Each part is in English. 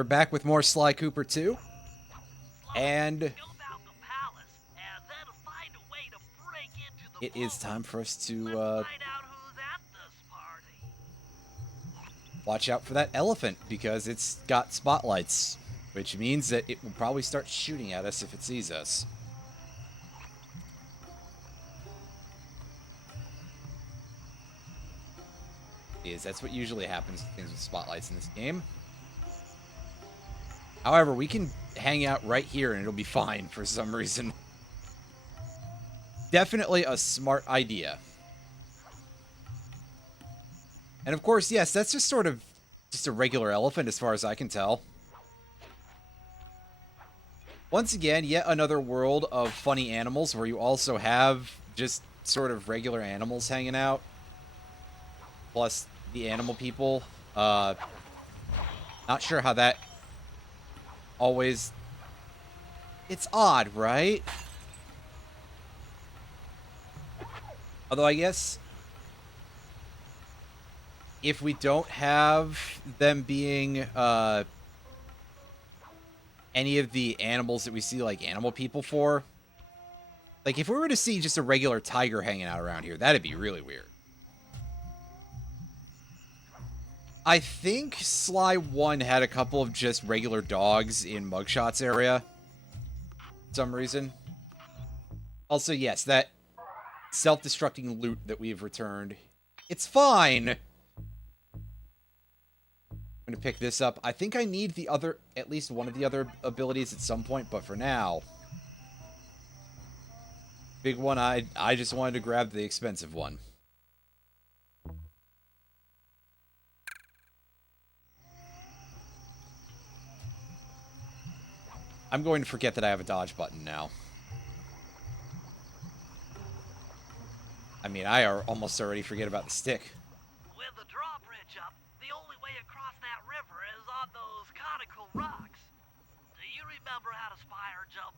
We're back with more Sly Cooper 2. And it is time for us to watch out for that elephant, because it's got spotlights, which means that it will probably start shooting at us if it sees us. That's what usually happens with things with spotlights in this game. However, we can hang out right here and it'll be fine for some reason. Definitely a smart idea. And of course, yes, that's just sort of just a regular elephant as far as I can tell. Once again, yet another world of funny animals where you also have just sort of regular animals hanging out. Plus the animal people. Not sure how that always... It's odd, right? Although I guess if we don't have them being any of the animals that we see like animal people for, like if we were to see just a regular tiger hanging out around here, that'd be really weird. I think Sly 1 had a couple of just regular dogs in Mugshot's area for some reason. Also, yes, that self-destructing loot that we've returned. It's fine! I'm gonna pick this up. I think I need the other, at least one of the other abilities at some point, but for now... Big one, I just wanted to grab the expensive one. I'm going to forget that I have a dodge button now. I mean, I almost already forget about the stick. With the drawbridge up, the only way across that river is on those conical rocks. Do you remember how to spire jump?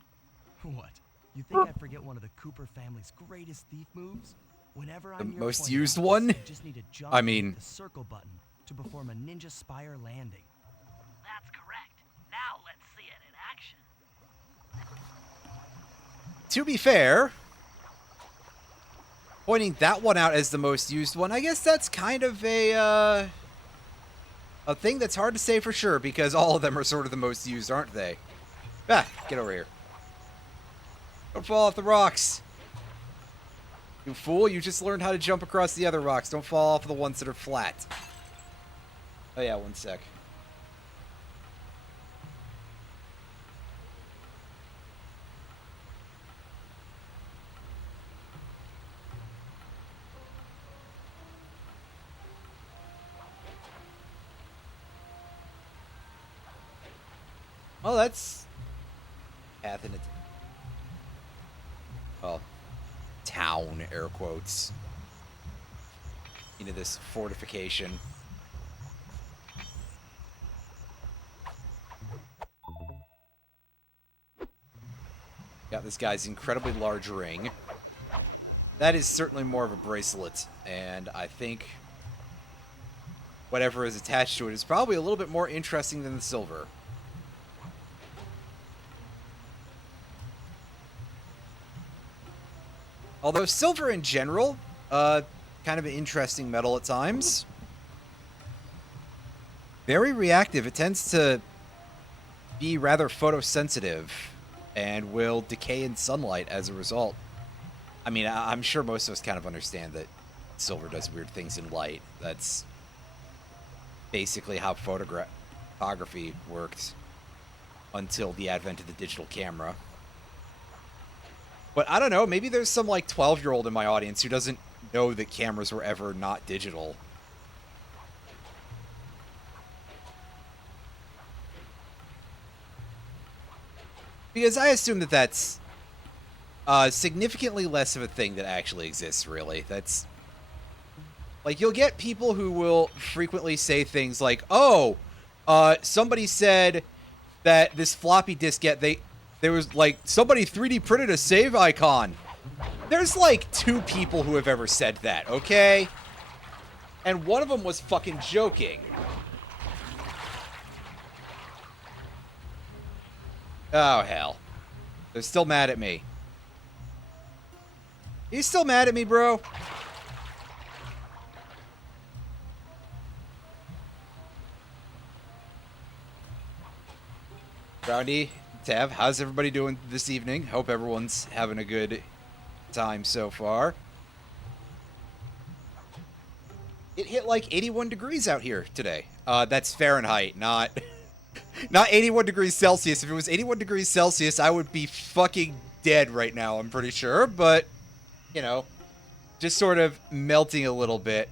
What? You think I'd forget one of the Cooper family's greatest thief moves? Whenever I'm The most point of used compass, one? you just need to jump I and mean... hit the circle button to perform a ninja spire landing. That's correct. Now let's see it in action. To be fair, pointing that one out as the most used one, I guess that's kind of a thing that's hard to say for sure, because all of them are sort of the most used, aren't they? Ah, get over here. Don't fall off the rocks. You fool, you just learned how to jump across the other rocks. Don't fall off the ones that are flat. Oh yeah, one sec. Well, that's path in a town, air quotes, into this fortification. Got this guy's incredibly large ring. That is certainly more of a bracelet, and I think whatever is attached to it is probably a little bit more interesting than the silver. Although silver in general, kind of an interesting metal at times. Very reactive. It tends to be rather photosensitive and will decay in sunlight as a result. I mean, I'm sure most of us kind of understand that silver does weird things in light. That's basically how photography worked until the advent of the digital camera. But I don't know, maybe there's some, like, 12-year-old in my audience who doesn't know that cameras were ever not digital. Because I assume that that's significantly less of a thing that actually exists, really. That's... Like, you'll get people who will frequently say things like, oh, somebody said that this floppy diskette, there was, like, somebody 3D printed a save icon. There's, like, 2 people who have ever said that, okay? And one of them was fucking joking. Oh, hell. They're still mad at me. You still mad at me, bro? Roundy, Tav, how's everybody doing this evening? Hope everyone's having a good time so far. It hit like 81 degrees out here today. That's Fahrenheit, not 81 degrees Celsius. If it was 81 degrees Celsius, I would be fucking dead right now, I'm pretty sure. But, you know, just sort of melting a little bit.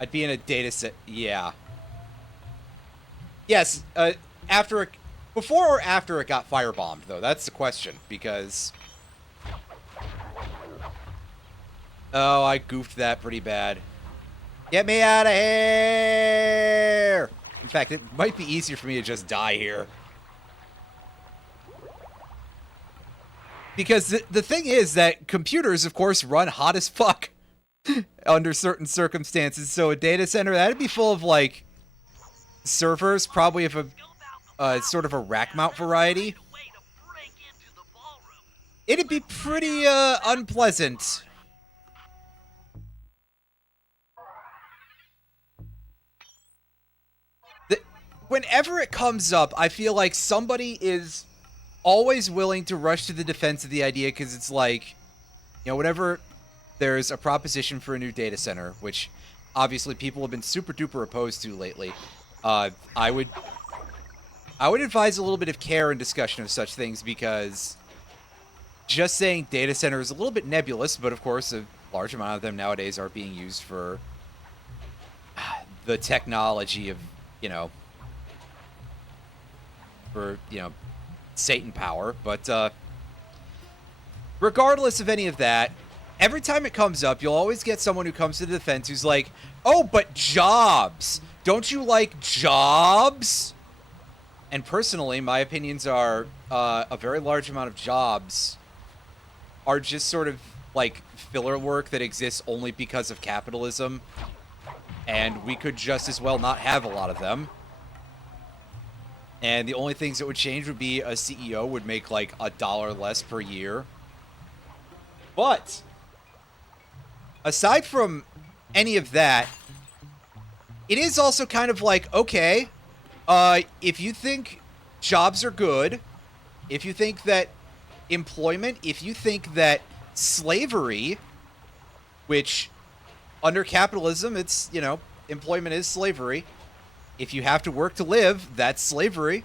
I'd be in a data set. Yeah. Yes, before or after it got firebombed, though. That's the question, because... Oh, I goofed that pretty bad. Get me out of here! In fact, it might be easier for me to just die here. Because the thing is that computers, of course, run hot as fuck under certain circumstances. So a data center, that'd be full of, like, servers, probably of a sort of a rack mount variety. It'd be pretty unpleasant. Whenever it comes up, I feel like somebody is always willing to rush to the defense of the idea, because it's like, you know, whenever there's a proposition for a new data center, which obviously people have been super duper opposed to lately, I would advise a little bit of care and discussion of such things, because just saying data center is a little bit nebulous, but of course a large amount of them nowadays are being used for the technology of, you know, for, you know, Satan power. But regardless of any of that, every time it comes up, you'll always get someone who comes to the defense who's like, oh, but jobs! Don't you like jobs? And personally, my opinions are a very large amount of jobs are just sort of like filler work that exists only because of capitalism, and we could just as well not have a lot of them. And the only things that would change would be a CEO would make like $1 less per year. But aside from any of that, it is also kind of like, okay, if you think jobs are good, if you think that employment, if you think that slavery, which under capitalism, it's, you know, employment is slavery. If you have to work to live, that's slavery.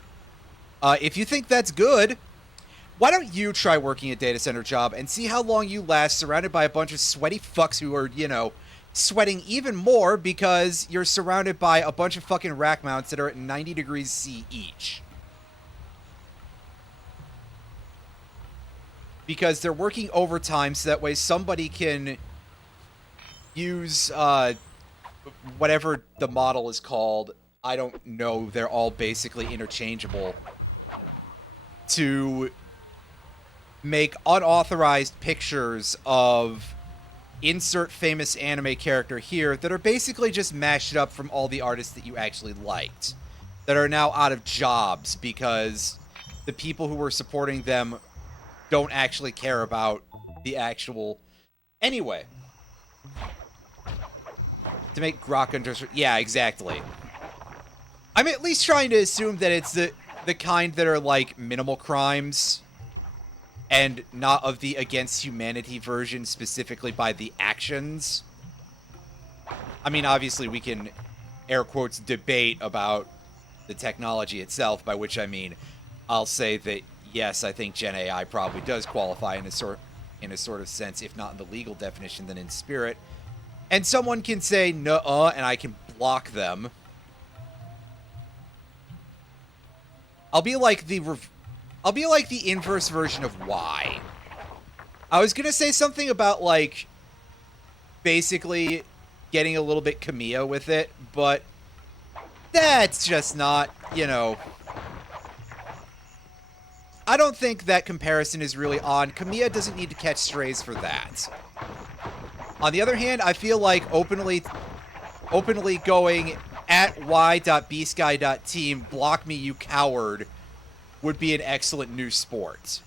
If you think that's good, why don't you try working a data center job and see how long you last surrounded by a bunch of sweaty fucks who are, you know, sweating even more because you're surrounded by a bunch of fucking rack mounts that are at 90 degrees C each. Because they're working overtime so that way somebody can use whatever the model is called. I don't know. They're all basically interchangeable. To make unauthorized pictures of insert famous anime character here that are basically just mashed up from all the artists that you actually liked, that are now out of jobs because the people who were supporting them don't actually care about the actual... Anyway. To make Grok understand... Yeah, exactly. I'm at least trying to assume that it's the kind that are, like, minimal crimes, and not of the against humanity version specifically by the actions. I mean, obviously we can, air quotes, debate about the technology itself, by which I mean, I'll say that, yes, I think Gen AI probably does qualify in a sort of sense, if not in the legal definition, then in spirit. And someone can say, nuh-uh, and I can block them. I'll be like the inverse version of why. I was gonna say something about, like, basically getting a little bit Kamiya with it, but that's just not, you know... I don't think that comparison is really on. Kamiya doesn't need to catch strays for that. On the other hand, I feel like openly going at y.bsky.team, block me, you coward, would be an excellent new sport.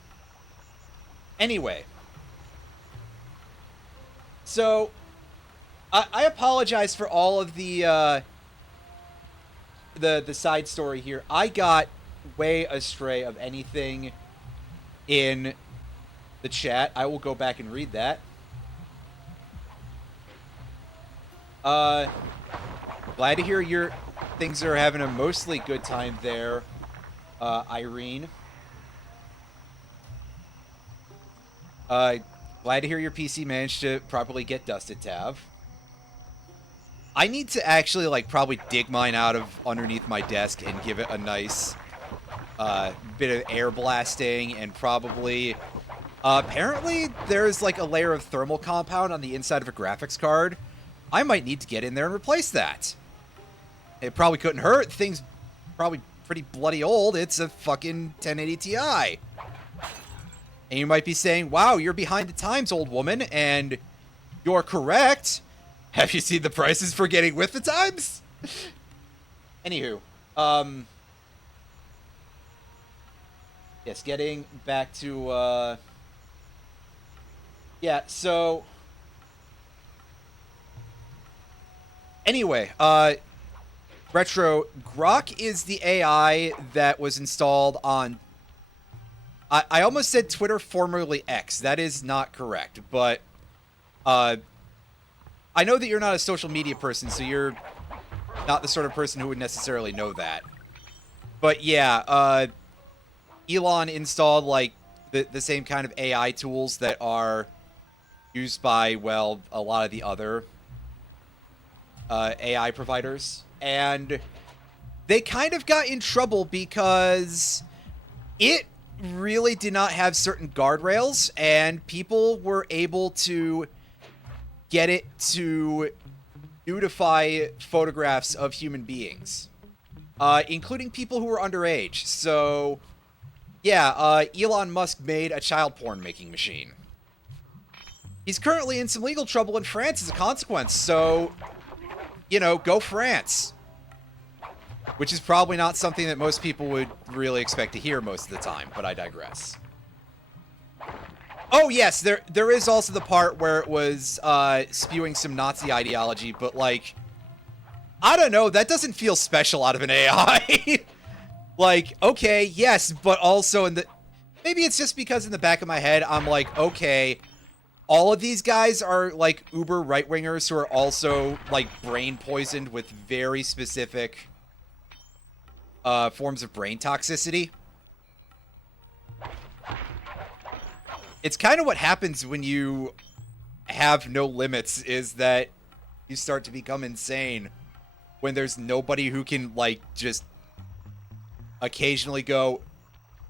Anyway. So, I apologize for all of the side story here. I got way astray of anything in the chat. I will go back and read that. Glad to hear your things are having a mostly good time there, Irene. Glad to hear your PC managed to properly get dusted, Tav. I need to actually, like, probably dig mine out of underneath my desk and give it a nice bit of air blasting, and probably... apparently, there's, like, a layer of thermal compound on the inside of a graphics card. I might need to get in there and replace that. It probably couldn't hurt. The thing's probably pretty bloody old. It's a fucking 1080 Ti. And you might be saying, wow, you're behind the times, old woman, and you're correct. Have you seen the prices for getting with the times? Anywho, yes, getting back to, yeah, so, anyway, Retro, Grok is the AI that was installed on, I almost said Twitter, formerly X. That is not correct, but, I know that you're not a social media person, so you're not the sort of person who would necessarily know that. But yeah, Elon installed, like, the same kind of AI tools that are used by, well, a lot of the other AI providers. And they kind of got in trouble because it really did not have certain guardrails, and people were able to get it to beautify photographs of human beings, including people who were underage. So, yeah, Elon Musk made a child porn making machine. He's currently in some legal trouble in France as a consequence, so, you know, go France. Which is probably not something that most people would really expect to hear most of the time, but I digress. Oh, yes, there is also the part where it was spewing some Nazi ideology, but, like, I don't know, that doesn't feel special out of an AI. Like, okay, yes, but also in the... Maybe it's just because in the back of my head, I'm like, okay, all of these guys are, like, uber right-wingers who are also, like, brain poisoned with very specific forms of brain toxicity. It's kind of what happens when you have no limits, is that you start to become insane when there's nobody who can, like, just occasionally go,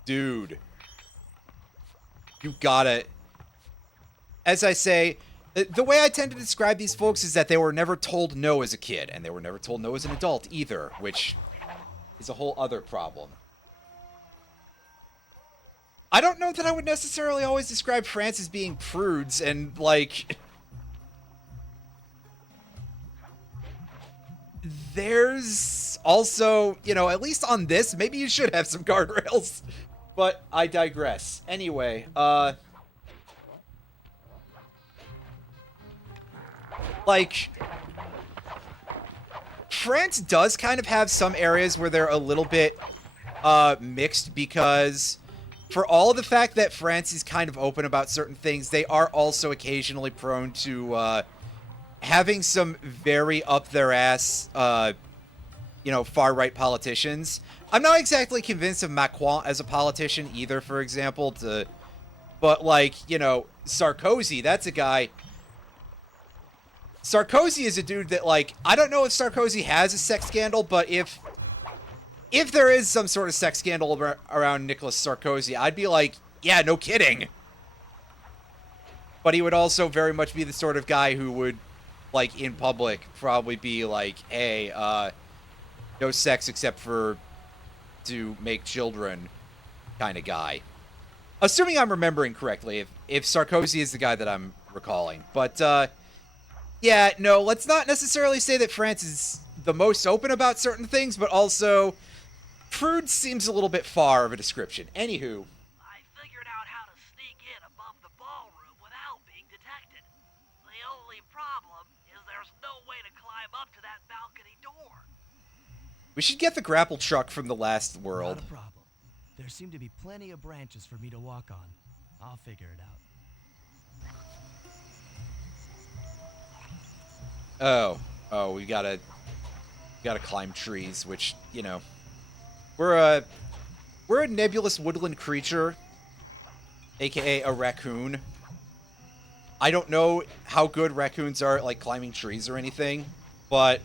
dude, you gotta... As I say, the way I tend to describe these folks is that they were never told no as a kid, and they were never told no as an adult either, which is a whole other problem. I don't know that I would necessarily always describe France as being prudes, and, like... There's also, you know, at least on this, maybe you should have some guardrails. But I digress. Anyway, like... France does kind of have some areas where they're a little bit, mixed, because... For all of the fact that France is kind of open about certain things, they are also occasionally prone to having some very up-their-ass, you know, far-right politicians. I'm not exactly convinced of Macron as a politician either, for example, but, like, you know, Sarkozy, that's a guy... Sarkozy is a dude that, like, I don't know if Sarkozy has a sex scandal, but if there is some sort of sex scandal around Nicolas Sarkozy, I'd be like, yeah, no kidding. But he would also very much be the sort of guy who would, like, in public, probably be like, hey, no sex except for to make children kind of guy. Assuming I'm remembering correctly, if Sarkozy is the guy that I'm recalling. But, yeah, no, let's not necessarily say that France is the most open about certain things, but also prude seems a little bit far of a description. Anywho, I figured out how to sneak in above the ballroom without being detected. The only problem is there's no way to climb up to that balcony door. we should get the grapple truck from the last Not world. a problem. There seem to be plenty of branches for me to walk on. I'll figure it out. Oh, we gotta climb trees, which, you know, we're a nebulous woodland creature, aka a raccoon. I don't know how good raccoons are at, like, climbing trees or anything, but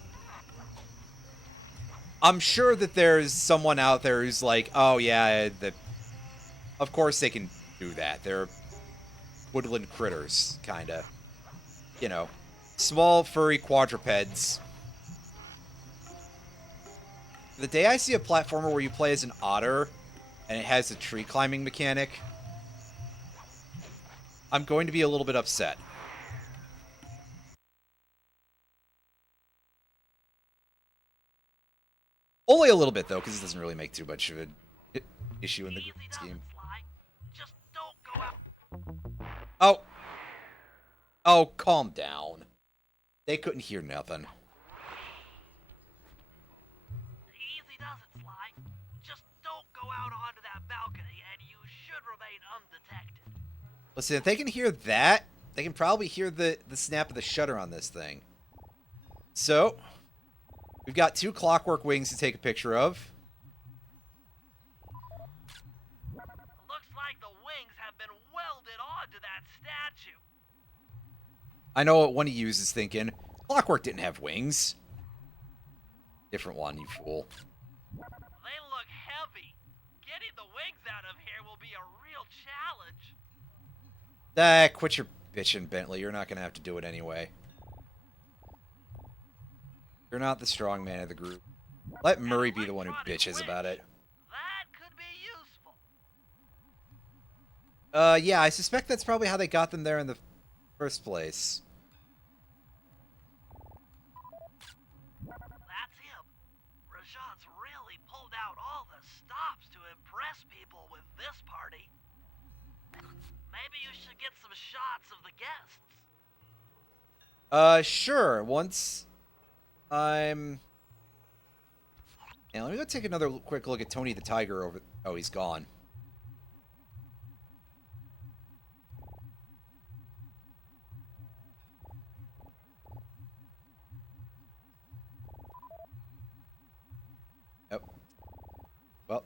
I'm sure that there's someone out there who's like, oh yeah, of course they can do that. They're woodland critters, kinda. You know, small furry quadrupeds. The day I see a platformer where you play as an otter and it has a tree climbing mechanic, I'm going to be a little bit upset. Only a little bit, though, because it doesn't really make too much of an issue in the Easy does scheme. it, Sly. Just don't go out. Oh. Oh, calm down. They couldn't hear nothing. Easy does it, Sly. Just don't go out onto that balcony and you should remain undetected. Listen, if they can hear that, they can probably hear the snap of the shutter on this thing. So, we've got 2 clockwork wings to take a picture of. Looks like the wings have been welded onto that statue. I know what one of you is thinking. Clockwork didn't have wings. Different one, you fool. They look heavy. Getting the wings out of here will be a real challenge. Ah, quit your bitching, Bentley. You're not going to have to do it anyway. You're not the strong man of the group. Let Murray be the one who bitches about it. That could be useful. Yeah, I suspect that's probably how they got them there in the first place. That's him. Rajat's really pulled out all the stops to impress people with this party. Maybe you should get some shots of the guests. Sure. Once I'm... Yeah, let me go take another quick look at Tony the Tiger over... Oh, he's gone. Oh. Well.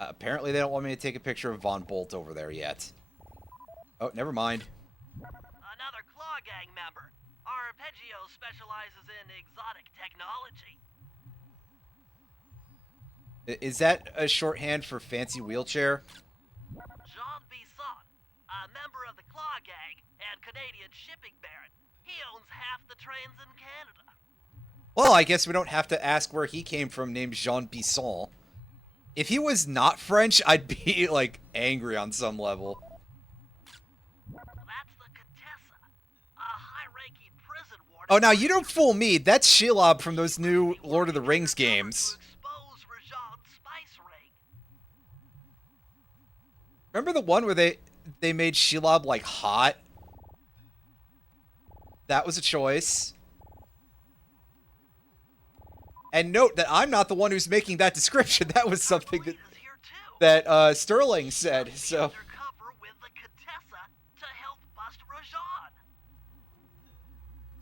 Apparently they don't want me to take a picture of Von Bolt over there yet. Oh, never mind. Another Claw Gang member. Arpeggio specializes in exotic technology. Is that a shorthand for fancy wheelchair? Jean Bisson, a member of the Claw Gang and Canadian shipping baron. He owns half the trains in Canada. Well, I guess we don't have to ask where he came from, named Jean Bisson. If he was not French, I'd be, like, angry on some level. That's the Contessa, a high-ranking prison warden. Oh, now, you don't fool me. That's Shelob from those new Lord of the Rings games. To expose Rajan's spice ring. Remember the one where they made Shelob, like, hot? That was a choice. And note that I'm not the one who's making that description. That was something Lloyd is here too. that Sterling said, Be so... undercover with the Contessa to help bust Rajan.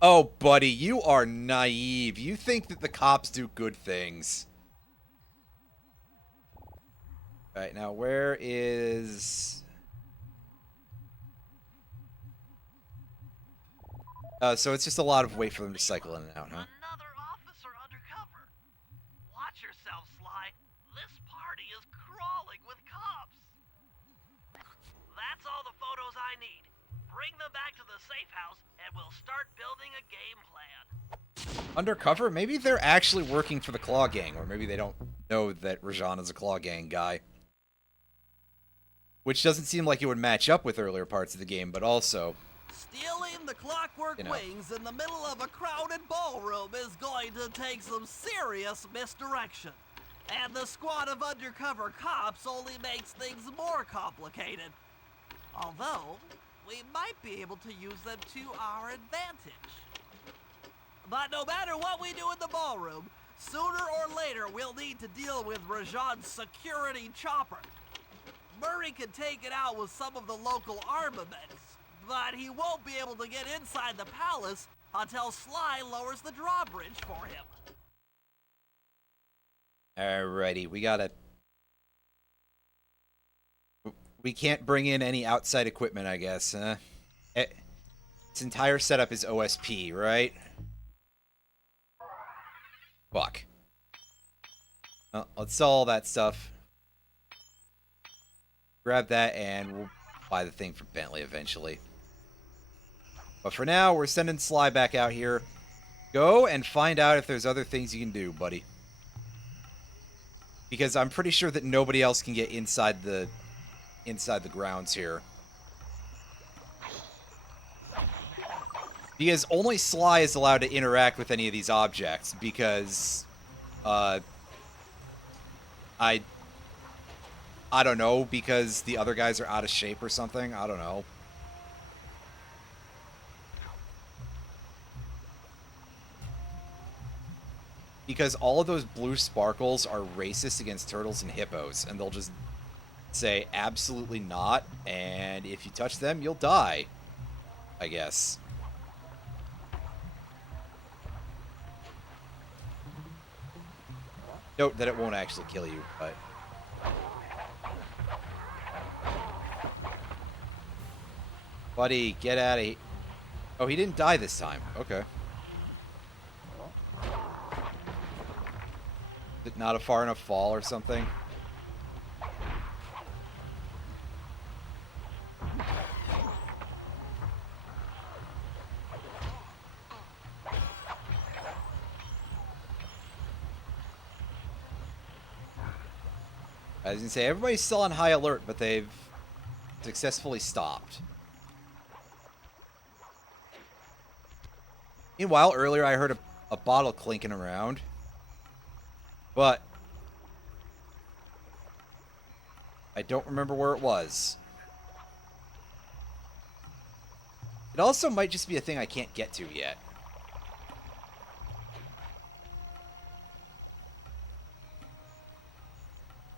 Oh, buddy, you are naive. You think that the cops do good things. Alright, now where is... so it's just a lot of wait for them to cycle in and out, huh? Another officer undercover. Watch yourself, Sly. This party is crawling with cops. That's all the photos I need. Bring them back to the safe house, and we'll start building a game plan. Undercover? Maybe they're actually working for the Claw Gang, or maybe they don't know that Rajan is a Claw Gang guy. Which doesn't seem like it would match up with earlier parts of the game, but also... Stealing the the Clockwork You know. Wings in the middle of a crowded ballroom is going to take some serious misdirection. And the squad of undercover cops only makes things more complicated. Although, we might be able to use them to our advantage. But no matter what we do in the ballroom, sooner or later we'll need to deal with Rajan's security chopper. Murray can take it out with some of the local armaments, but he won't be able to get inside the palace until Sly lowers the drawbridge for him. Alrighty, we can't bring in any outside equipment, I guess, huh? Its entire setup is OSP, right? Fuck. Well, let's sell all that stuff. Grab that, and we'll buy the thing from Bentley eventually. But for now, we're sending Sly back out here. Go and find out if there's other things you can do, buddy. Because I'm pretty sure that nobody else can get inside the grounds here. Because only Sly is allowed to interact with any of these objects, because I don't know, because the other guys are out of shape or something. I don't know. Because all of those blue sparkles are racist against turtles and hippos, and they'll just say absolutely not, and if you touch them, you'll die, I guess. Note that it won't actually kill you, but... Buddy, get out of here. Oh, he didn't die this time. Okay. Is it not a far enough fall or something? I was gonna say, everybody's still on high alert, but they've successfully stopped. Meanwhile, earlier I heard a bottle clinking around. But I don't remember where it was. It also might just be a thing I can't get to yet.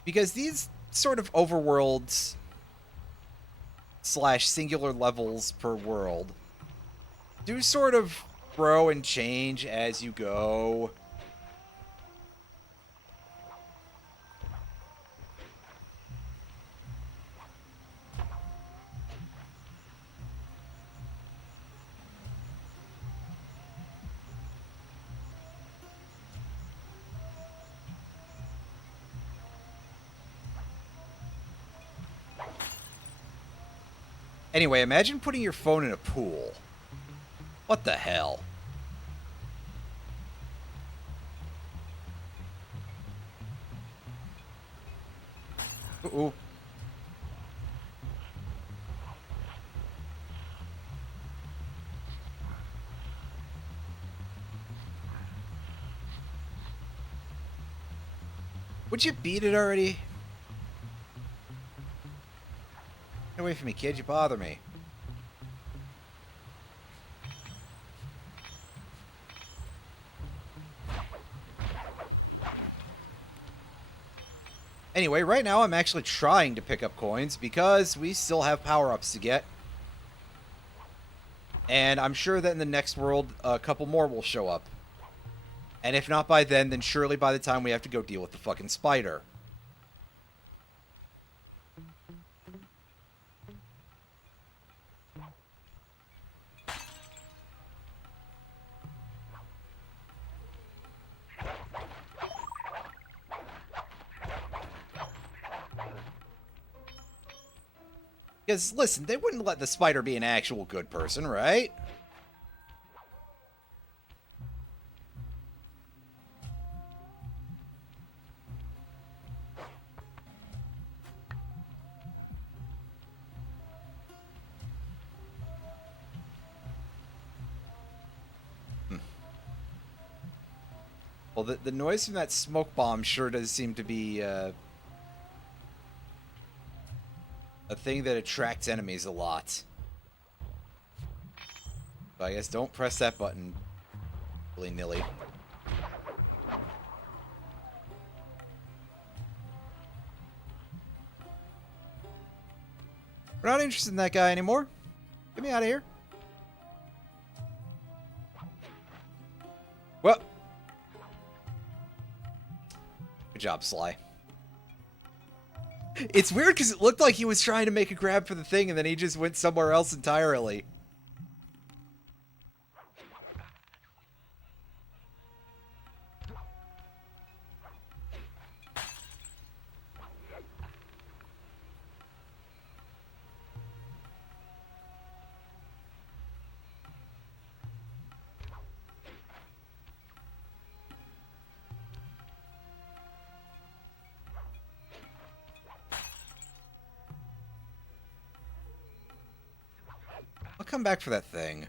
Because these sort of overworlds / singular levels per world do sort of grow and change as you go. Anyway, imagine putting your phone in a pool. What the hell? Ooh. Would you beat it already? Get away from me, kid. You bother me. Anyway, right now I'm actually trying to pick up coins because we still have power-ups to get. And I'm sure that in the next world, a couple more will show up. And if not by then surely by the time we have to go deal with the fucking spider. Because, listen, they wouldn't let the spider be an actual good person, right? Well, the noise from that smoke bomb sure does seem to be a thing that attracts enemies a lot. So I guess don't press that button willy-nilly. We're not interested in that guy anymore. Get me out of here. Well. Good job, Sly. It's weird because it looked like he was trying to make a grab for the thing and then he just went somewhere else entirely. I'll come back for that thing.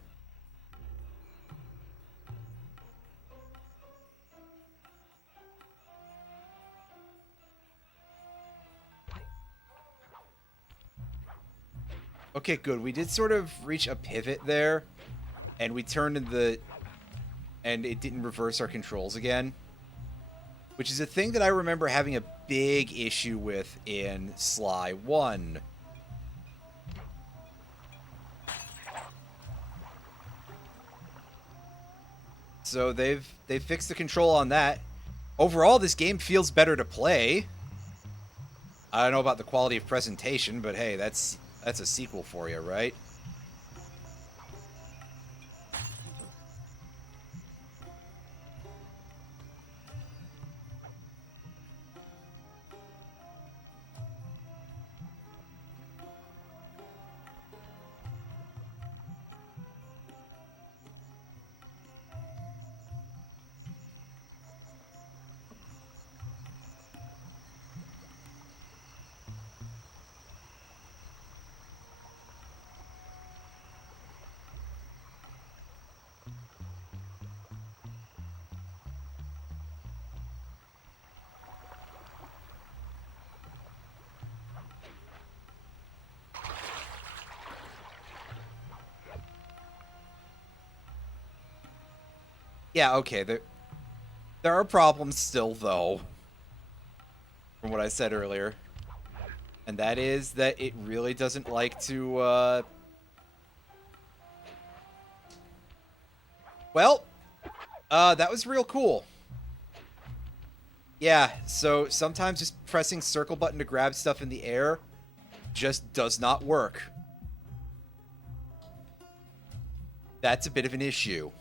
Okay, good. We did sort of reach a pivot there, and we turned in the... and it didn't reverse our controls again. Which is a thing that I remember having a big issue with in Sly 1. So they've fixed the control on that. Overall, this game feels better to play. I don't know about the quality of presentation, but hey, that's a sequel for you, right? Yeah, okay, there are problems still, though, from what I said earlier. And that is that it really doesn't like to, Well, that was real cool. Yeah, so sometimes just pressing circle button to grab stuff in the air just does not work. That's a bit of an issue.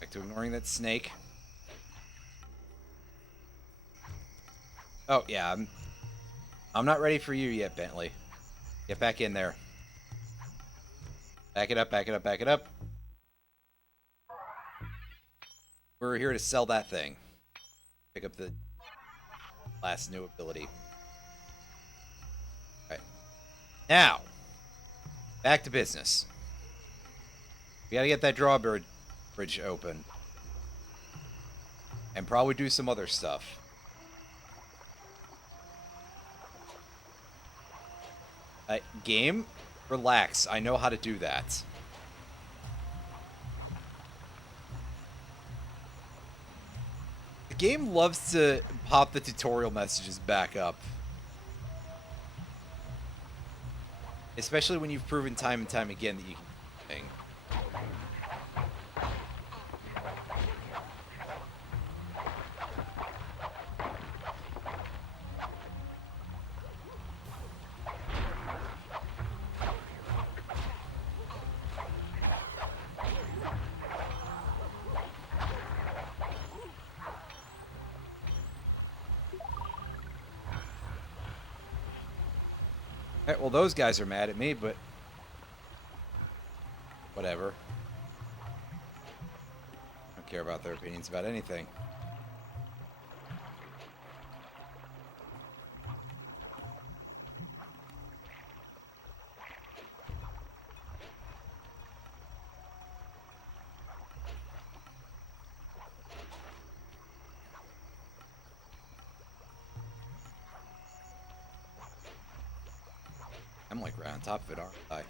Back to ignoring that snake. Oh, yeah, I'm not ready for you yet, Bentley. Get back in there. Back it up, back it up, back it up. We're here to sell that thing. Pick up the last new ability. Alright. Now, back to business. We gotta get that drawbridge open. And probably do some other stuff. Game, relax. I know how to do that. The game loves to pop the tutorial messages back up. Especially when you've proven time and time again that you can thing. Alright, well, those guys are mad at me, but whatever. I don't care about their opinions about anything. I'm like right on top of it, aren't I?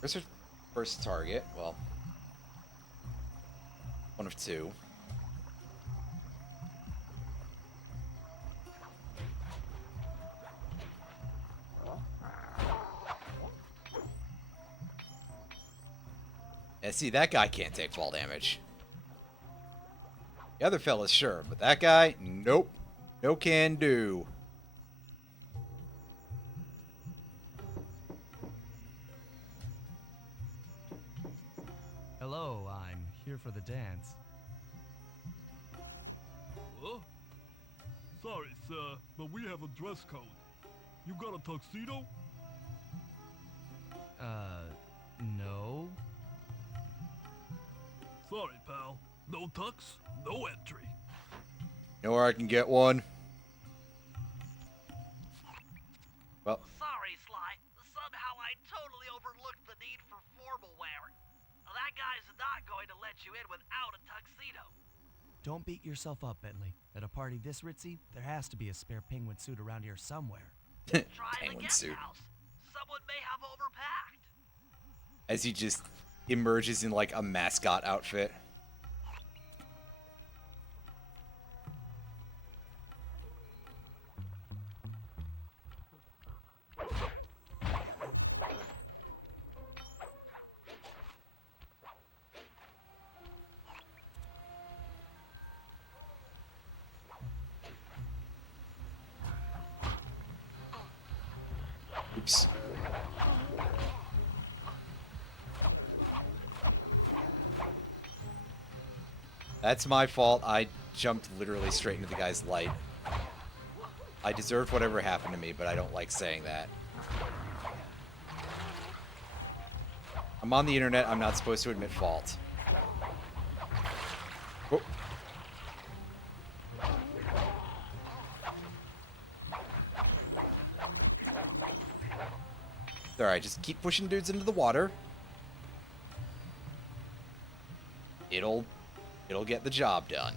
Where's her first target? Well, one of two. Yeah, see, that guy can't take fall damage. The other fella's sure, but that guy, nope. No can do. Hello, I'm here for the dance. Huh? Sorry, sir, but we have a dress code. You got a tuxedo? No. Sorry, pal. No tux, no entry. Know where I can get one? Well, Sorry, Sly. Somehow I totally overlooked the need for formal wear. That guy's not going to let you in without a tuxedo. Don't beat yourself up, Bentley. At a party this ritzy, there has to be a spare penguin suit around here somewhere. Try the penguin guest suit. house. Someone may have overpacked. As he just emerges in like a mascot outfit. Oops. That's my fault. I jumped literally straight into the guy's light. I deserved whatever happened to me, but I don't like saying that. I'm on the internet. I'm not supposed to admit fault. Oh. Alright, just keep pushing dudes into the water. It'll get the job done.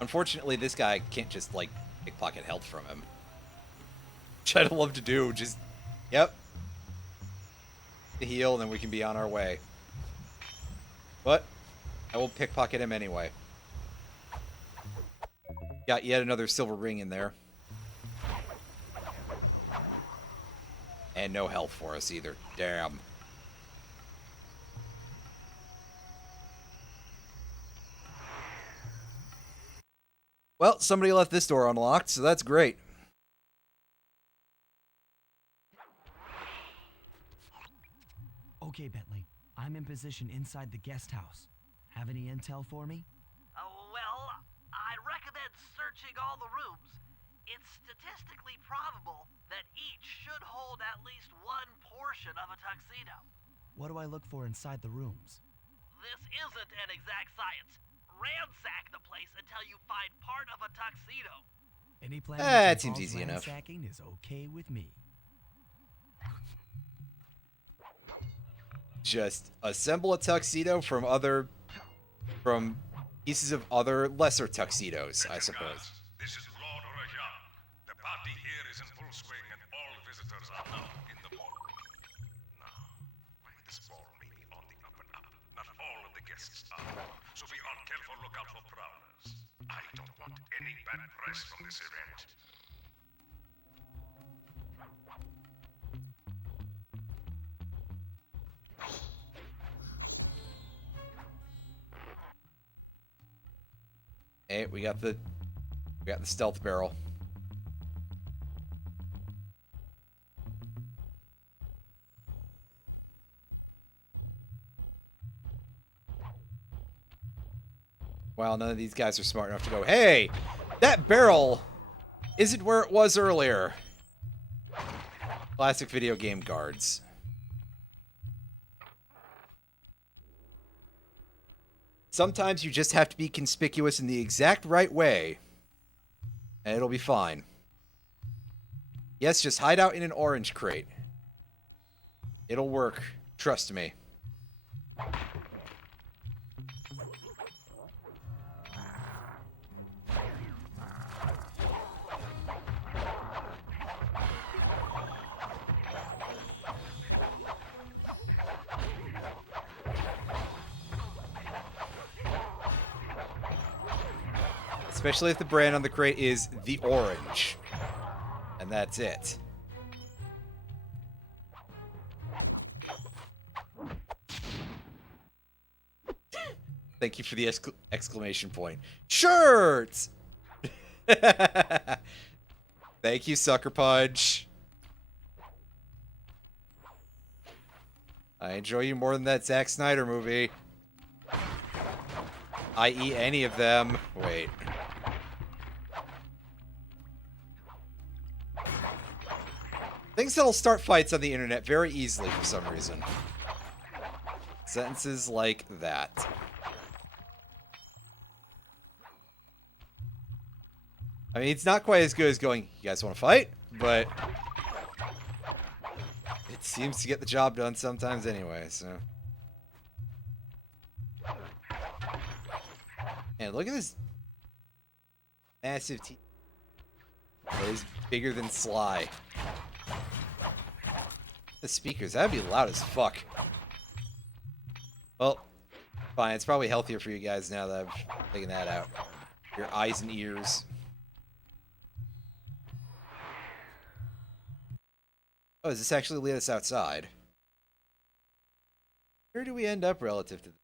Unfortunately, this guy can't just, like, pickpocket health from him. Which I'd love to do. Just, yep. To heal, and then we can be on our way. But, I will pickpocket him anyway. Got yet another silver ring in there. And no health for us either. Damn. Well, somebody left this door unlocked, so that's great. Okay, Bentley. I'm in position inside the guest house. Have any intel for me? Well, I'd recommend searching all the rooms. It's statistically probable that each should hold at least one portion of a tuxedo. What do I look for inside the rooms? This isn't an exact science. Ransack the place until you find part of a tuxedo. Any plan It seems easy enough. ransacking is okay with me. Just assemble a tuxedo from pieces of other lesser tuxedos, I Attention, suppose. guards. This is Lord Rayan. The party here is in full swing and all visitors are now in the ballroom. Now, this ball may be on the up and up. Not all of the guests are, so be on careful lookout for prowlers. I don't want any bad press from this event. Hey, we got the stealth barrel. Wow, none of these guys are smart enough to go, hey, that barrel isn't where it was earlier. Classic video game guards. Sometimes you just have to be conspicuous in the exact right way, and it'll be fine. Yes, just hide out in an orange crate. It'll work. Trust me. Especially if the brand on the crate is the orange. And that's it. Thank you for the exclamation point. Shirts! Thank you, Sucker Punch. I enjoy you more than that Zack Snyder movie. I.e. any of them. Wait. Things that'll start fights on the internet very easily for some reason. Sentences like that. I mean, it's not quite as good as going, you guys want to fight? But it seems to get the job done sometimes anyway, so. And look at this massive team. It is bigger than Sly. The speakers, that'd be loud as fuck. Well, fine, it's probably healthier for you guys now that I've taken that out. Your eyes and ears. Oh, does this actually lead us outside? Where do we end up relative to this?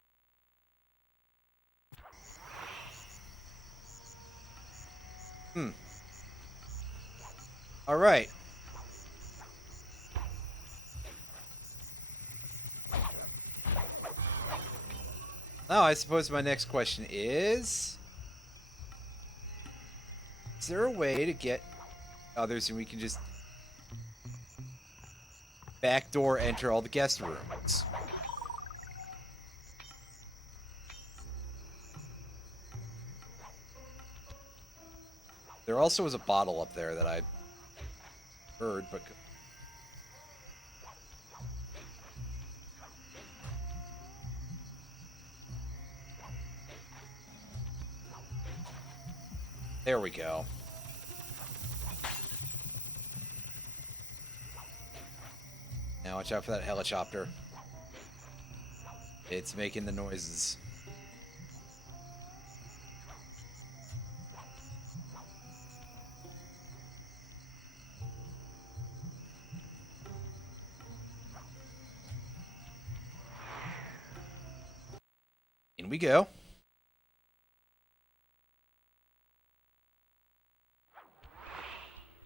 Alright. Now, I suppose my next question is there a way to get others and we can just backdoor enter all the guest rooms? There also was a bottle up there that I heard, but there we go. Now watch out for that helicopter. It's making the noises. In we go.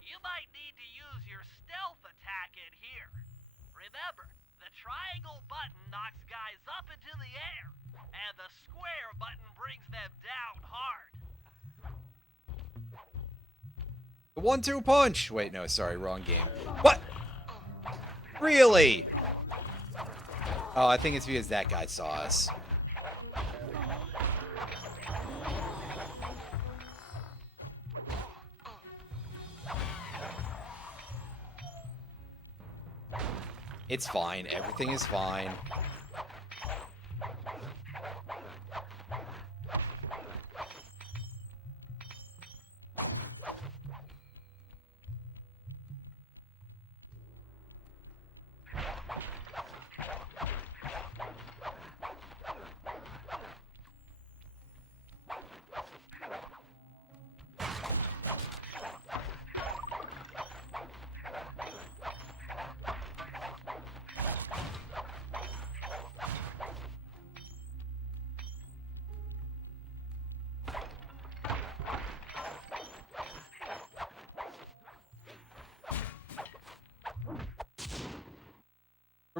You might need to use your stealth attack in here. Remember, the triangle button knocks guys up into the air, and the square button brings them down hard. The 1-2 punch! Wait, no, sorry, wrong game. What? Really? Oh, I think it's because that guy saw us. It's fine. Everything is fine.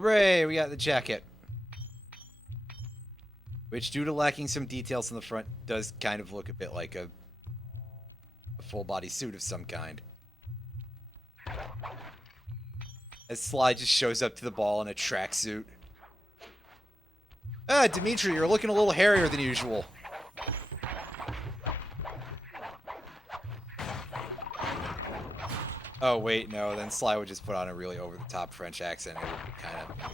Hooray, we got the jacket. Which, due to lacking some details in the front, does kind of look a bit like a full-body suit of some kind. As Sly just shows up to the ball in a tracksuit. Ah, Dimitri, you're looking a little hairier than usual. Oh, wait, no, then Sly would just put on a really over-the-top French accent. It would be kind of...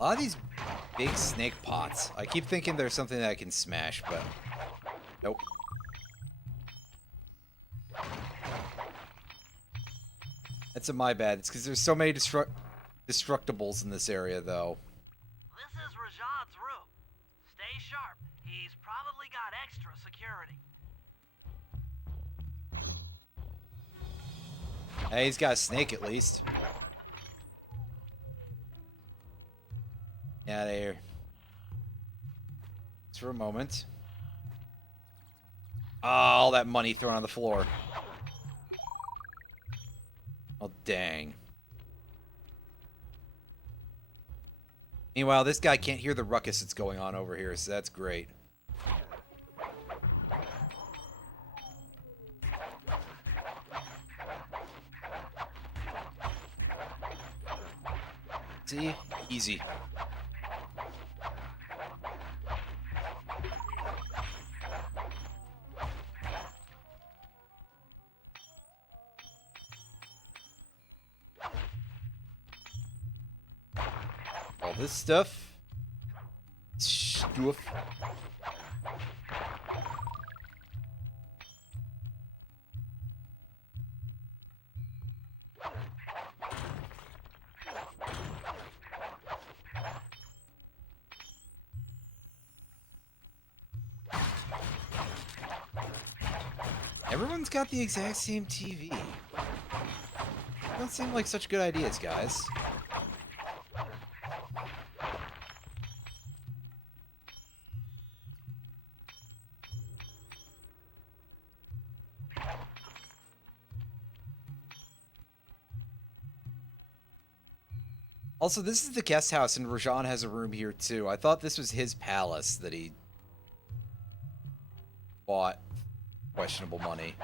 A lot of these big snake pots. I keep thinking there's something that I can smash, but... Nope. That's my bad. It's because there's so many destructibles in this area, though. This is Rajad's room. Stay sharp. He's probably got extra security. Hey, he's got a snake at least. Get out of here. Just for a moment. Oh, all that money thrown on the floor. Oh, dang. Meanwhile, this guy can't hear the ruckus that's going on over here, so that's great. See? Easy. All this stuff. Stuff. Everyone's got the exact same TV. Don't seem like such good ideas, guys. Also, this is the guest house, and Rajan has a room here, too. I thought this was his palace that he bought. Questionable money.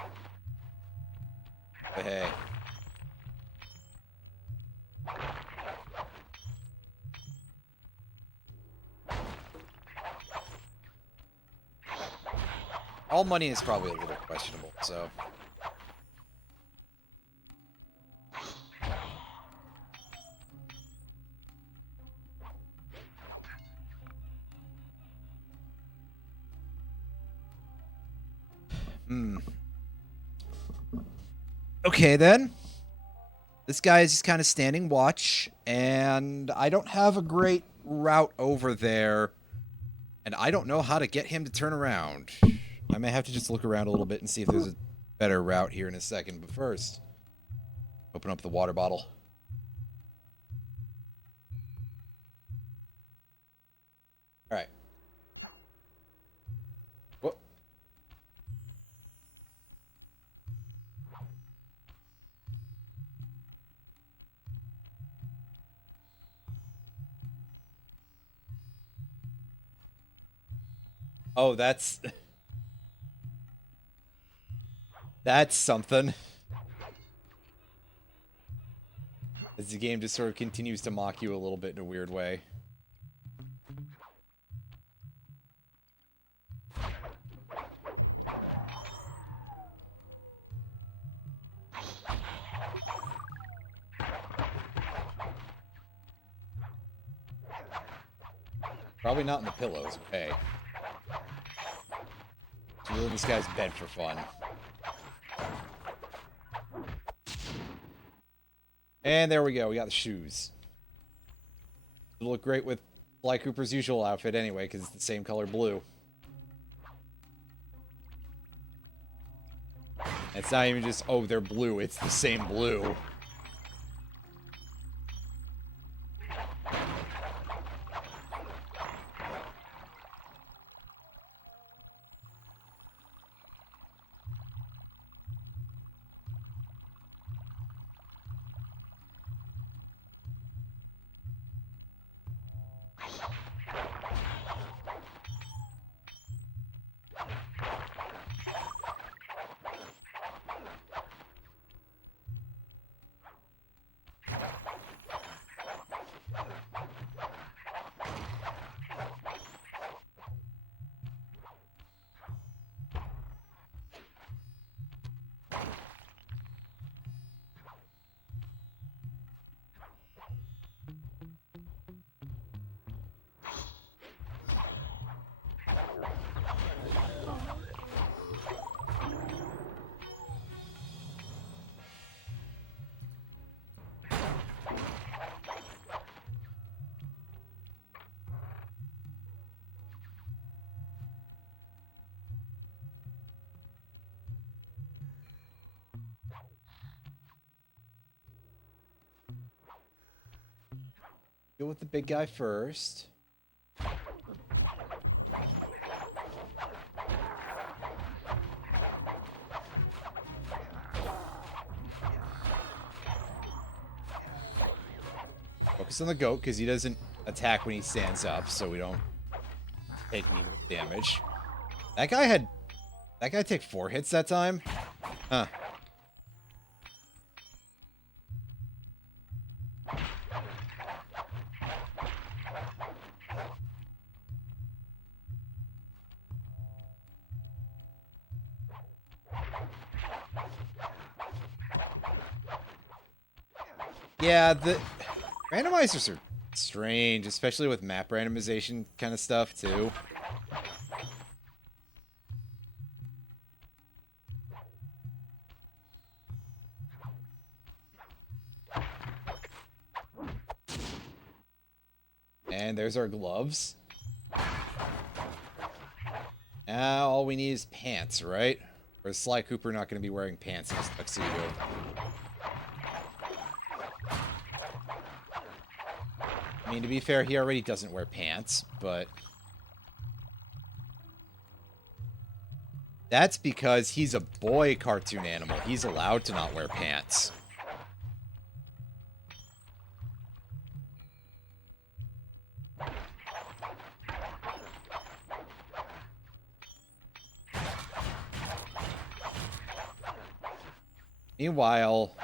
But hey. All money is probably a little questionable, so... Okay, then. This guy is just kind of standing watch, and I don't have a great route over there, and I don't know how to get him to turn around. I may have to just look around a little bit and see if there's a better route here in a second, but first, open up the water bottle. Alright. Oh, that's something. As the game just sort of continues to mock you a little bit in a weird way. Probably not in the pillows, but hey. Just ruin this guy's bed for fun. And there we go, we got the shoes. It'll look great with Sly Cooper's usual outfit anyway, because it's the same color blue. It's not even just, oh, they're blue, it's the same blue. Go with the big guy first. Focus on the goat, because he doesn't attack when he stands up, so we don't take needless damage. That guy take 4 hits that time? Huh. Yeah, the randomizers are strange, especially with map randomization kind of stuff, too. And there's our gloves. Now all we need is pants, right? Or is Sly Cooper not going to be wearing pants in his tuxedo? I mean, to be fair, he already doesn't wear pants, but... That's because he's a boy cartoon animal. He's allowed to not wear pants. Meanwhile,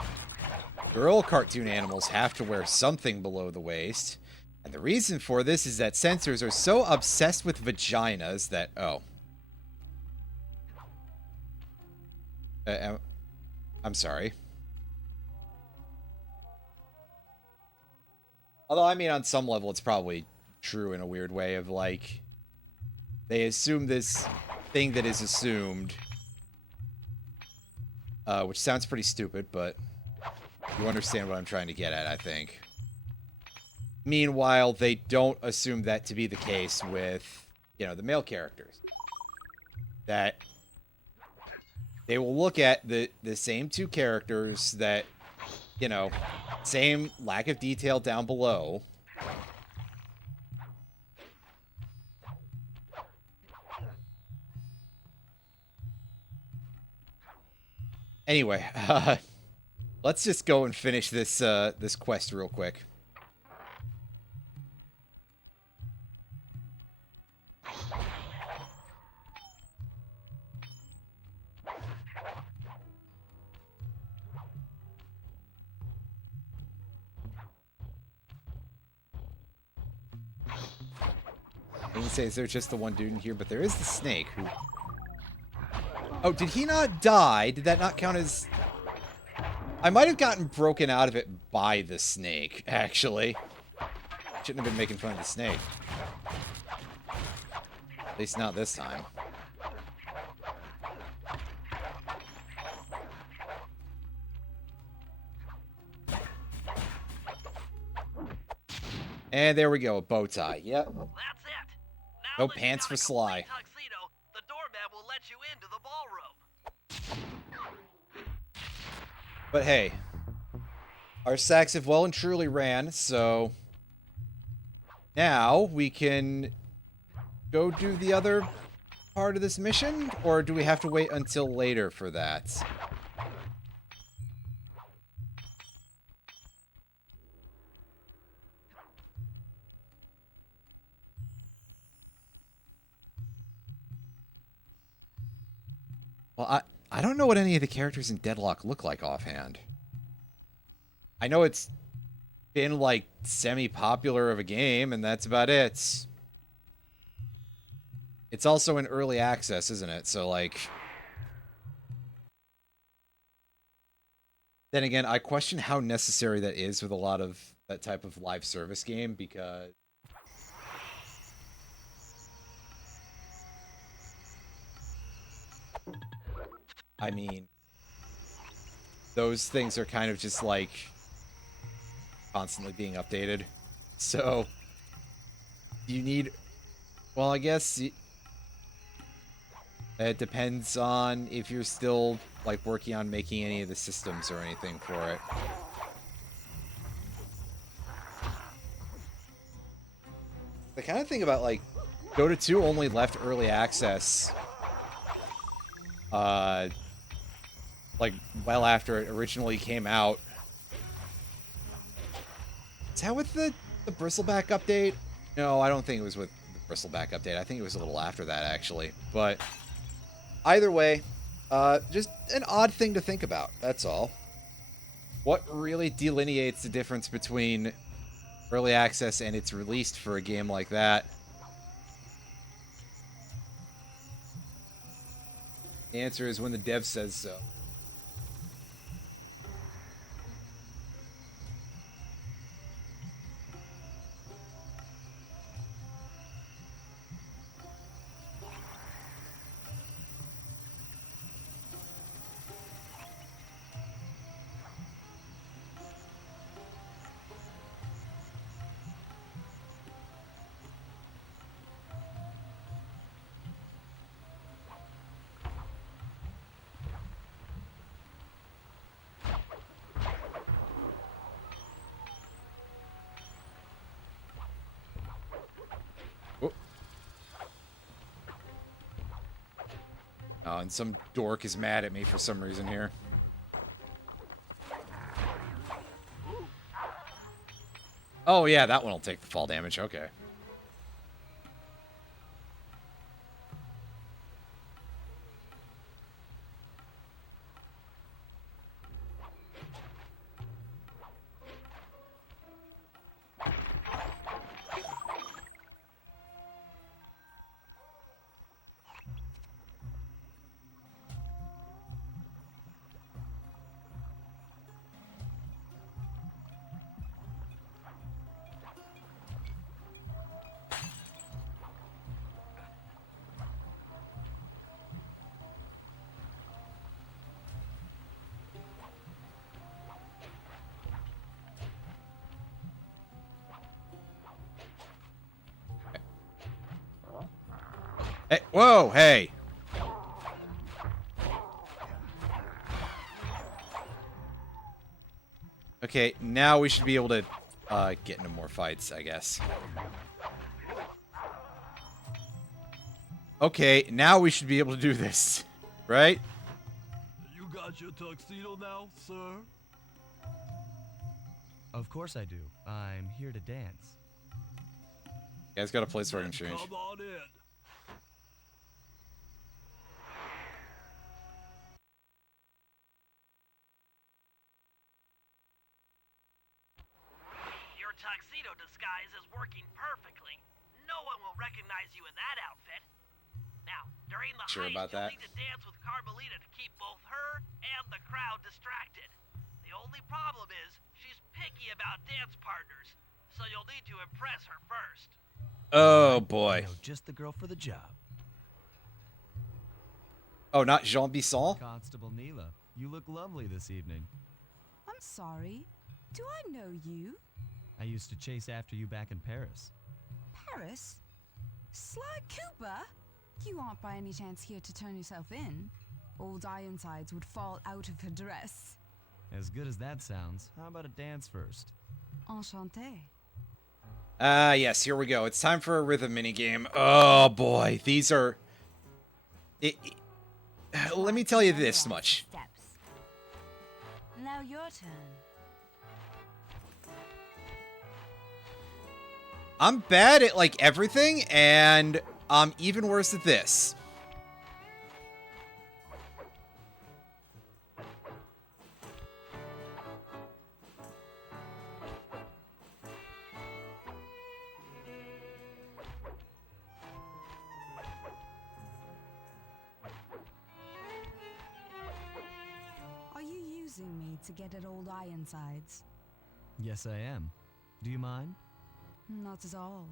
girl cartoon animals have to wear something below the waist. And the reason for this is that censors are so obsessed with vaginas that... Oh. I'm sorry. Although, I mean, on some level, it's probably true in a weird way of, like... They assume this thing that is assumed... which sounds pretty stupid, but you understand what I'm trying to get at, I think. Meanwhile, they don't assume that to be the case with, you know, the male characters. That they will look at the same two characters that, you know, same lack of detail down below. Anyway, let's just go and finish this this quest real quick. I can say is there just the one dude in here, but there is the snake who... Oh, did he not die? Did that not count as... I might have gotten broken out of it by the snake, actually. Shouldn't have been making fun of the snake. At least not this time. And there we go, a bow tie. Yep. That's it. Now No that you pants got for a Sly. complete tuxedo, the doorman will let you into the ballroom. But hey, our sacks have well and truly ran, so now we can go do the other part of this mission, or do we have to wait until later for that? Well, I don't know what any of the characters in Deadlock look like offhand. I know it's been, like, semi-popular of a game, and that's about it. It's also in early access, isn't it? So, like... Then again, I question how necessary that is with a lot of that type of live service game, because... I mean... Those things are kind of just, like... constantly being updated. So... You need... Well, I guess... It depends on if you're still, like, working on making any of the systems or anything for it. The kind of thing about, like, Dota 2 only left early access, like, well after it originally came out. Is that with the Bristleback update? No, I don't think it was with the Bristleback update. I think it was a little after that, actually. But... Either way, just an odd thing to think about, that's all. What really delineates the difference between early access and its released for a game like that? The answer is when the dev says so. Oh, and some dork is mad at me for some reason here. Oh, yeah, that one will take the fall damage. Okay. Hey, whoa, hey. Okay, now we should be able to get into more fights, I guess. Okay, now we should be able to do this, right? You got your tuxedo now, sir? Of course I do. I'm here to dance. You guys got a place where I can change. Come on in. Your tuxedo disguise is working perfectly. no one will recognize you in that outfit. Now, during the Sure heist, about you'll that? need to dance with Carmelita to keep both her and the crowd distracted. The only problem is, she's picky about dance partners, so you'll need to impress her first. Oh I boy. know just the girl for the job. Oh, not Jean Bisson? Constable Neela, you look lovely this evening. I'm sorry. Do I know you? I used to chase after you back in Paris. Paris? Sly Cooper? You aren't by any chance here to turn yourself in? Old Ironsides would fall out of her dress. As good as that sounds, how about a dance first? Enchanté. Yes, here we go. It's time for a rhythm minigame. Oh boy, these are... Let me tell you this much. Steps. Now your turn. I'm bad at, like, everything, and I'm even worse at this. Are you using me to get at old Ironsides? Yes, I am. Do you mind? Not at all.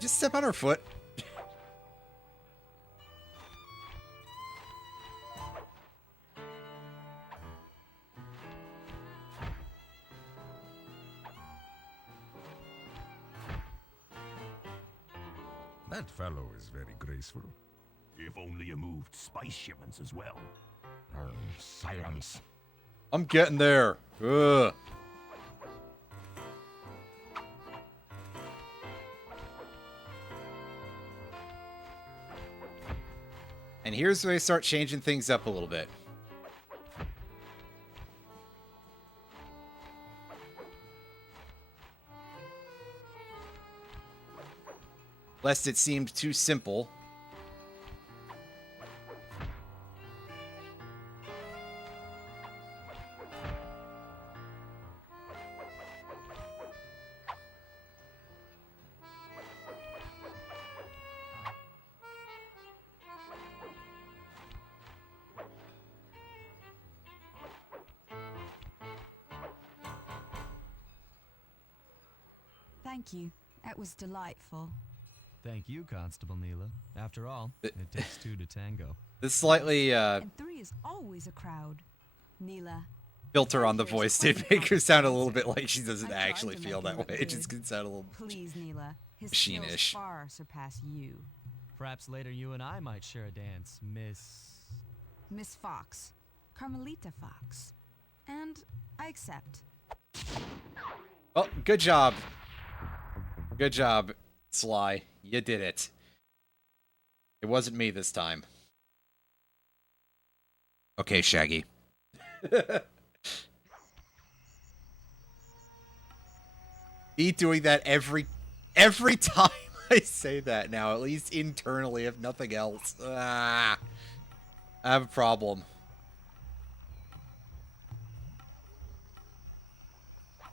Just step on her foot. That fellow is very graceful. If only you moved spice shipments as well. Silence. I'm getting there. Ugh. And here's where I start changing things up a little bit. Lest it seemed too simple. Thank you. That was delightful. Thank you, Constable Neela. After all, it takes two to tango. This slightly And three is always a crowd. Neela. filter on the Here's voice quite did a make her sound a little bit comprehensive. like she doesn't I tried actually to feel make that him look way. It good. just can sound a little... Please, Neela. His Sheenish. skills far surpass you. Perhaps later you and I might share a dance, Miss... Miss Fox. Carmelita Fox. And I accept. Oh, good job. Good job, Sly. You did it. It wasn't me this time. Okay, Shaggy. Me doing that every time I say that now, at least internally, if nothing else. Ah, I have a problem.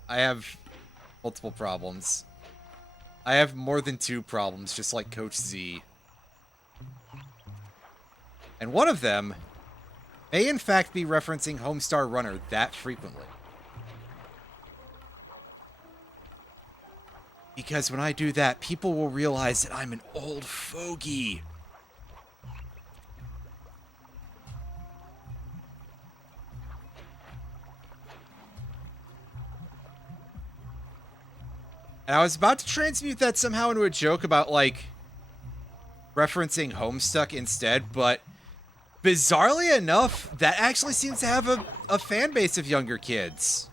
I have multiple problems. I have more than two problems, just like Coach Z. And one of them may in fact be referencing Homestar Runner that frequently. Because when I do that, people will realize that I'm an old fogey. And I was about to transmute that somehow into a joke about, like, referencing Homestuck instead, but bizarrely enough, that actually seems to have a fan base of younger kids.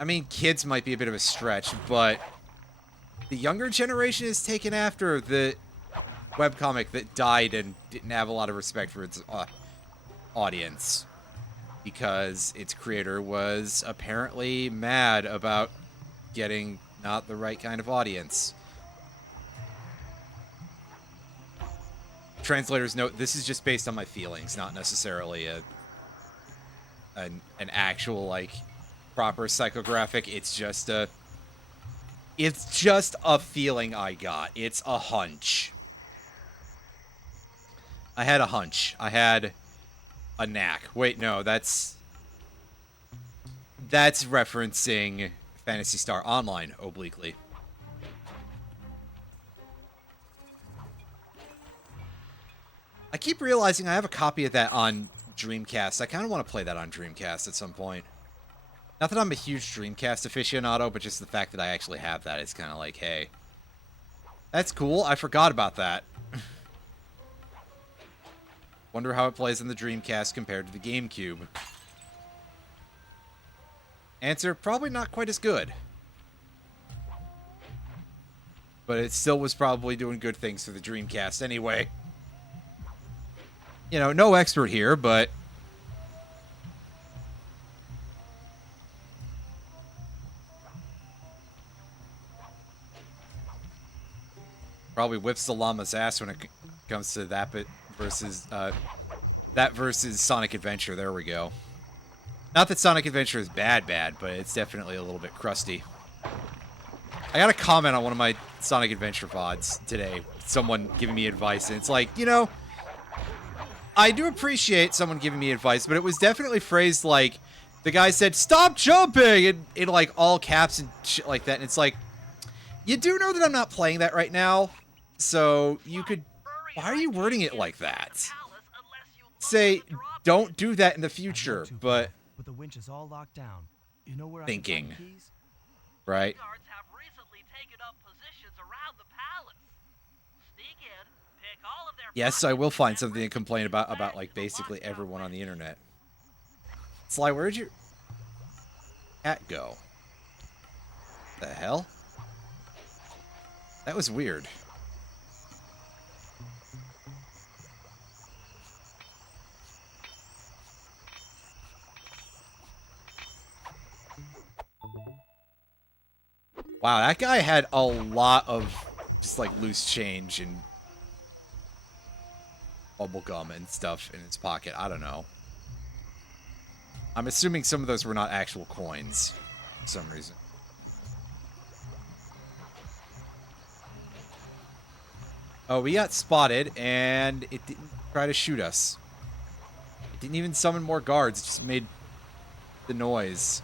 I mean, kids might be a bit of a stretch, but the younger generation is taken after the webcomic that died and didn't have a lot of respect for its audience. Because its creator was apparently mad about getting not the right kind of audience. Translator's note, this is just based on my feelings, not necessarily an actual, like, proper psychographic. It's just a feeling I got. It's a hunch. I had a hunch. I had a knack. Wait, no, that's referencing Phantasy Star Online obliquely. I keep realizing I have a copy of that on Dreamcast. I kind of want to play that on Dreamcast at some point. Not that I'm a huge Dreamcast aficionado, but just the fact that I actually have that is kind of like, hey, that's cool. I forgot about that. Wonder how it plays in the Dreamcast compared to the GameCube. Answer, probably not quite as good. But it still was probably doing good things for the Dreamcast anyway. You know, no expert here, but... probably whips the llama's ass when it comes to that bit versus, versus Sonic Adventure. There we go. Not that Sonic Adventure is bad, but it's definitely a little bit crusty. I got a comment on one of my Sonic Adventure VODs today. Someone giving me advice, and it's like, you know, I do appreciate someone giving me advice, but it was definitely phrased like, the guy said, "Stop jumping!" in like all caps and shit like that, and it's like, you do know that I'm not playing that right now, so you could... why are you wording it like that? Say, don't do that in the future, but... But the winch is all locked down. You know where thinking. I can find the keys? Right? Guards have recently taken up positions around the palace. Sneak in, pick all of their Yes, I will find pockets, something to and complain risk about back like to the basically lockdown everyone on the window. internet. Sly, where'd your cat go? The hell? That was weird. Wow, that guy had a lot of just like loose change and bubblegum and stuff in his pocket. I don't know. I'm assuming some of those were not actual coins for some reason. Oh, we got spotted, and it didn't try to shoot us. It didn't even summon more guards. It just made the noise.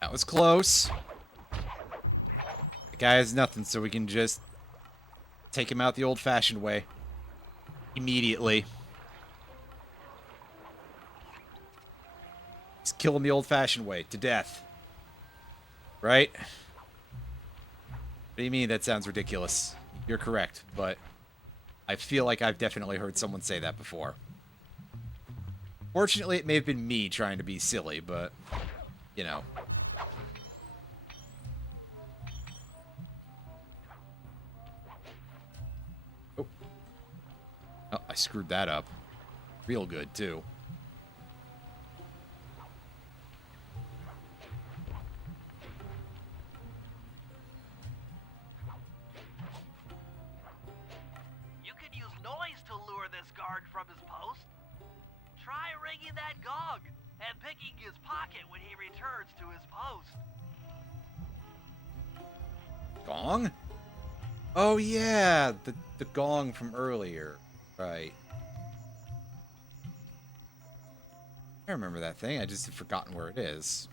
That was close. The guy has nothing, so we can just take him out the old-fashioned way. Immediately. Just kill him the old-fashioned way, to death. Right? What do you mean that sounds ridiculous? You're correct, but I feel like I've definitely heard someone say that before. Fortunately, it may have been me trying to be silly, but, you know. Oh. Oh, I screwed that up. Real good, too. You can use noise to lure this guard from his post. Try ringing that gong. and picking his pocket when he returns to his post. Gong? Oh yeah, the gong from earlier. Right. I remember that thing. I just had forgotten where it is.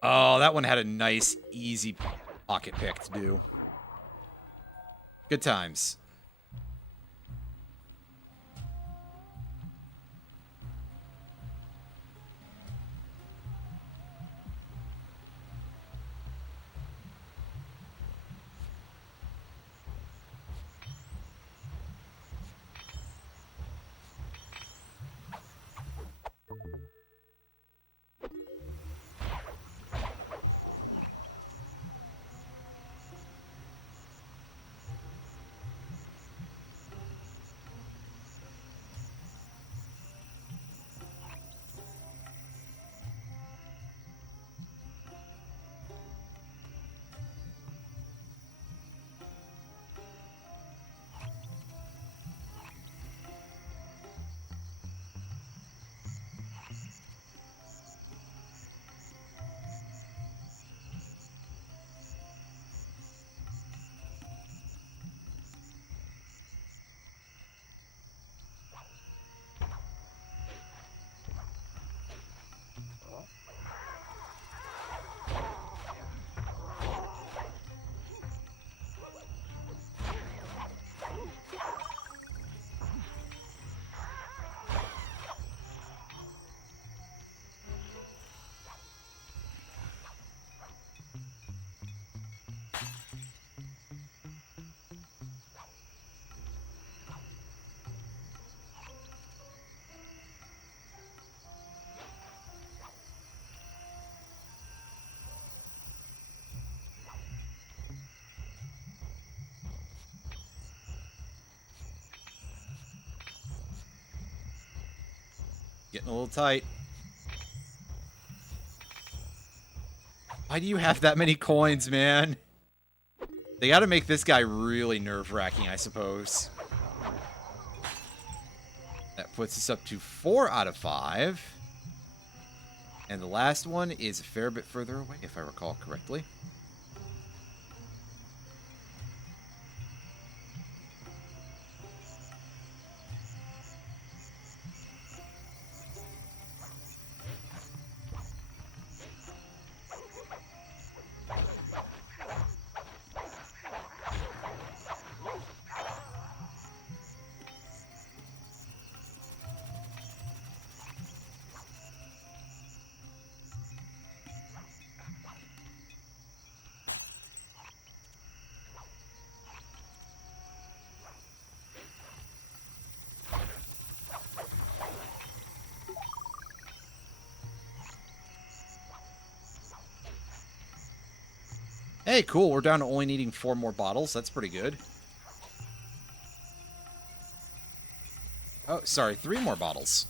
Oh, that one had a nice, easy pocket pick to do. Good times. Getting a little tight. Why do you have that many coins, man? They gotta make this guy really nerve-wracking, I suppose. That puts us up to 4 out of 5. And the last one is a fair bit further away, if I recall correctly. Hey, cool. We're down to only needing 4 more bottles. That's pretty good. Oh, sorry. 3 more bottles.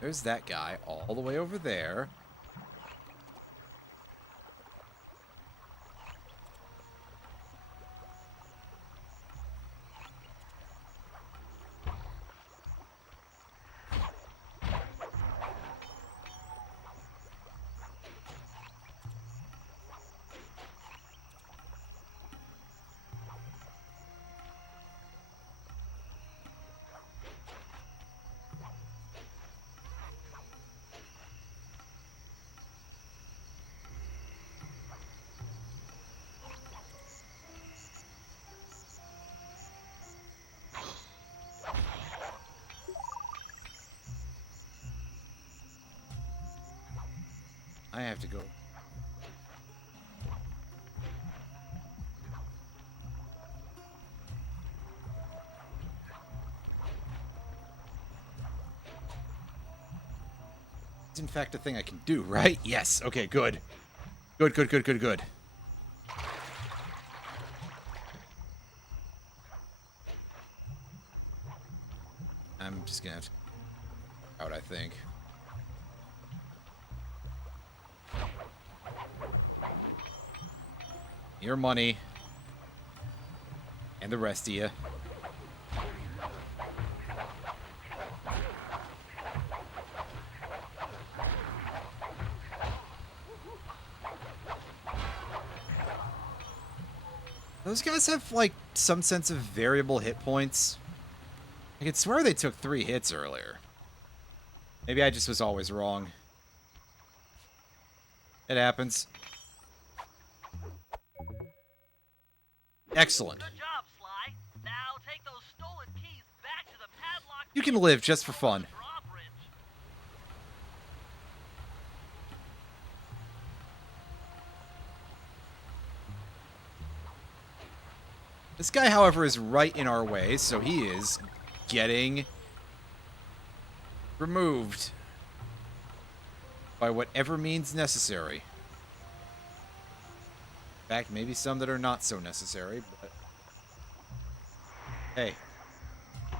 There's that guy all the way over there. I have to go. It's in fact a thing I can do, right? Yes. Okay, good. Good, good, good, good, good. I'm just gonna have to out, I think. Your money. And the rest of you. Those guys have, like, some sense of variable hit points. I could swear they took 3 hits earlier. Maybe I just was always wrong. It happens. Excellent. Good job, Sly. Now take those stolen keys back to the padlock. You can live just for fun. Drawbridge. This guy, however, is right in our way, so he is getting removed by whatever means necessary. In fact, maybe some that are not so necessary, but hey,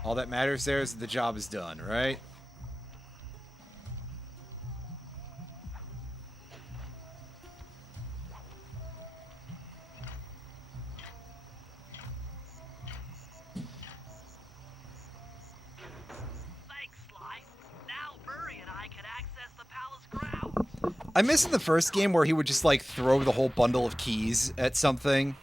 all that matters there is the job is done, right? Thanks, Sly. Now Murray and I can access the palace grounds. I miss in the first game where he would just, like, throw the whole bundle of keys at something.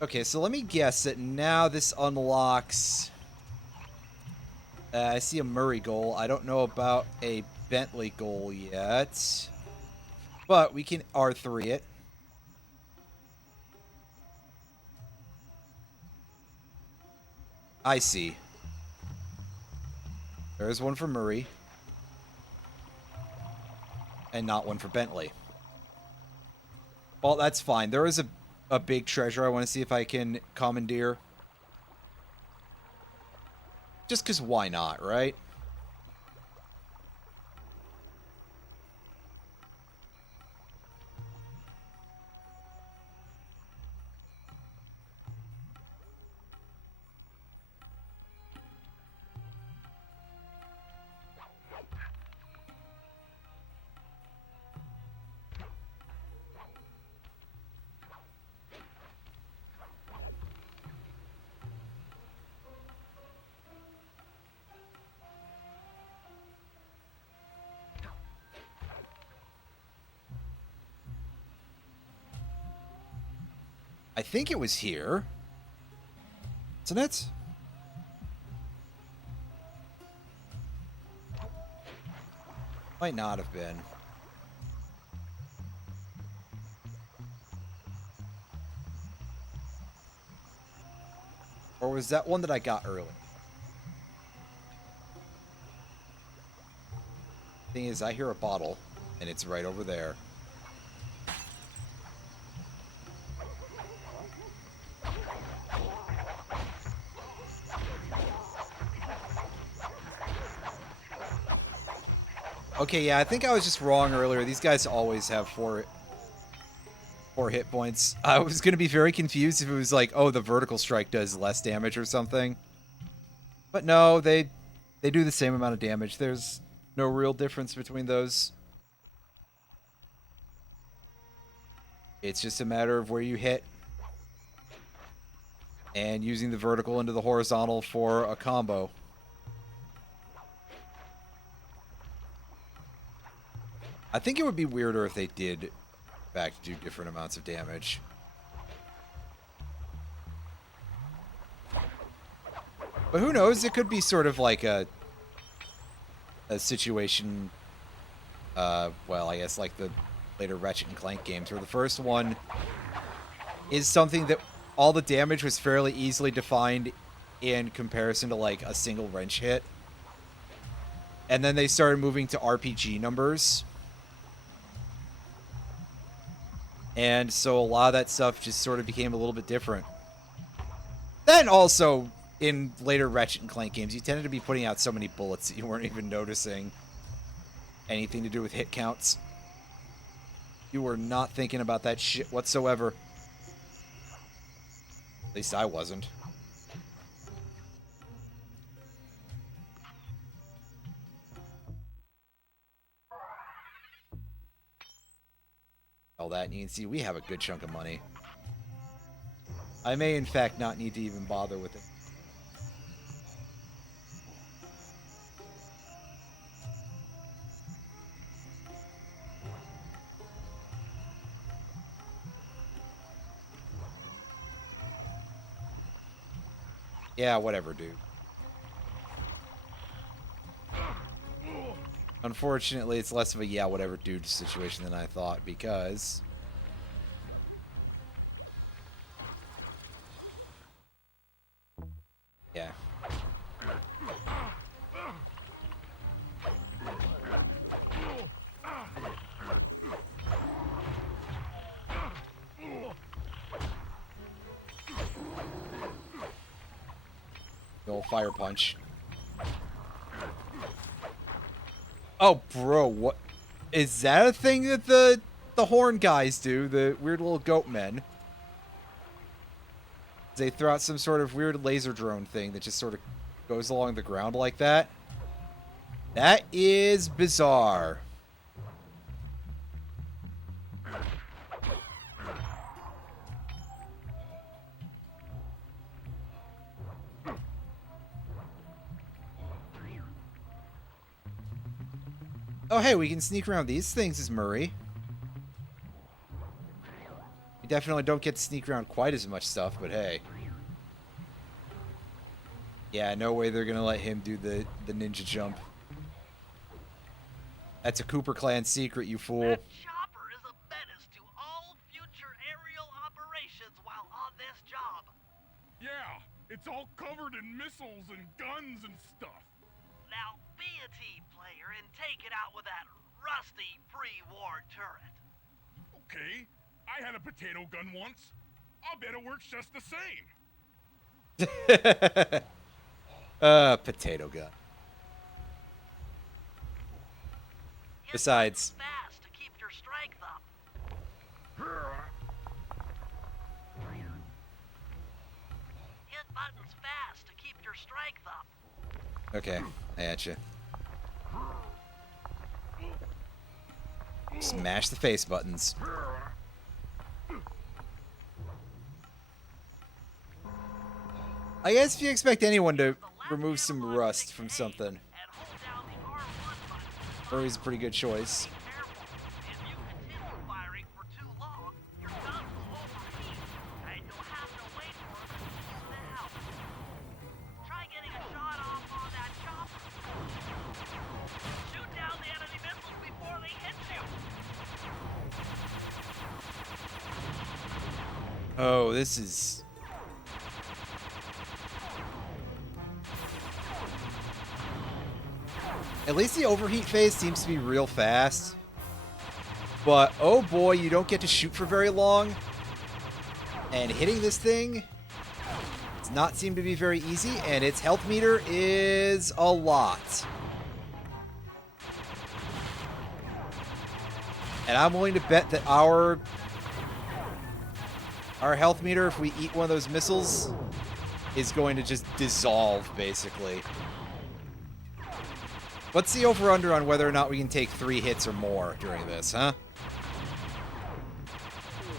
Okay, so let me guess that now this unlocks... I see a Murray goal. I don't know about a Bentley goal yet. But we can R3 it. I see. There's one for Murray. And not one for Bentley. Well, that's fine. There is a big treasure I want to see if I can commandeer. Just because why not, right? I think it was here. Isn't it? Might not have been. Or was that one that I got early? Thing is, I hear a bottle, and it's right over there. Okay, yeah, I think I was just wrong earlier. These guys always have four hit points. I was going to be very confused if it was like, oh, the vertical strike does less damage or something. But no, they do the same amount of damage. There's no real difference between those. It's just a matter of where you hit and using the vertical into the horizontal for a combo. I think it would be weirder if they did, in fact, do different amounts of damage. But who knows? It could be sort of like a situation, well, I guess like the later Ratchet and Clank games, where the first one is something that all the damage was fairly easily defined in comparison to like a single wrench hit. And then they started moving to RPG numbers. And so a lot of that stuff just sort of became a little bit different. Then also, in later Ratchet and Clank games, you tended to be putting out so many bullets that you weren't even noticing anything to do with hit counts. You were not thinking about that shit whatsoever. At least I wasn't. All that, and you can see we have a good chunk of money. I may, in fact, not need to even bother with it. Yeah, whatever, dude. Unfortunately, it's less of a yeah, whatever, dude situation than I thought, because... yeah. The old fire punch. Oh, bro, what? Is that a thing that the horn guys do? The weird little goat men? They throw out some sort of weird laser drone thing that just sort of goes along the ground like that? That is bizarre. Oh, hey, we can sneak around these things as Murray. We definitely don't get to sneak around quite as much stuff, but hey. Yeah, no way they're gonna let him do the ninja jump. That's a Cooper Clan secret, you fool. That chopper is a menace to all future aerial operations while on this job. Yeah, it's all covered in missiles and guns and stuff. Now be a team player and take it out with that rusty pre-war turret. Okay, I had a potato gun once. I'll bet it works just the same. Potato gun. Besides, Fast to keep your strength up. Hit buttons fast to keep your strength up. okay, I gotcha. Smash the face buttons. I guess if you expect anyone to remove some rust from something, And hold down the R1 button. Murray's a pretty good choice. Be careful. If you continue firing for too long, your guns will overheat, and you'll have to wait for them to cool down. Try getting a shot off on that chopper. Shoot down the enemy missiles before they hit you. Oh, this is... At least the overheat phase seems to be real fast. But, oh boy, you don't get to shoot for very long. And hitting this thing does not seem to be very easy, and its health meter is a lot. And I'm willing to bet that our health meter, if we eat one of those missiles, is going to just dissolve, basically. What's the over-under on whether or not we can take 3 hits or more during this, huh?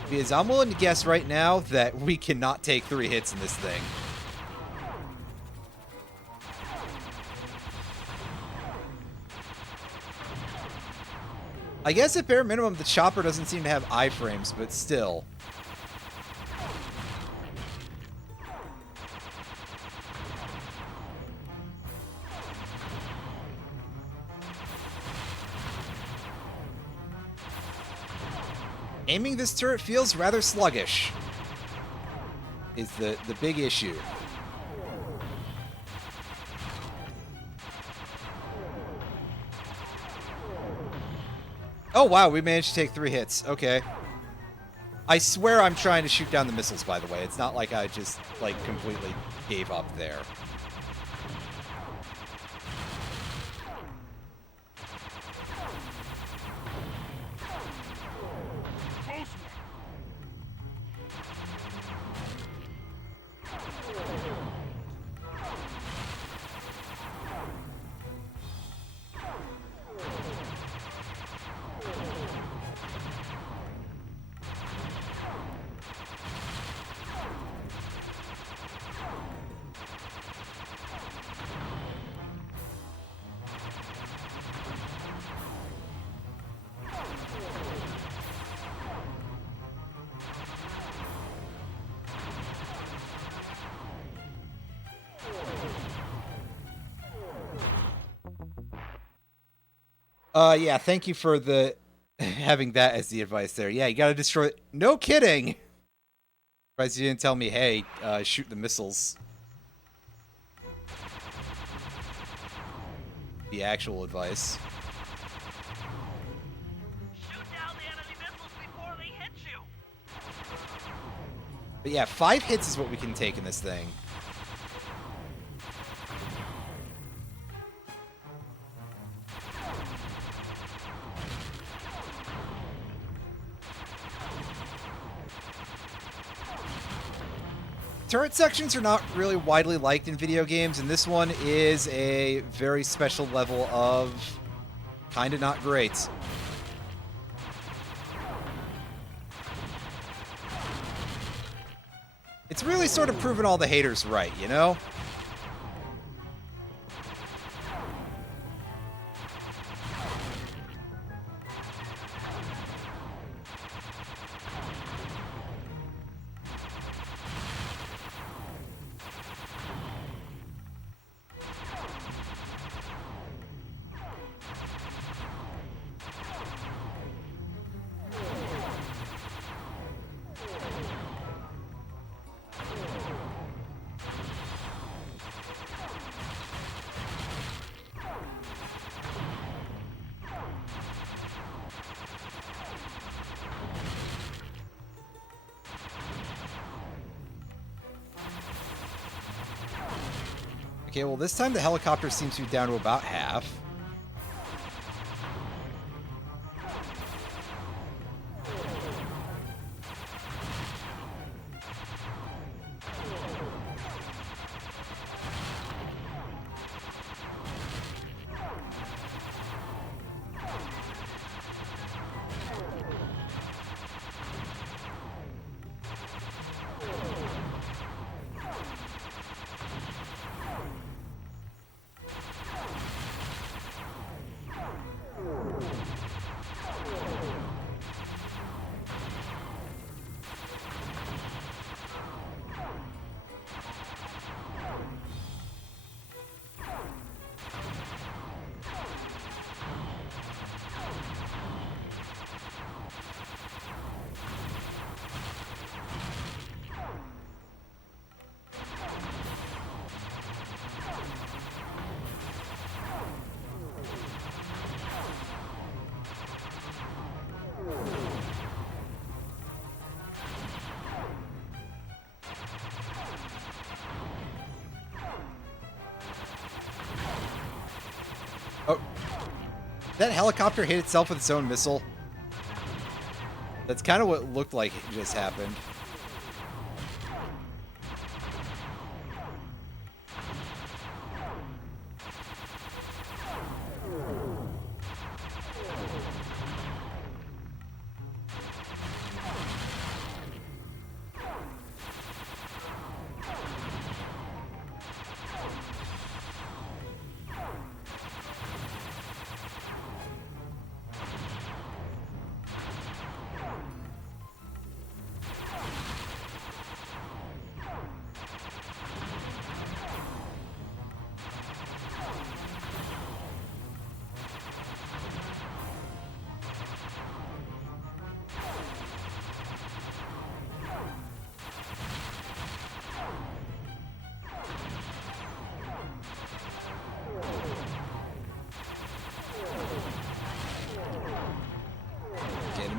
Because I'm willing to guess right now that we cannot take 3 hits in this thing. I guess at bare minimum, the chopper doesn't seem to have iframes, but still. Aiming this turret feels rather sluggish, is the big issue. Oh, wow, we managed to take 3 hits. Okay. I swear I'm trying to shoot down the missiles, by the way. It's not like I just, like, completely gave up there. Yeah, thank you for the having that as the advice there. Yeah, you gotta destroy... No kidding! Surprised you didn't tell me, hey, shoot the missiles. The actual advice. Shoot down the enemy missiles before they hit you. But yeah, 5 hits is what we can take in this thing. Turret sections are not really widely liked in video games, and this one is a very special level of kinda not great. It's really sort of proven all the haters right, you know? Okay, well, this time the helicopter seems to be down to about half. Oh, that helicopter hit itself with its own missile. That's kind of what looked like it just happened.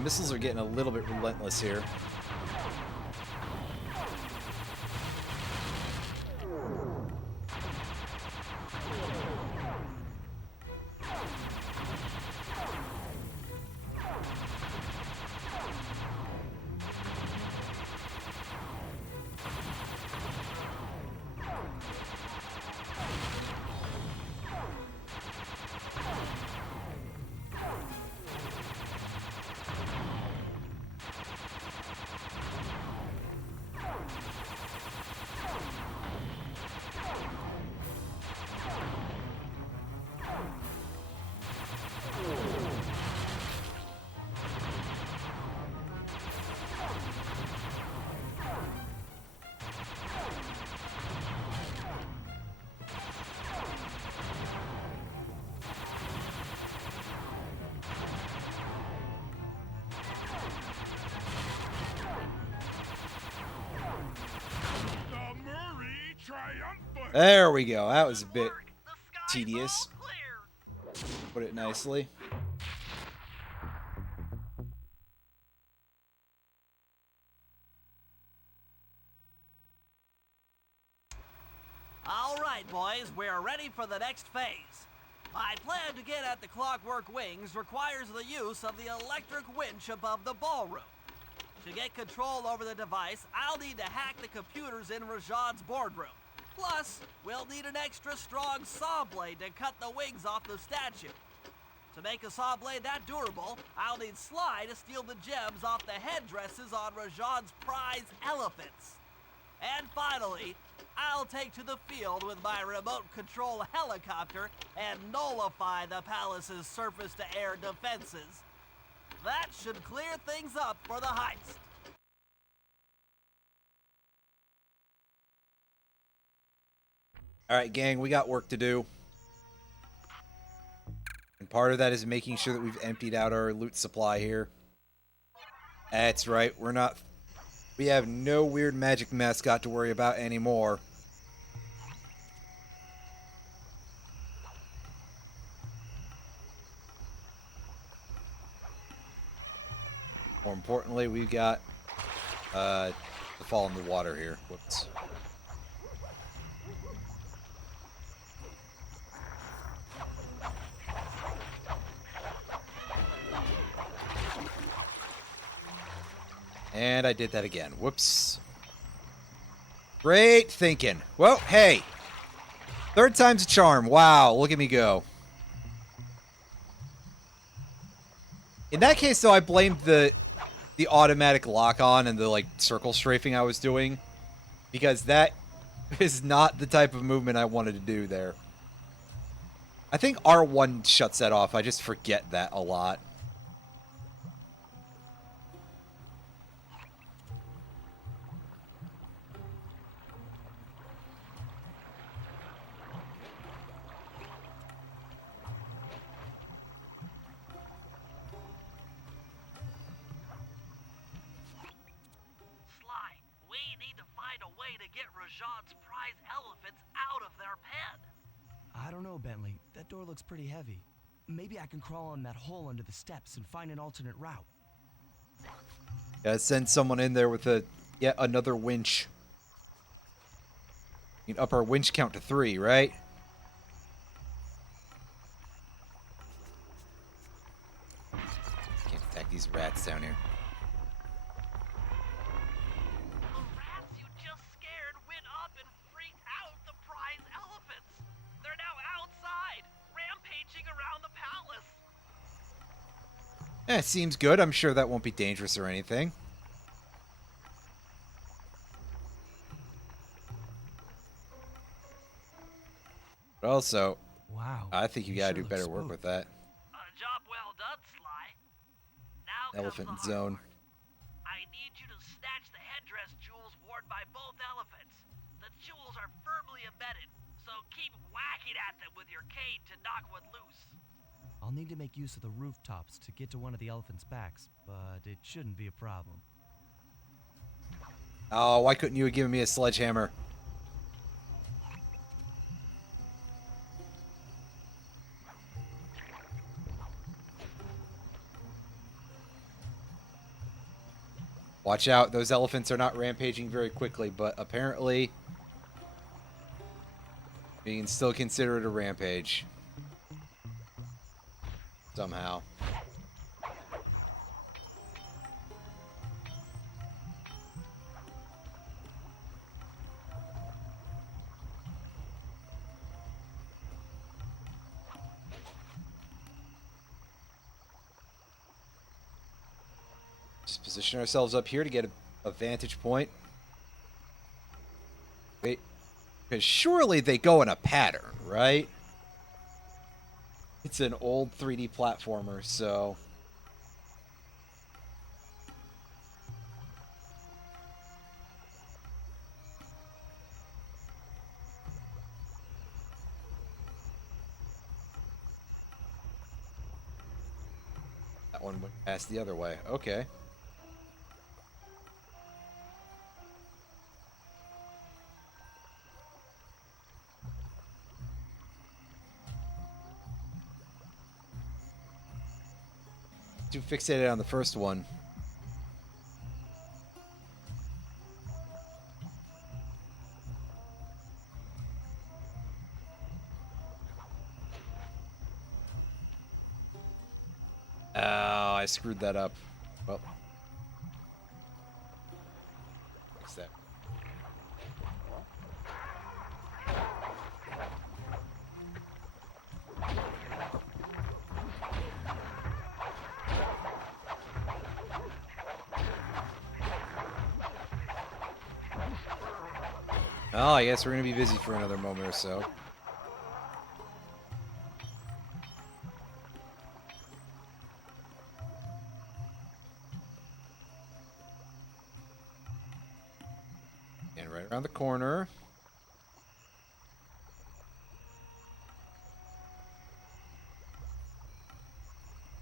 missiles are getting a little bit relentless here. There we go. That was a bit tedious. Put it nicely. All right, boys, we're ready for the next phase. My plan to get at the Clockwork Wings requires the use of the electric winch above the ballroom. To get control over the device, I'll need to hack the computers in Rajad's boardroom. Plus, we'll need an extra strong saw blade to cut the wings off the statue. To make a saw blade that durable, I'll need Sly to steal the gems off the headdresses on Rajad's prize elephants. And finally, I'll take to the field with my remote control helicopter and nullify the palace's surface-to-air defenses. That should clear things up for the heist. All right, gang, we got work to do. And part of that is making sure that we've emptied out our loot supply here. That's right, we have no weird magic mascot to worry about anymore. More importantly, we've got the fall in the water here. Whoops. And I did that again. Whoops. Great thinking. Well, hey. Third time's a charm. Wow, look at me go. In that case, though, I blamed the automatic lock-on and the, like, circle strafing I was doing. Because that is not the type of movement I wanted to do there. I think R1 shuts that off. I just forget that a lot. Rajad's prize elephants out of their pen. I don't know, Bentley. That door looks pretty heavy. Maybe I can crawl on that hole under the steps and find an alternate route. Gotta send someone in there with yet another winch. You can up our winch count to 3, right? Can't attack these rats down here. Seems good. I'm sure that won't be dangerous or anything. But also, wow, I think you gotta do better work with that. Job well done, Sly. Now Elephant comes the zone. hard part. I need you to snatch the headdress jewels worn by both elephants. The jewels are firmly embedded, so keep whacking at them with your cane to knock one loose. I'll need to make use of the rooftops to get to one of the elephants' backs, but it shouldn't be a problem. Oh, why couldn't you have given me a sledgehammer? Watch out, those elephants are not rampaging very quickly, but apparently we can still consider it a rampage. Somehow. Just position ourselves up here to get a vantage point. Wait, because surely they go in a pattern, right? It's an old 3D platformer, so... That one went past the other way. Okay. Too fixated on the first one. Oh, I screwed that up. Well. Fix that. Oh, I guess we're going to be busy for another moment or so. And right around the corner.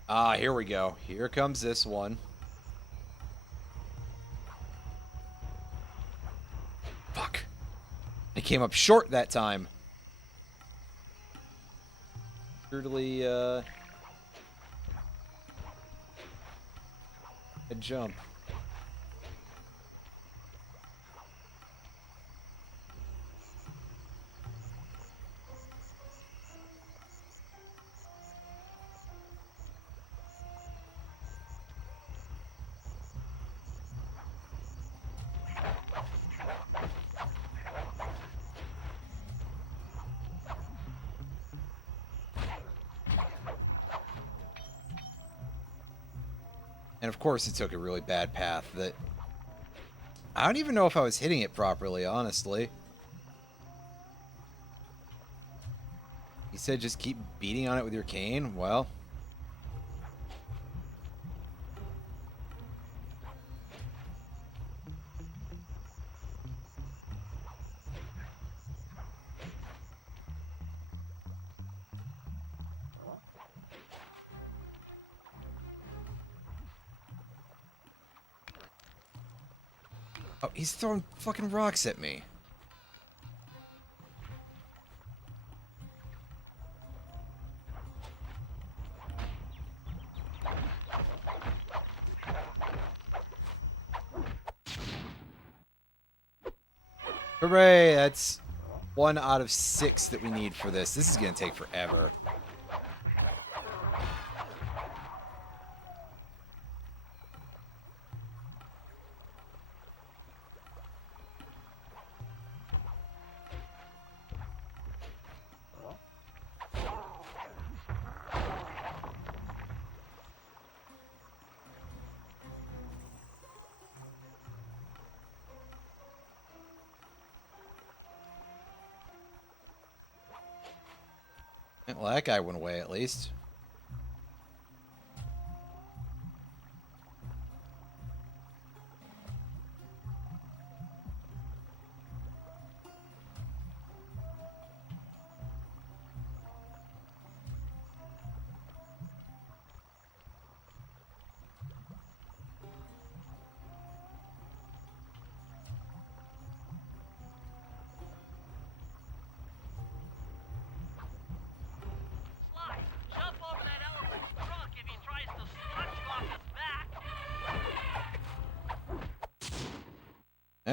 Ah, here we go. Here comes this one. Fuck. I came up short that time. Brutally, a jump. And of course it took a really bad path that... I don't even know if I was hitting it properly, honestly. He said just keep beating on it with your cane? Well... Oh, he's throwing fucking rocks at me. Hooray, that's 1 out of 6 that we need for this. This is going to take forever. Well, that guy went away at least.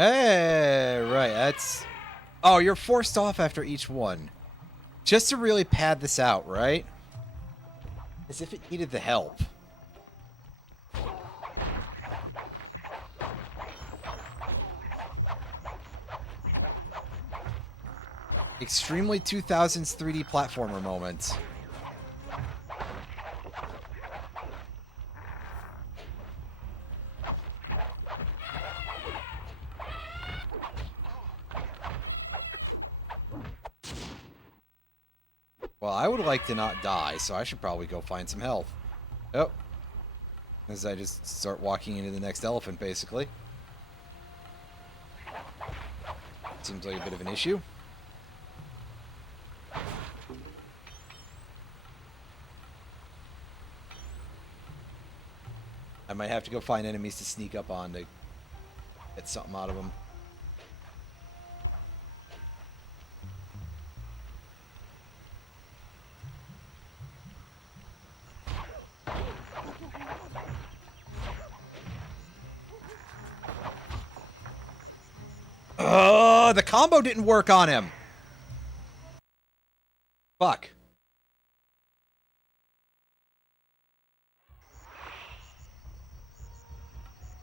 Hey, right, that's... Oh, you're forced off after each one. Just to really pad this out, right? As if it needed the help. Extremely 2000s 3D platformer moment. Well, I would like to not die, so I should probably go find some health. Oh. As I just start walking into the next elephant, basically. Seems like a bit of an issue. I might have to go find enemies to sneak up on to get something out of them. Oh, the combo didn't work on him. Fuck.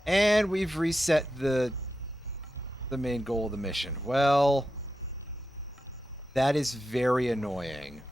And we've reset the main goal of the mission. Well, that is very annoying.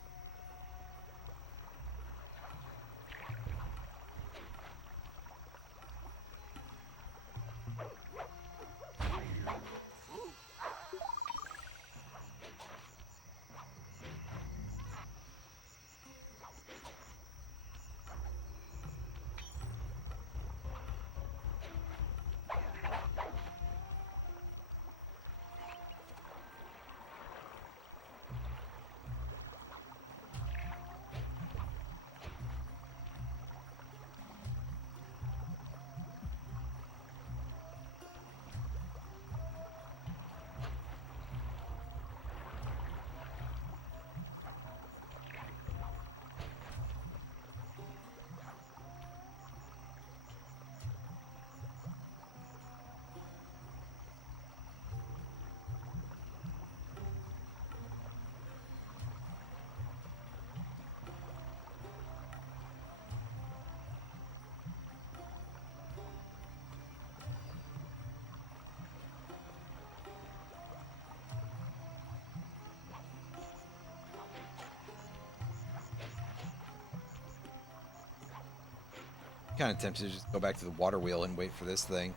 Kind of tempted to just go back to the water wheel and wait for this thing.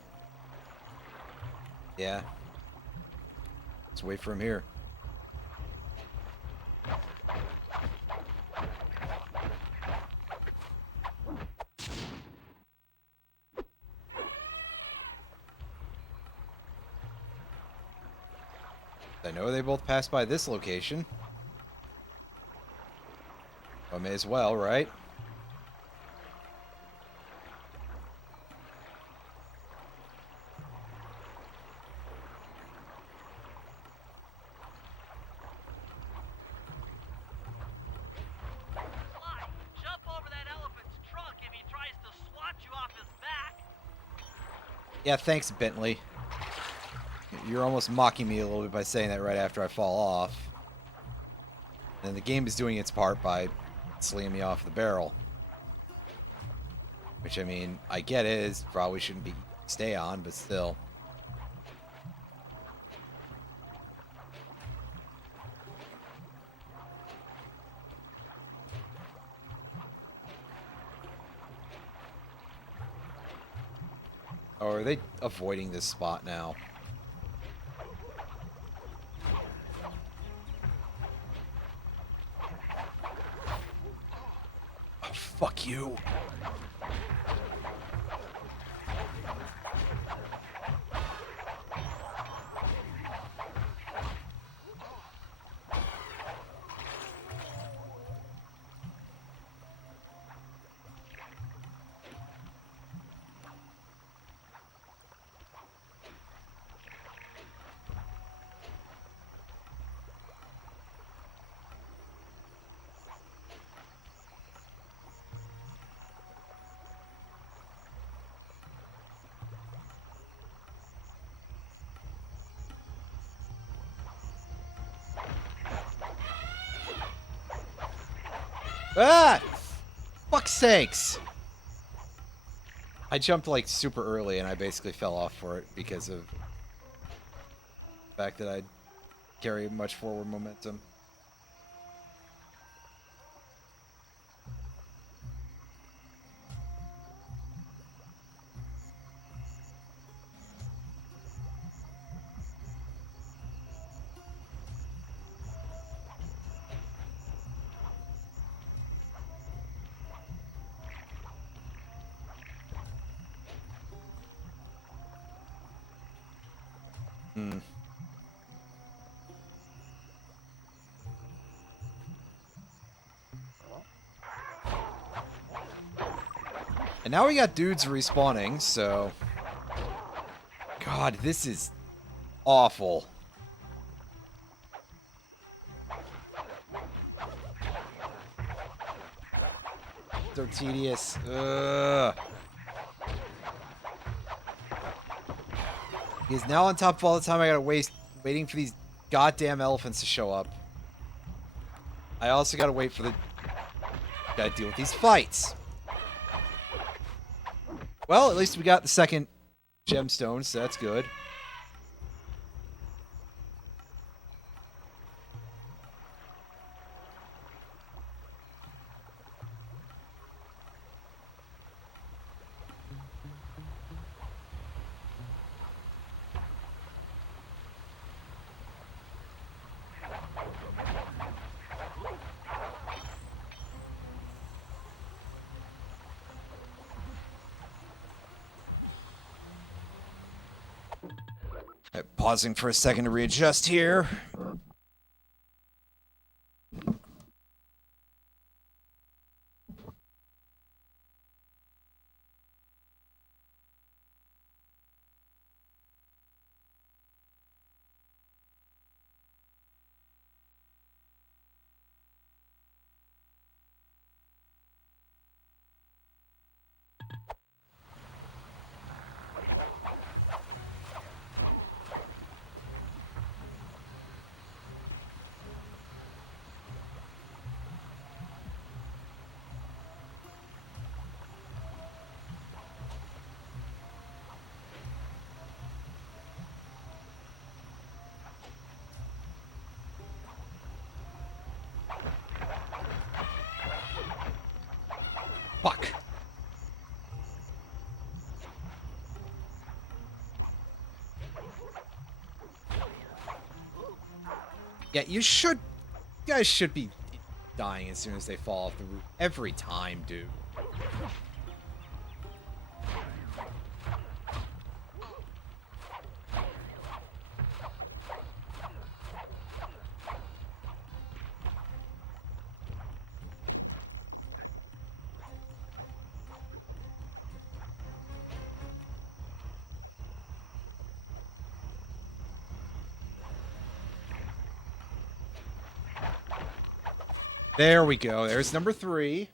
Yeah. Let's wait for him here. I know they both passed by this location. I may as well, right? Jump over that elephant's trunk if he tries to swat you off his back. Yeah, thanks, Bentley. You're almost mocking me a little bit by saying that right after I fall off. And the game is doing its part by slinging me off the barrel. Which, I mean, I get it. It probably shouldn't be stay on, but still. Or are they avoiding this spot now? Oh, fuck you. Ah! Fuck's sakes! I jumped like super early and I basically fell off for it because of the fact that I carry much forward momentum. Hmm. And now we got dudes respawning, so... God, this is awful. So tedious. Ugh. Because now on top of all the time I gotta waste waiting for these goddamn elephants to show up. I also gotta wait for the... Gotta deal with these fights. Well, at least we got the second gemstone, so that's good. Pausing for a second to readjust here. Fuck. Yeah, you guys should be dying as soon as they fall off the roof. Every time, dude. There we go. There's number 3.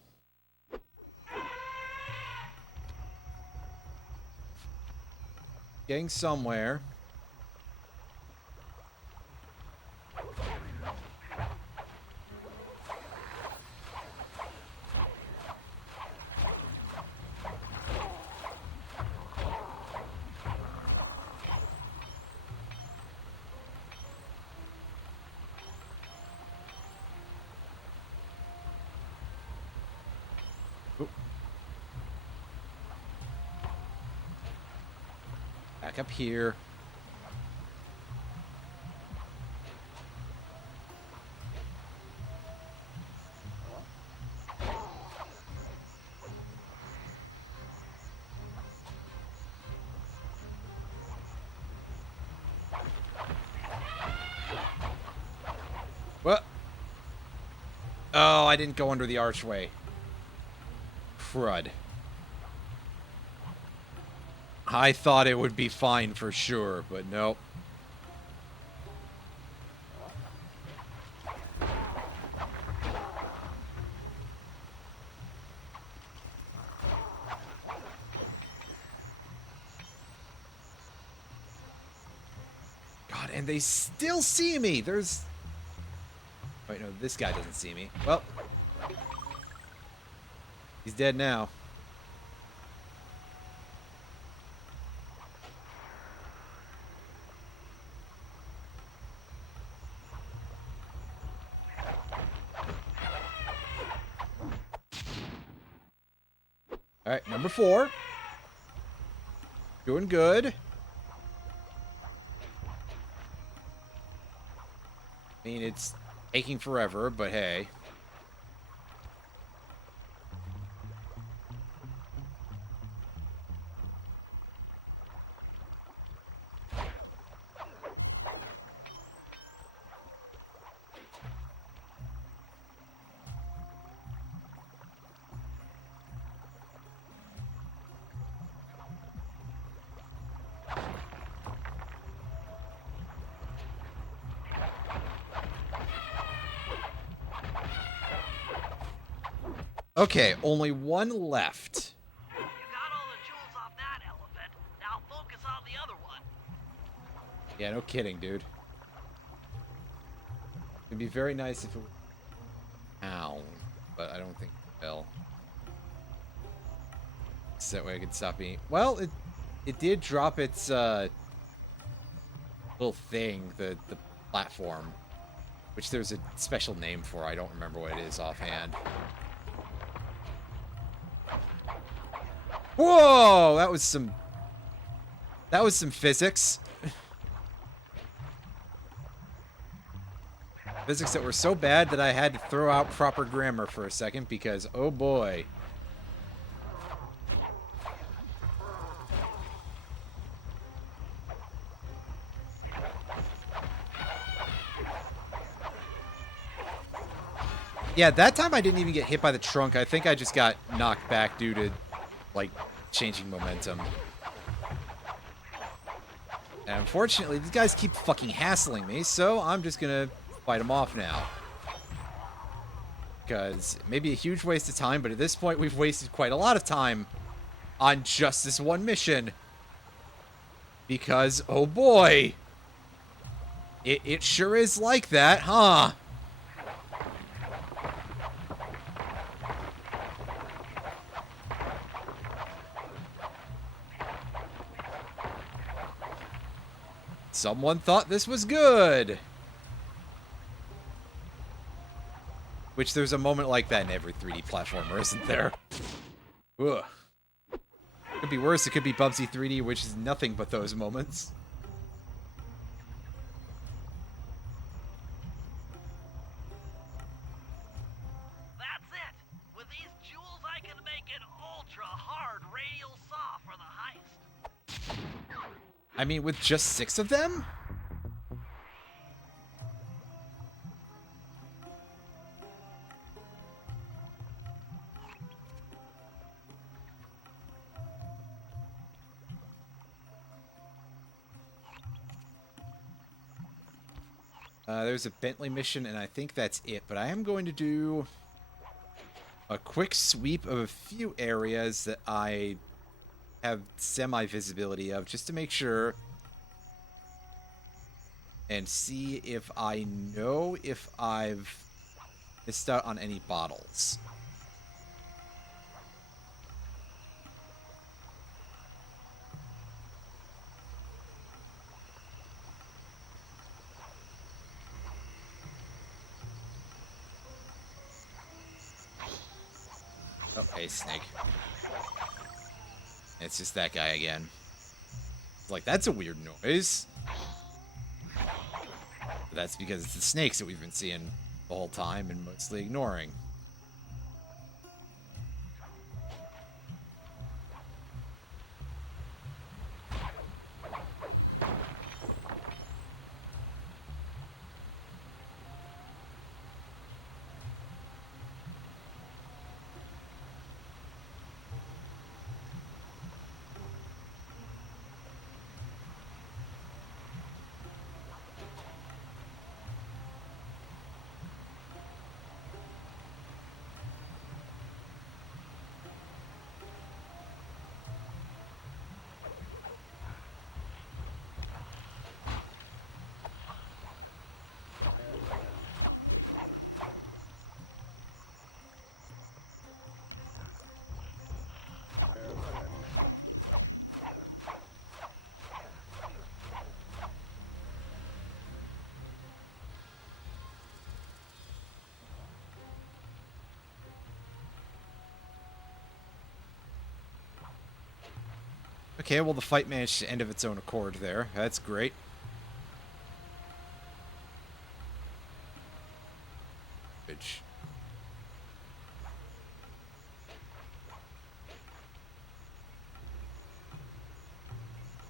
Getting somewhere. Oop. Back up here. What? Oh, I didn't go under the archway. Crud. I thought it would be fine for sure, but nope. God, and they still see me. There's... Wait, no, this guy doesn't see me. Well, He's dead now. All right, number 4. Doing good. I mean, it's taking forever, but hey. Okay, only one left. You got all the jewels off that elephant. Now focus on the other one. Yeah, no kidding, dude. It'd be very nice if it was down, but I don't think it will. So that way I could stop being... Well, it did drop its little thing, the platform, which there's a special name for. I don't remember what it is offhand. Whoa! That was some physics. Physics that were so bad that I had to throw out proper grammar for a second because, oh boy. Yeah, that time I didn't even get hit by the trunk. I think I just got knocked back due to, like, changing momentum. And unfortunately, these guys keep fucking hassling me, so I'm just gonna fight them off now. Because it may be a huge waste of time, but at this point, we've wasted quite a lot of time on just this one mission. Because, oh boy, it sure is like that, huh? Someone thought this was good. Which there's a moment like that in every 3D platformer, isn't there? Ugh. Could be worse, it could be Bubsy 3D, which is nothing but those moments. That's it. With these jewels, I can make an ultra-hard radial saw for the heist. I mean, with just 6 of them? There's a Bentley mission, and I think that's it. But I am going to do a quick sweep of a few areas that I have semi-visibility of, just to make sure. And see if I know if I've missed out on any bottles. Oh, hey, snake. It's just that guy again. Like, that's a weird noise. But that's because it's the snakes that we've been seeing the whole time and mostly ignoring. Okay, well, the fight managed to end of its own accord there. That's great. Bridge.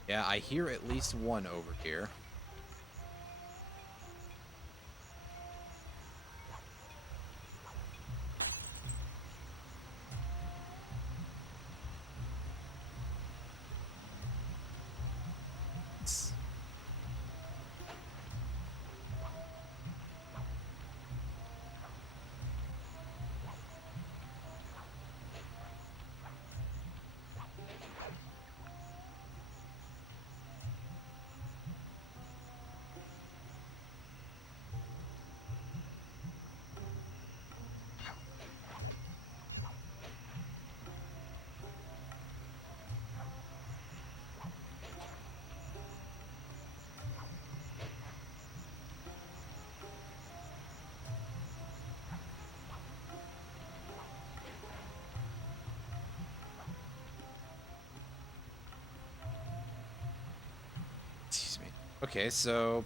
Yeah, I hear at least one over here. Excuse me. Okay, so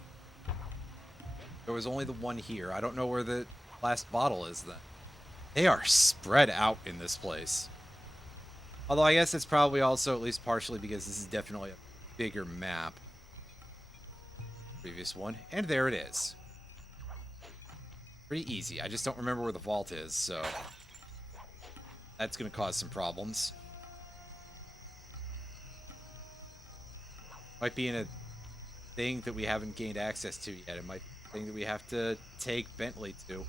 there was only the one here. I don't know where the last bottle is then. They are spread out in this place. Although I guess it's probably also at least partially because this is definitely a bigger map. Previous one. And there it is. Pretty easy. I just don't remember where the vault is, so that's going to cause some problems. Might be in a thing that we haven't gained access to yet. It might be a thing that we have to take Bentley to.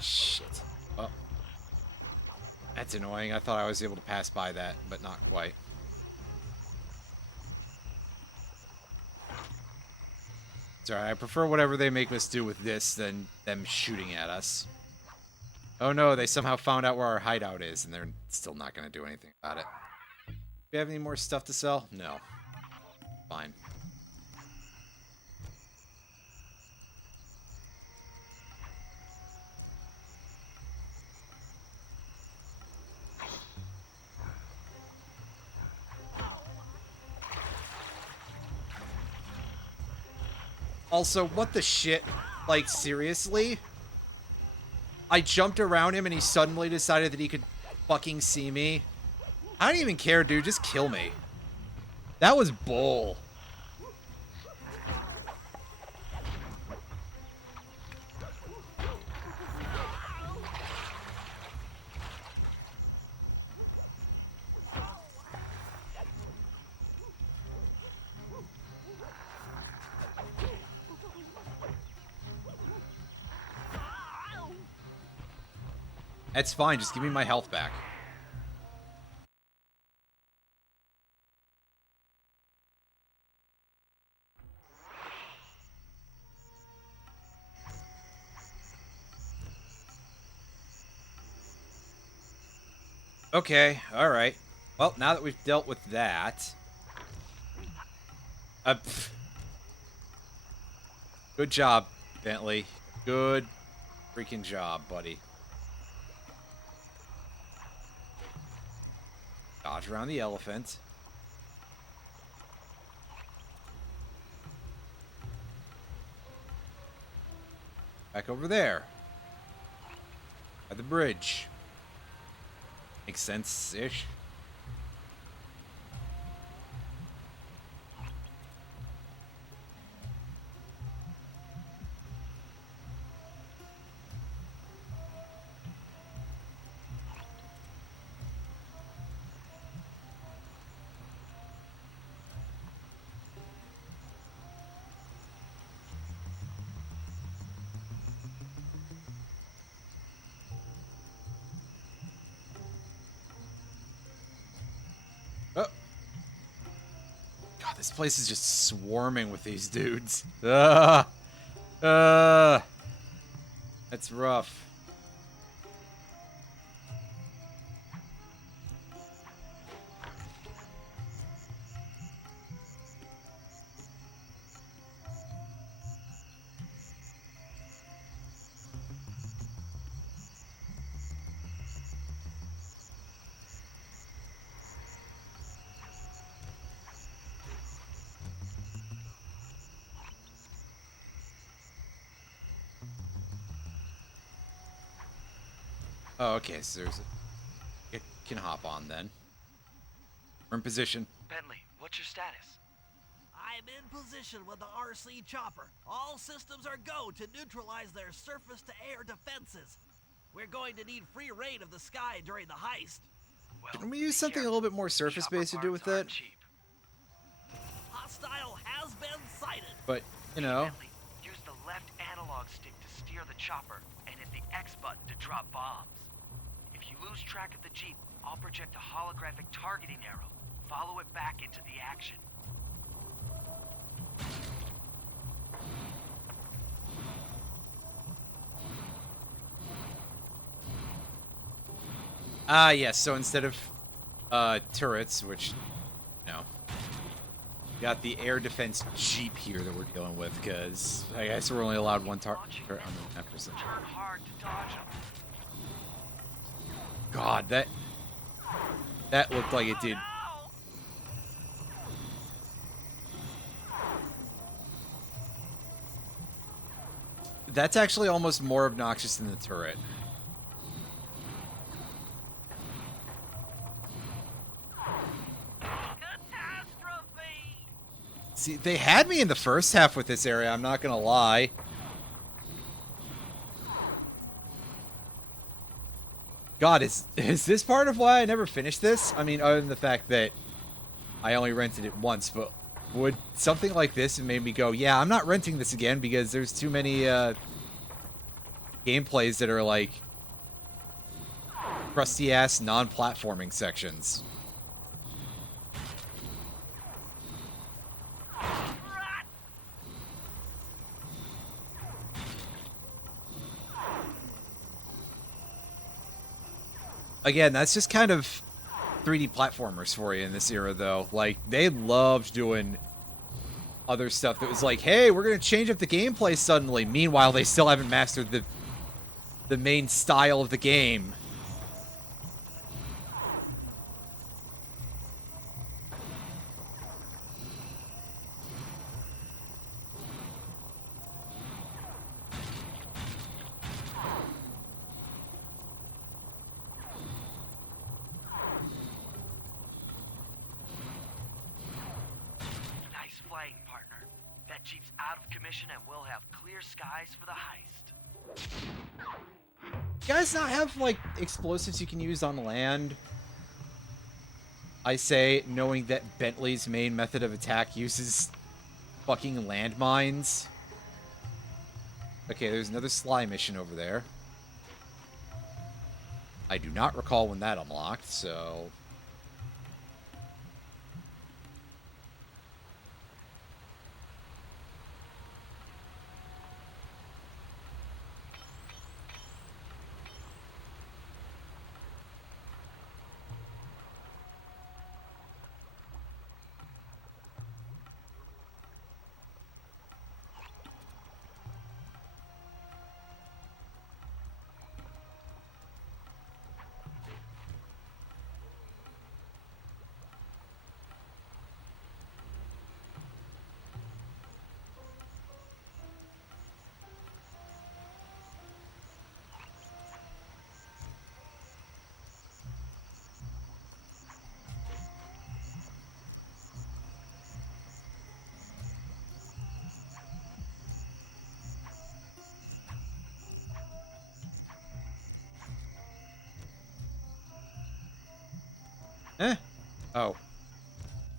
Shit. Oh. That's annoying. I thought I was able to pass by that, but not quite. Sorry, I prefer whatever they make us do with this than them shooting at us. Oh no, they somehow found out where our hideout is, and they're still not going to do anything about it. Do we have any more stuff to sell? No. Fine. Also, what the shit? Like, seriously? I jumped around him and he suddenly decided that he could fucking see me. I don't even care, dude. Just kill me. That was bull. That's fine. Just give me my health back. Okay, alright. Well, now that we've dealt with that... Good job, Bentley. Good freaking job, buddy. Dodge around the elephant. Back over there. By the bridge. Makes sense-ish. This place is just swarming with these dudes. Ugh. That's rough. Oh, okay, so there's a... It can hop on then. We're in position. Bentley, what's your status? I'm in position with the RC chopper. All systems are go to neutralize their surface-to-air defenses. We're going to need free reign of the sky during the heist. Well, Can we use something a little bit more surface-based to do with that? Hostile has been sighted. But, you know... Bentley, use the left analog stick to steer the chopper and hit the X button to drop bombs. If you lose track of the Jeep, I'll project a holographic targeting arrow. Follow it back into the action. Ah, yes, so instead of turrets, which, you know, got the air defense Jeep here that we're dealing with, because I guess we're only allowed one turret on the map. Turn hard to dodge them. God, that looked like it did. That's actually almost more obnoxious than the turret. Catastrophe! See, they had me in the first half with this area, I'm not gonna lie. God, is this part of why I never finished this? I mean, other than the fact that I only rented it once, but would something like this have made me go, yeah, I'm not renting this again because there's too many gameplays that are like crusty-ass non-platforming sections. Again, that's just kind of 3D platformers for you in this era, though. Like, they loved doing other stuff that was like, hey, we're going to change up the gameplay suddenly. Meanwhile, they still haven't mastered the main style of the game. Nice flying, partner. That Jeep's out of commission and we'll have clear skies for the heist. You guys not have, like, explosives you can use on land? I say, knowing that Bentley's main method of attack uses fucking landmines. Okay, there's another Sly mission over there. I do not recall when that unlocked, so... Eh? Oh.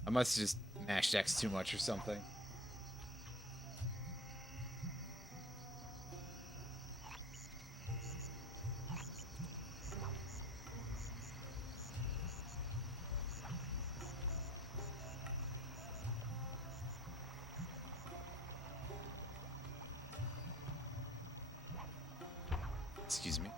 I must have just mashed X too much or something. Excuse me.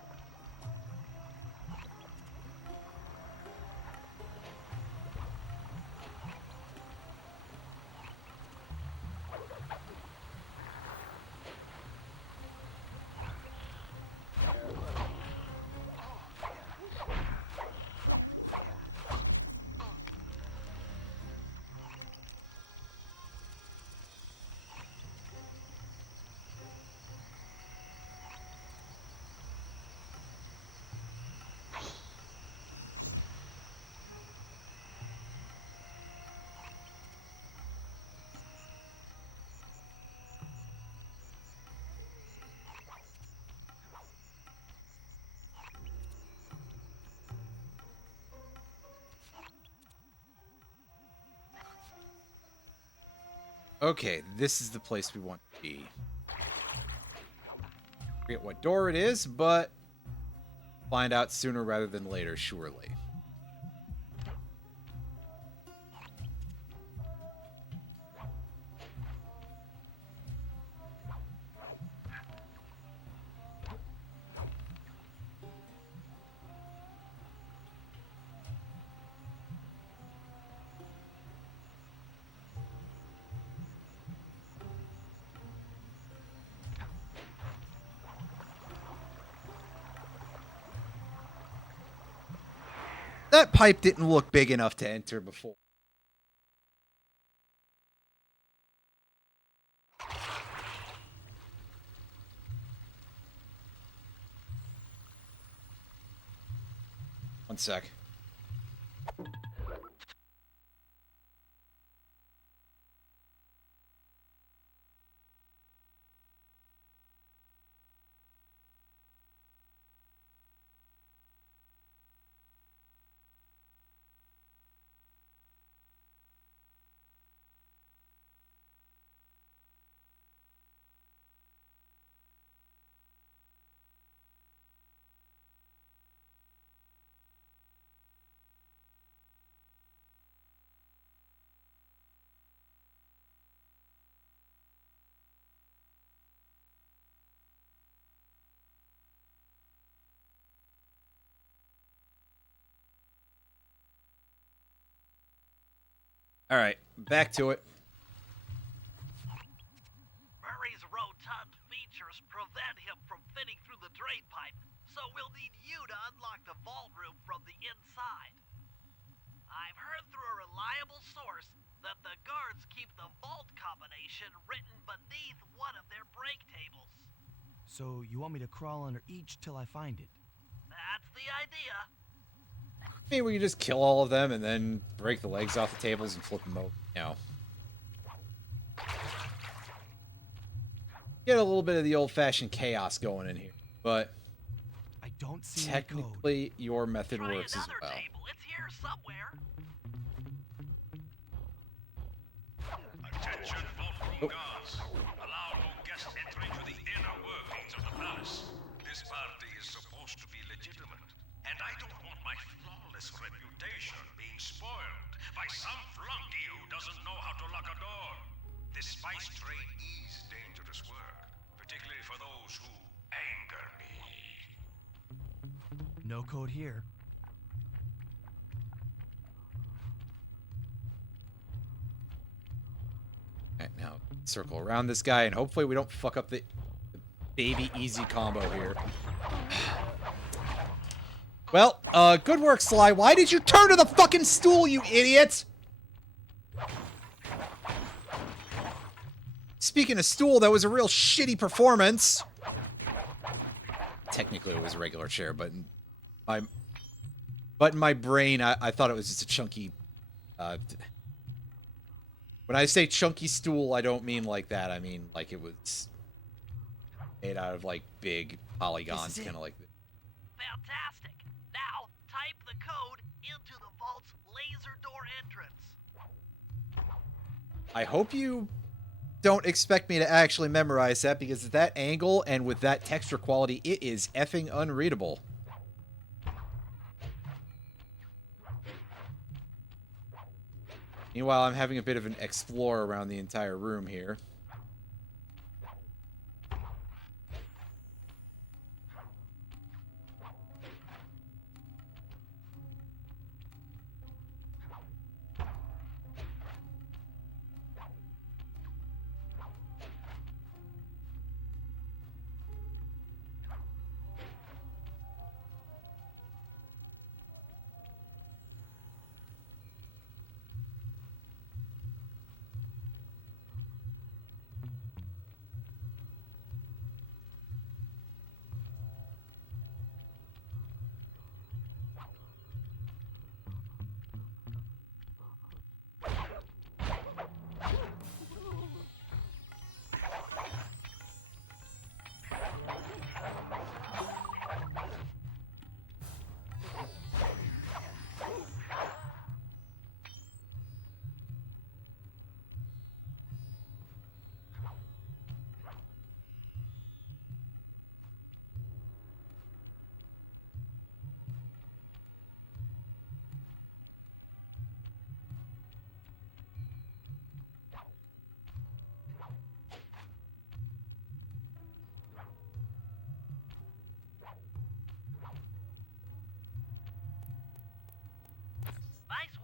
Okay, this is the place we want to be. Forget what door it is, but find out sooner rather than later, surely. That pipe didn't look big enough to enter before. One sec. All right, back to it. Murray's rotund features prevent him from fitting through the drain pipe, so we'll need you to unlock the vault room from the inside. I've heard through a reliable source that the guards keep the vault combination written beneath one of their break tables. So you want me to crawl under each till I find it? That's the idea. I mean, we can just kill all of them and then break the legs off the tables and flip them over. You know. Get a little bit of the old-fashioned chaos going in here, but I don't see any code. technically your method Try works as another well. table. It's here somewhere. Attention, vault room guards. Allow no guest entry to the inner workings of the palace. This party is supposed to be legitimate, and I don't want my flawless reputation being spoiled by some flunky who doesn't know how to lock a door. This spice trade is dangerous work, particularly for those who anger me. No code here. Alright, now circle around this guy, and hopefully we don't fuck up the baby easy combo here. Well, good work, Sly. Why did you turn to the fucking stool, you idiot? Speaking of stool, that was a real shitty performance. Technically, it was a regular chair, but in my brain, I thought it was just a chunky... when I say chunky stool, I don't mean like that. I mean like it was made out of, like, big polygons, kind of like... Fantastic. Now, type the code into the vault's laser door entrance. I hope you don't expect me to actually memorize that, because at that angle and with that texture quality, it is effing unreadable. Meanwhile, I'm having a bit of an explore around the entire room here.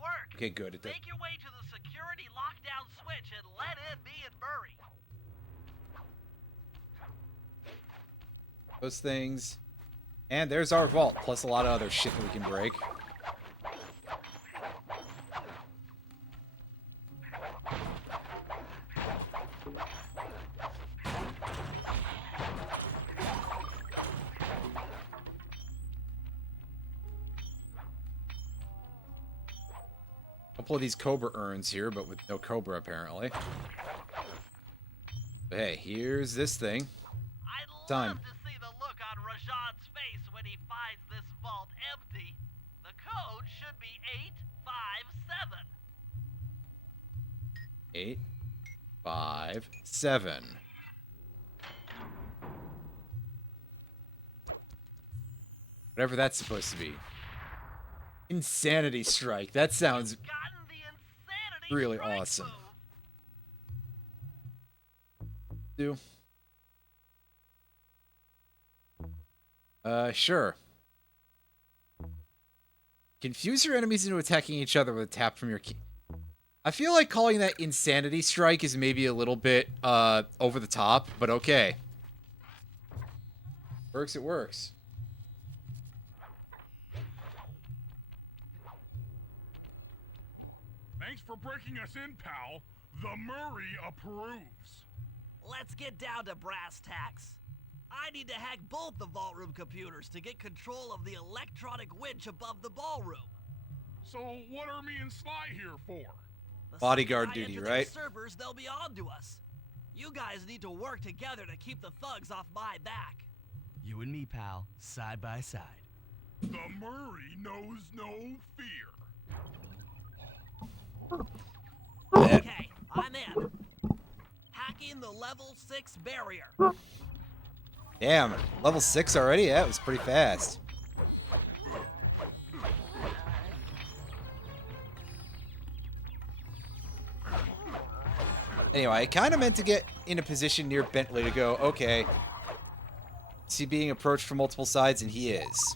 work. Okay, good. It does. Make your way to the security lockdown switch and let in me and Murray. Those things. And there's our vault, plus a lot of other shit that we can break. Couple of these Cobra urns here, but with no Cobra apparently. But hey, here's this thing. I'd Time. love to see the look on Rajan's face when he finds this vault empty. The code should be 857. 8, 5, 7. Whatever that's supposed to be. Insanity Strike. That sounds Gotten the insanity really strike awesome. move. Sure. Confuse your enemies into attacking each other with a tap from your key. I feel like calling that Insanity Strike is maybe a little bit, over the top, but okay. Works, it works. Thanks for breaking us in, pal. The Murray approves. Let's get down to brass tacks. I need to hack both the vault room computers to get control of the electronic winch above the ballroom. So what are me and Sly here for? The Bodyguard second I duty, enter their right? servers, they'll be on to us. You guys need to work together to keep the thugs off my back. You and me, pal, side by side. The Murray knows no fear. Okay, I'm in. Hacking the level 6 barrier. Damn, level 6 already? Yeah, it was pretty fast. Anyway, I kind of meant to get in a position near Bentley to go, okay. Is he being approached from multiple sides? And he is.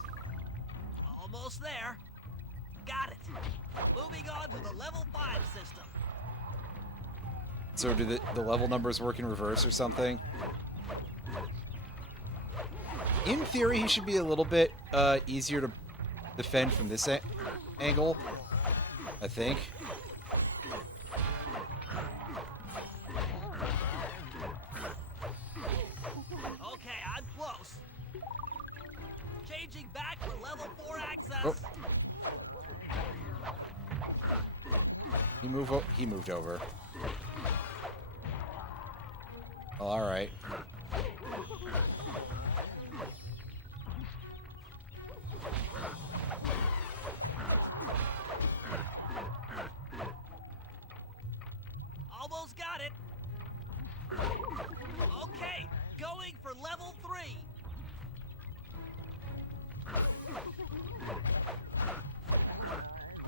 Almost there. Got it. Moving on to the level 5 system. So do the level numbers work in reverse or something? In theory, he should be a little bit easier to defend from this angle, I think. Okay, I'm close. Changing back for level 4 access. Oh. He moved over. Oh, all right. Almost got it. Okay, going for level 3.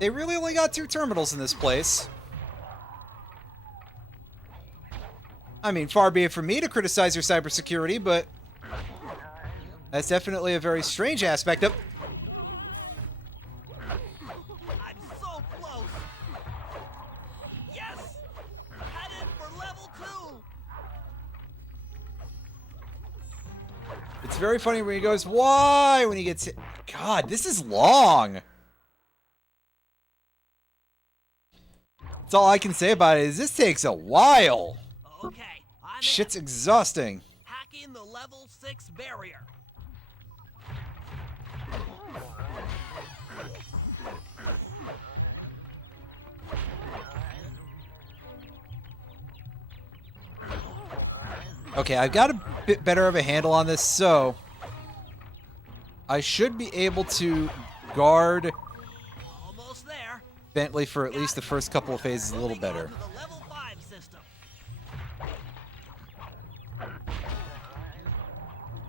They really only got 2 terminals in this place. I mean, far be it from me to criticize your cybersecurity, but that's definitely a very strange aspect of... I'm so close. Yes! Headed for level 2. It's very funny when he goes, why? When he gets hit. God, this is long. That's all I can say about it is this takes a while. Okay, I'm Shit's in. exhausting. Hacking the level 6 barrier. Okay, I've got a bit better of a handle on this, so I should be able to guard Almost there. Bentley for at least the first couple of phases a little Moving on better. to the level 5 system.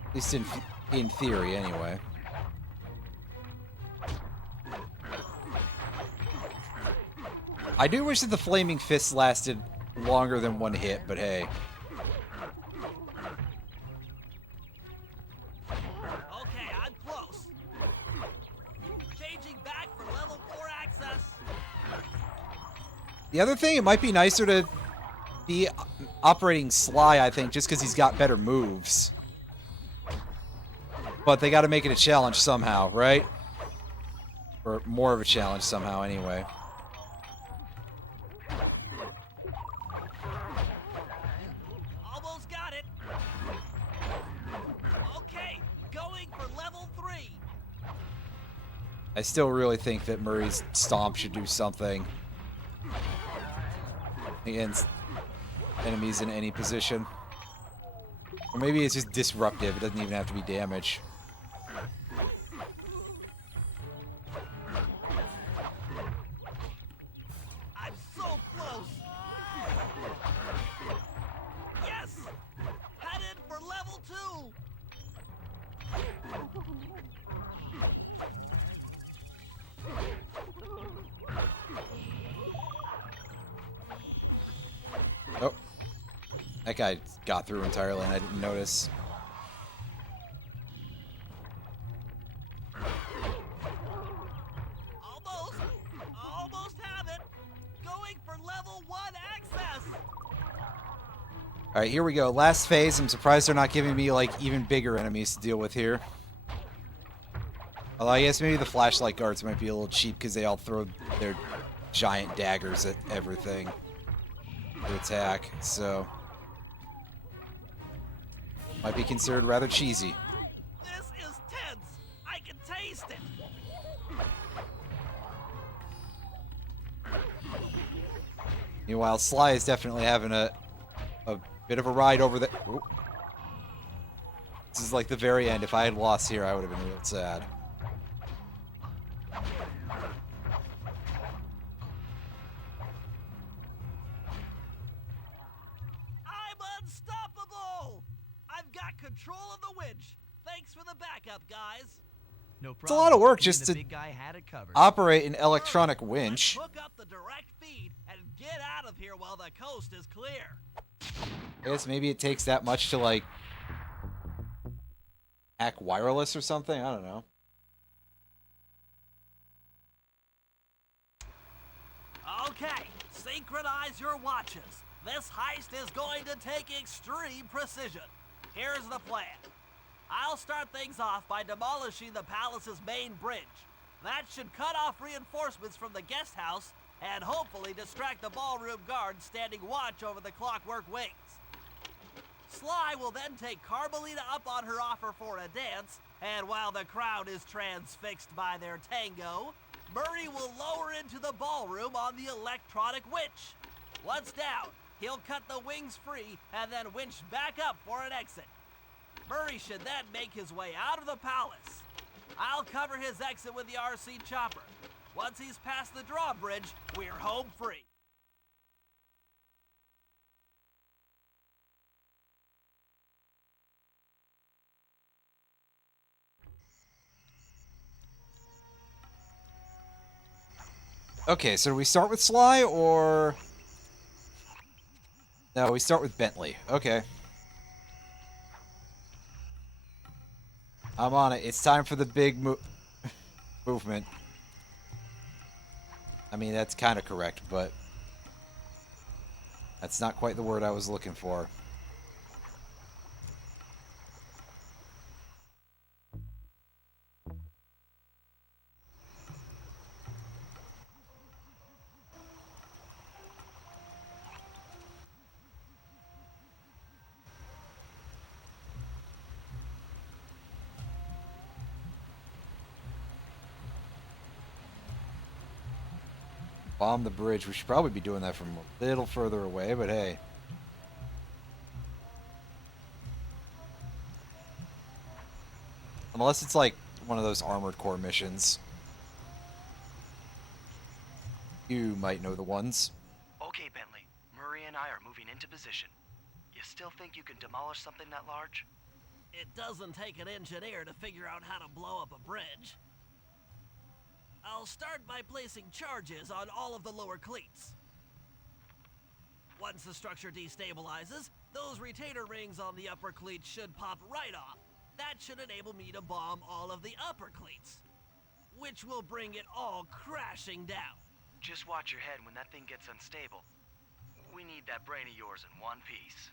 At least in theory, anyway. I do wish that the flaming fists lasted longer than one hit, but hey. Okay, I'm close. Changing back for level 4 access. The other thing, it might be nicer to be operating Sly, I think, just because he's got better moves. But they got to make it a challenge somehow, right? Or more of a challenge somehow, anyway. Almost got it. Okay, going for level 3. I still really think that Murray's Stomp should do something against enemies in any position. Or maybe it's just disruptive. It doesn't even have to be damage. I'm so close. Yes! Headed for level 2. Oh. That guy got through entirely and I didn't notice. Almost have it. Going for level 1 access. Alright, here we go. Last phase. I'm surprised they're not giving me, like, even bigger enemies to deal with here. Although I guess maybe the flashlight guards might be a little cheap because they all throw their giant daggers at everything to attack, so might be considered rather cheesy. This is tense. I can taste it. Meanwhile, Sly is definitely having a bit of a ride over the... Oop. This is like the very end. If I had lost here, I would have been real sad. I'm unstoppable. I've got control of the winch. Thanks for the backup, guys. No problem. It's a lot of work Me just and the to big guy had it covered. operate an electronic winch. Let's hook up the direct feed and get out of here while the coast is clear. I guess maybe it takes that much to, like, hack wireless or something? I don't know. Okay, synchronize your watches. This heist is going to take extreme precision. Here's the plan. I'll start things off by demolishing the palace's main bridge. That should cut off reinforcements from the guest house and hopefully distract the ballroom guards standing watch over the clockwork wings. Sly will then take Carmelita up on her offer for a dance, and while the crowd is transfixed by their tango, Murray will lower into the ballroom on the electronic winch. Once down, he'll cut the wings free and then winch back up for an exit. Murray should then make his way out of the palace. I'll cover his exit with the RC chopper. Once he's past the drawbridge, we're home free. Okay, so do we start with Sly, or... No, we start with Bentley. Okay. I'm on it. It's time for the big movement. I mean, that's kind of correct, but... that's not quite the word I was looking for. Bomb the bridge. We should probably be doing that from a little further away, but hey. Unless it's like one of those Armored Core missions. You might know the ones. Okay, Bentley. Murray and I are moving into position. You still think you can demolish something that large? It doesn't take an engineer to figure out how to blow up a bridge. I'll start by placing charges on all of the lower cleats. Once the structure destabilizes, those retainer rings on the upper cleats should pop right off. That should enable me to bomb all of the upper cleats, which will bring it all crashing down. Just watch your head when that thing gets unstable. We need that brain of yours in one piece.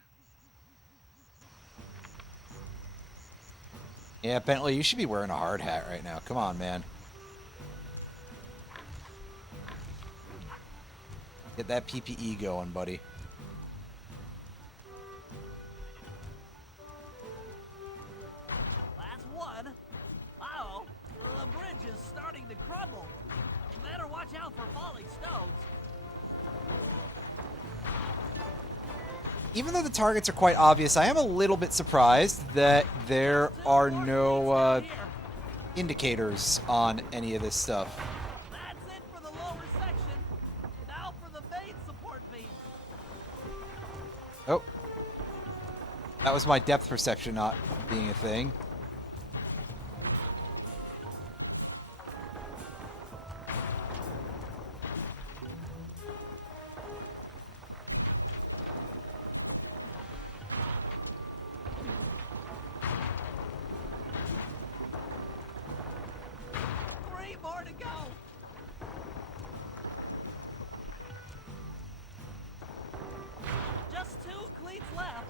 Yeah, Bentley, you should be wearing a hard hat right now. Come on, man. Get that PPE going, buddy. That's one. Uh-oh, the bridge is starting to crumble. Better watch out for falling stones. Even though the targets are quite obvious, I am a little bit surprised that there are no indicators on any of this stuff. That's it for the lower section. Now for the main support beams. Oh. That was my depth perception not being a thing. Three more to go. Just 2 cleats left.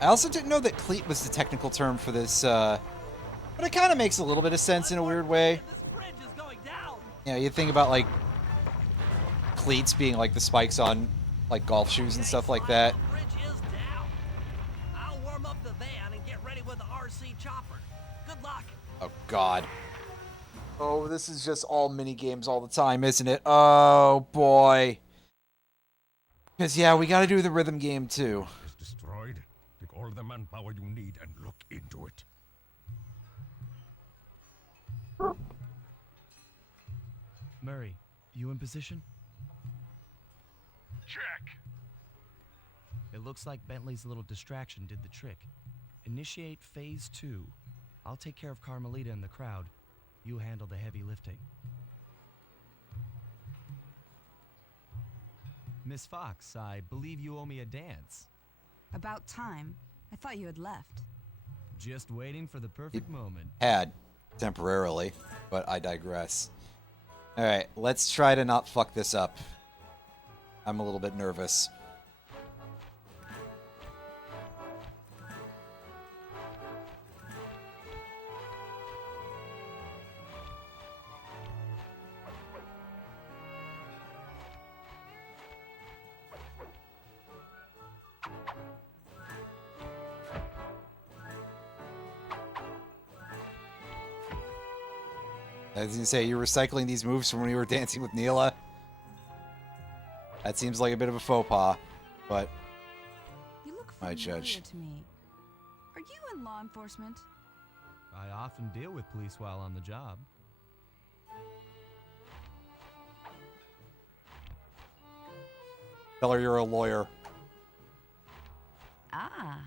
I also didn't know that cleat was the technical term for this, but it kind of makes a little bit of sense in a weird way. This bridge is going down. You know, you think about, like, cleats being like the spikes on, like, golf shoes and stuff like that. The bridge is down. I'll warm up the van and get ready with the RC chopper. Good luck. Oh, God. Oh, this is just all mini-games all the time, isn't it? Oh, boy. Because, yeah, we gotta do the rhythm game, too. Is destroyed. Take all the manpower you need and look into it. Murray, you in position? Check. It looks like Bentley's little distraction did the trick. Initiate phase 2. I'll take care of Carmelita and the crowd. You handle the heavy lifting. Miss Fox, I believe you owe me a dance. About time. I thought you had left. Just waiting for the perfect moment. Had, temporarily, but I digress. Alright, let's try to not fuck this up. I'm a little bit nervous. I was gonna say, you're recycling these moves from when you were dancing with Neela. That seems like a bit of a faux pas, but You look My familiar judge. to me. Are you in law enforcement? I often deal with police while on the job. tell her you're a lawyer. Ah.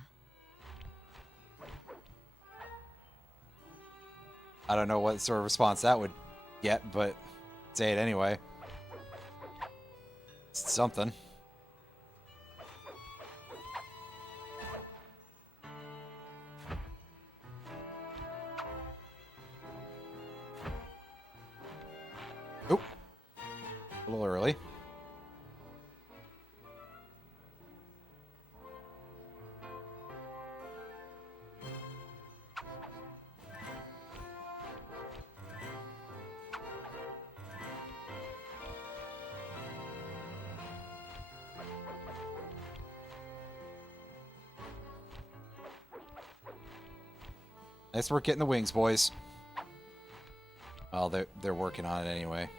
I don't know what sort of response that would get, but say it anyway. It's something. Oop. A little early. Nice work getting the wings, boys. Well, they're working on it anyway.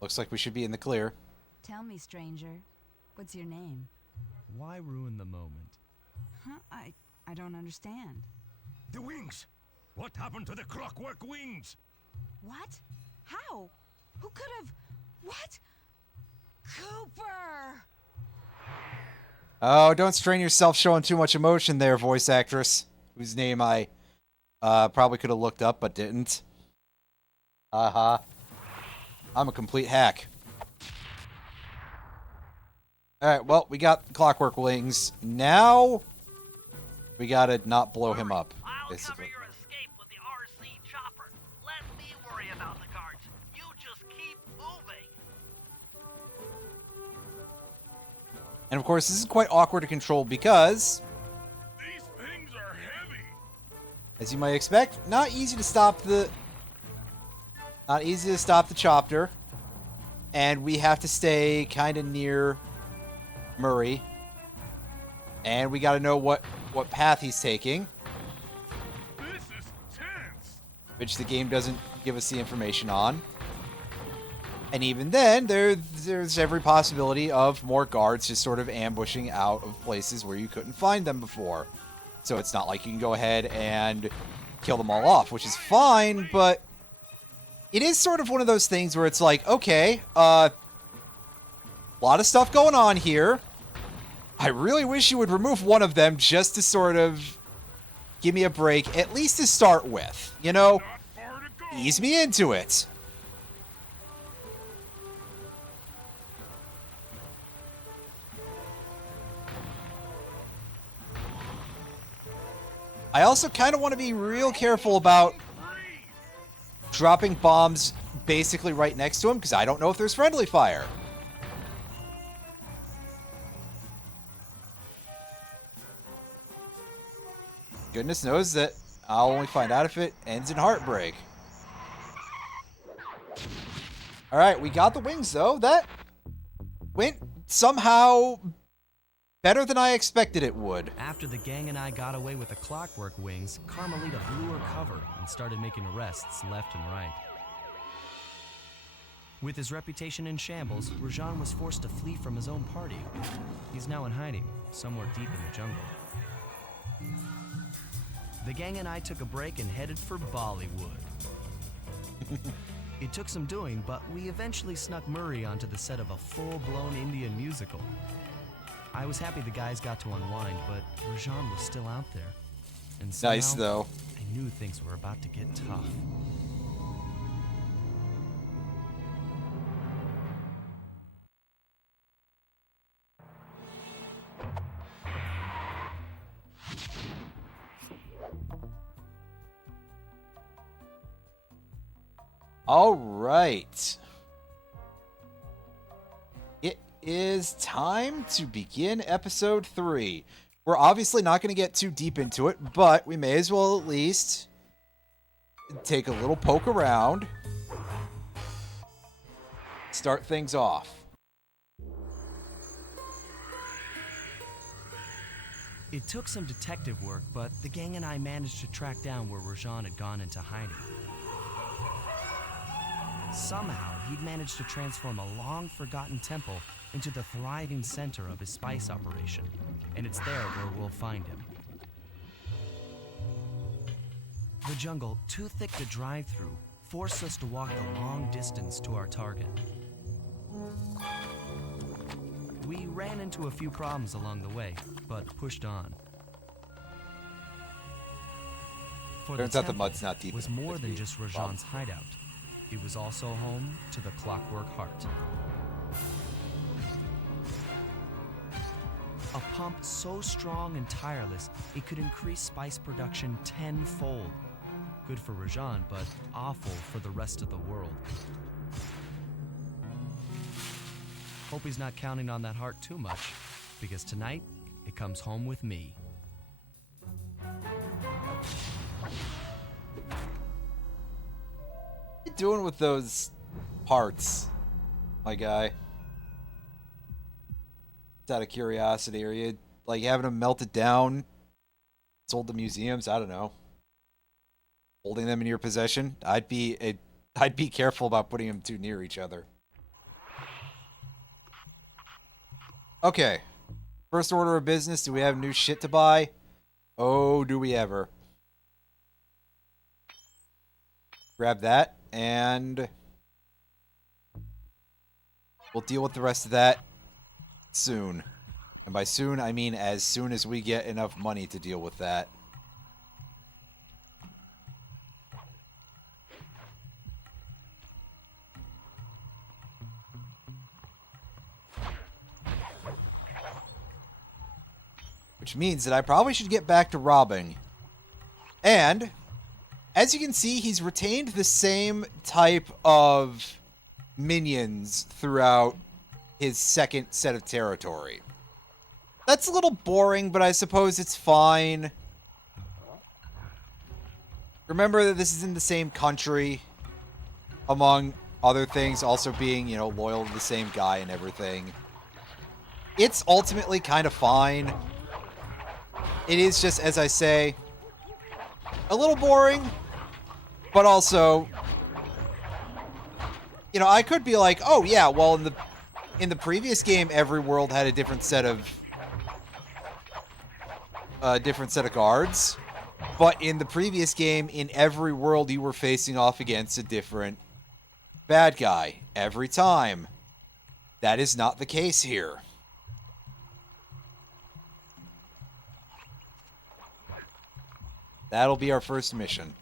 Looks like we should be in the clear. Tell me, stranger. What's your name? Why ruin the moment? Huh? I don't understand. The wings! What happened to the clockwork wings? What? How? Who could have? What? Cooper! Oh, don't strain yourself showing too much emotion there, voice actress, whose name I probably could have looked up but didn't. Uh-huh. I'm a complete hack. Alright, well, we got Clockwork Wings. Now, we gotta not blow him up, I'll cover basically. your escape with the RC chopper. Let me worry about the guards. You just keep moving. And of course, this is quite awkward to control because, These things are heavy. as you might expect, not easy to stop the chopper. And we have to stay kind of near Murray. And we got to know what path he's taking, This is tense. which the game doesn't give us the information on. And even then, there's every possibility of more guards just sort of ambushing out of places where you couldn't find them before. So it's not like you can go ahead and kill them all off, which is fine, but it is sort of one of those things where it's like, okay, a lot of stuff going on here. I really wish you would remove one of them just to sort of give me a break, at least to start with. You know, Not far to go. ease me into it. I also kind of want to be real careful about dropping bombs basically right next to him, because I don't know if there's friendly fire. Goodness knows that I'll only find out if it ends in heartbreak. Alright, we got the wings, though. That went somehow better than I expected it would. After the gang and I got away with the Clockwork Wings, Carmelita blew her cover and started making arrests left and right. With his reputation in shambles, Rajan was forced to flee from his own party. He's now in hiding, somewhere deep in the jungle. The gang and I took a break and headed for Bollywood. It took some doing, but we eventually snuck Murray onto the set of a full-blown Indian musical. I was happy the guys got to unwind, but Rajan was still out there. And Nice, somehow, though. I knew things were about to get tough. All right. It is time to begin episode 3. We're obviously not going to get too deep into it, but we may as well at least take a little poke around. Start things off. It took some detective work, but the gang and I managed to track down where Rajan had gone into hiding. Somehow, he'd managed to transform a long-forgotten temple into the thriving center of his spice operation, and it's there where we'll find him. The jungle, too thick to drive through, forced us to walk the long distance to our target. We ran into a few problems along the way, but pushed on. For Turns out the temple mud's not deep was enough more to than be a just problem. Rajan's hideout. It was also home to the Clockwork Heart. A pump so strong and tireless, it could increase spice production tenfold. Good for Rajan, but awful for the rest of the world. Hope he's not counting on that heart too much, because tonight, it comes home with me. What are you doing with those parts, my guy? Just out of curiosity, are you like having them melted down, sold to museums? I don't know. Holding them in your possession? I'd be careful about putting them too near each other. Okay. First order of business, do we have new shit to buy? Oh, do we ever. Grab that, and We'll deal with the rest of that soon. And by soon, I mean as soon as we get enough money to deal with that. Which means that I probably should get back to robbing. And, as you can see, he's retained the same type of minions throughout his second set of territory. That's a little boring, but I suppose it's fine. Remember that this is in the same country, among other things, also being, you know, loyal to the same guy and everything. It's ultimately kind of fine. It is just, as I say, a little boring, but also, you know, I could be like, oh yeah, well in the previous game, every world had a different set of guards, but in the previous game, in every world, you were facing off against a different bad guy every time. That is not the case here. That'll be our first mission.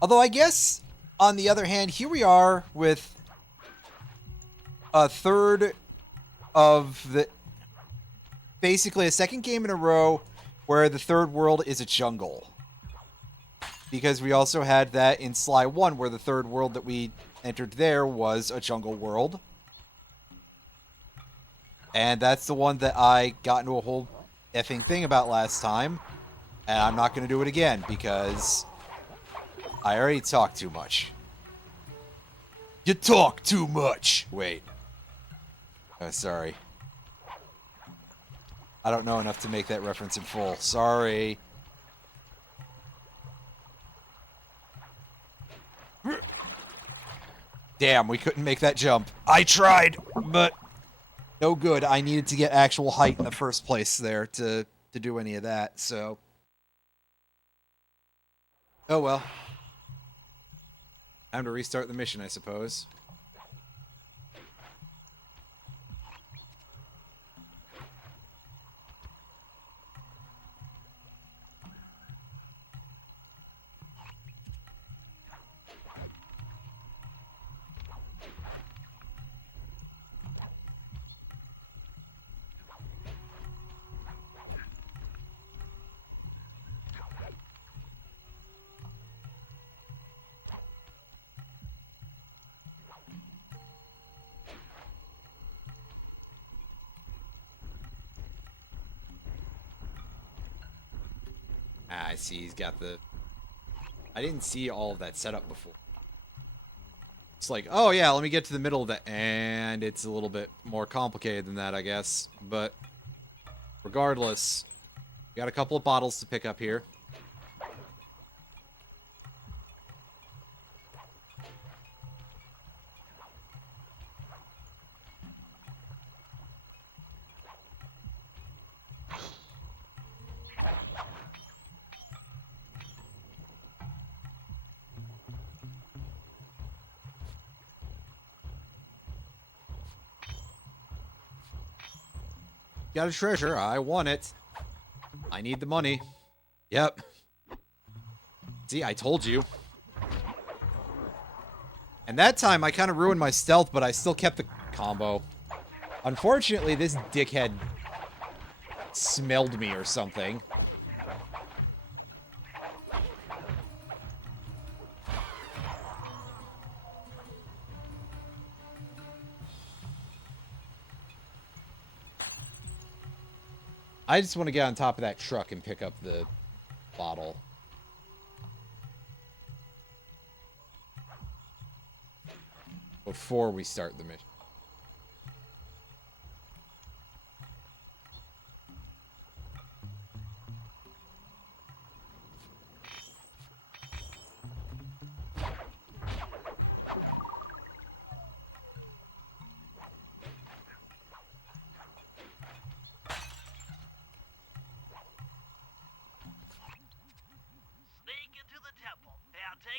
Although I guess, on the other hand, here we are with a third of the... Basically a second game in a row where the third world is a jungle. Because we also had that in Sly 1 where the third world that we entered there was a jungle world. And that's the one that I got into a whole effing thing about last time. And I'm not going to do it again because I already talked too much. You talk too much! Wait. Oh, sorry. I don't know enough to make that reference in full. Sorry. Damn, we couldn't make that jump. I tried, but no good. I needed to get actual height in the first place there to do any of that, so... Oh well. Time to restart the mission, I suppose. Ah, I see he's got the... I didn't see all of that setup before. It's like, oh yeah, let me get to the middle of that. And it's a little bit more complicated than that, I guess. But regardless, we got a couple of bottles to pick up here. Got a treasure. I want it. I need the money. Yep. See, I told you. And that time, I kind of ruined my stealth, but I still kept the combo. Unfortunately, this dickhead smelled me or something. I just want to get on top of that truck and pick up the bottle. Before we start the mission.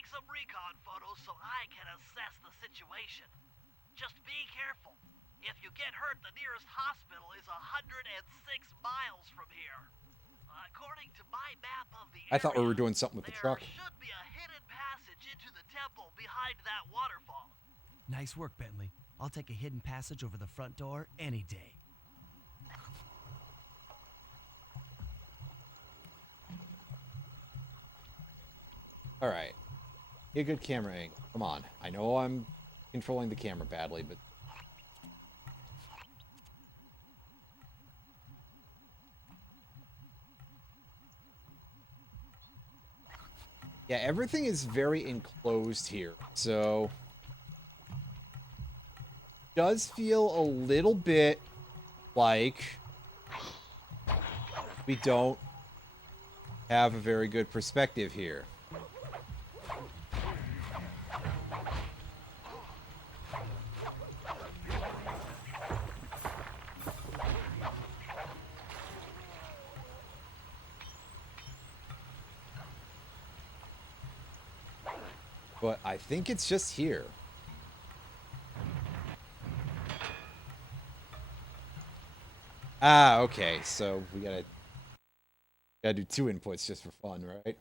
take some recon photos so I can assess the situation. Just be careful. If you get hurt, the nearest hospital is 106 miles from here. According to my map of the area, I thought we were doing something with the truck. there should be a hidden passage into the temple behind that waterfall. Nice work, Bentley. I'll take a hidden passage over the front door any day. All right. Get good camera angle. Come on. I know I'm controlling the camera badly, but... yeah, everything is very enclosed here, so... does feel a little bit like we don't have a very good perspective here. But I think it's just here. Ah, okay. So we gotta do 2 inputs just for fun, right?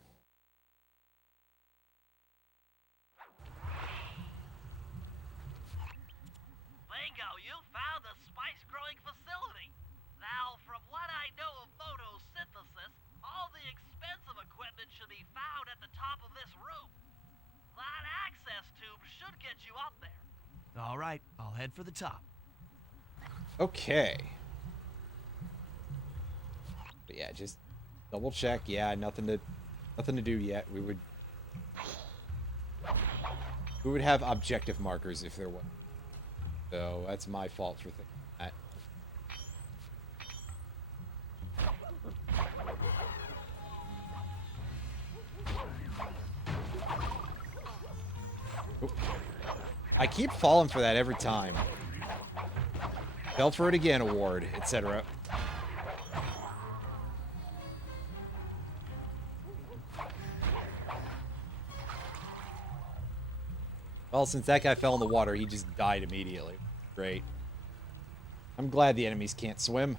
Bingo, you found the spice growing facility. Now, from what I know of photosynthesis, all the expensive equipment should be found at the top of this room. That access tube should get you up there. All right, I'll head for the top. Okay. But yeah, just double check. Yeah, nothing to do yet. We would have objective markers if there was. So that's my fault for thinking that. Oop. I keep falling for that every time. Fell for it again award, etc. Well, since that guy fell in the water, he just died immediately. Great. I'm glad the enemies can't swim.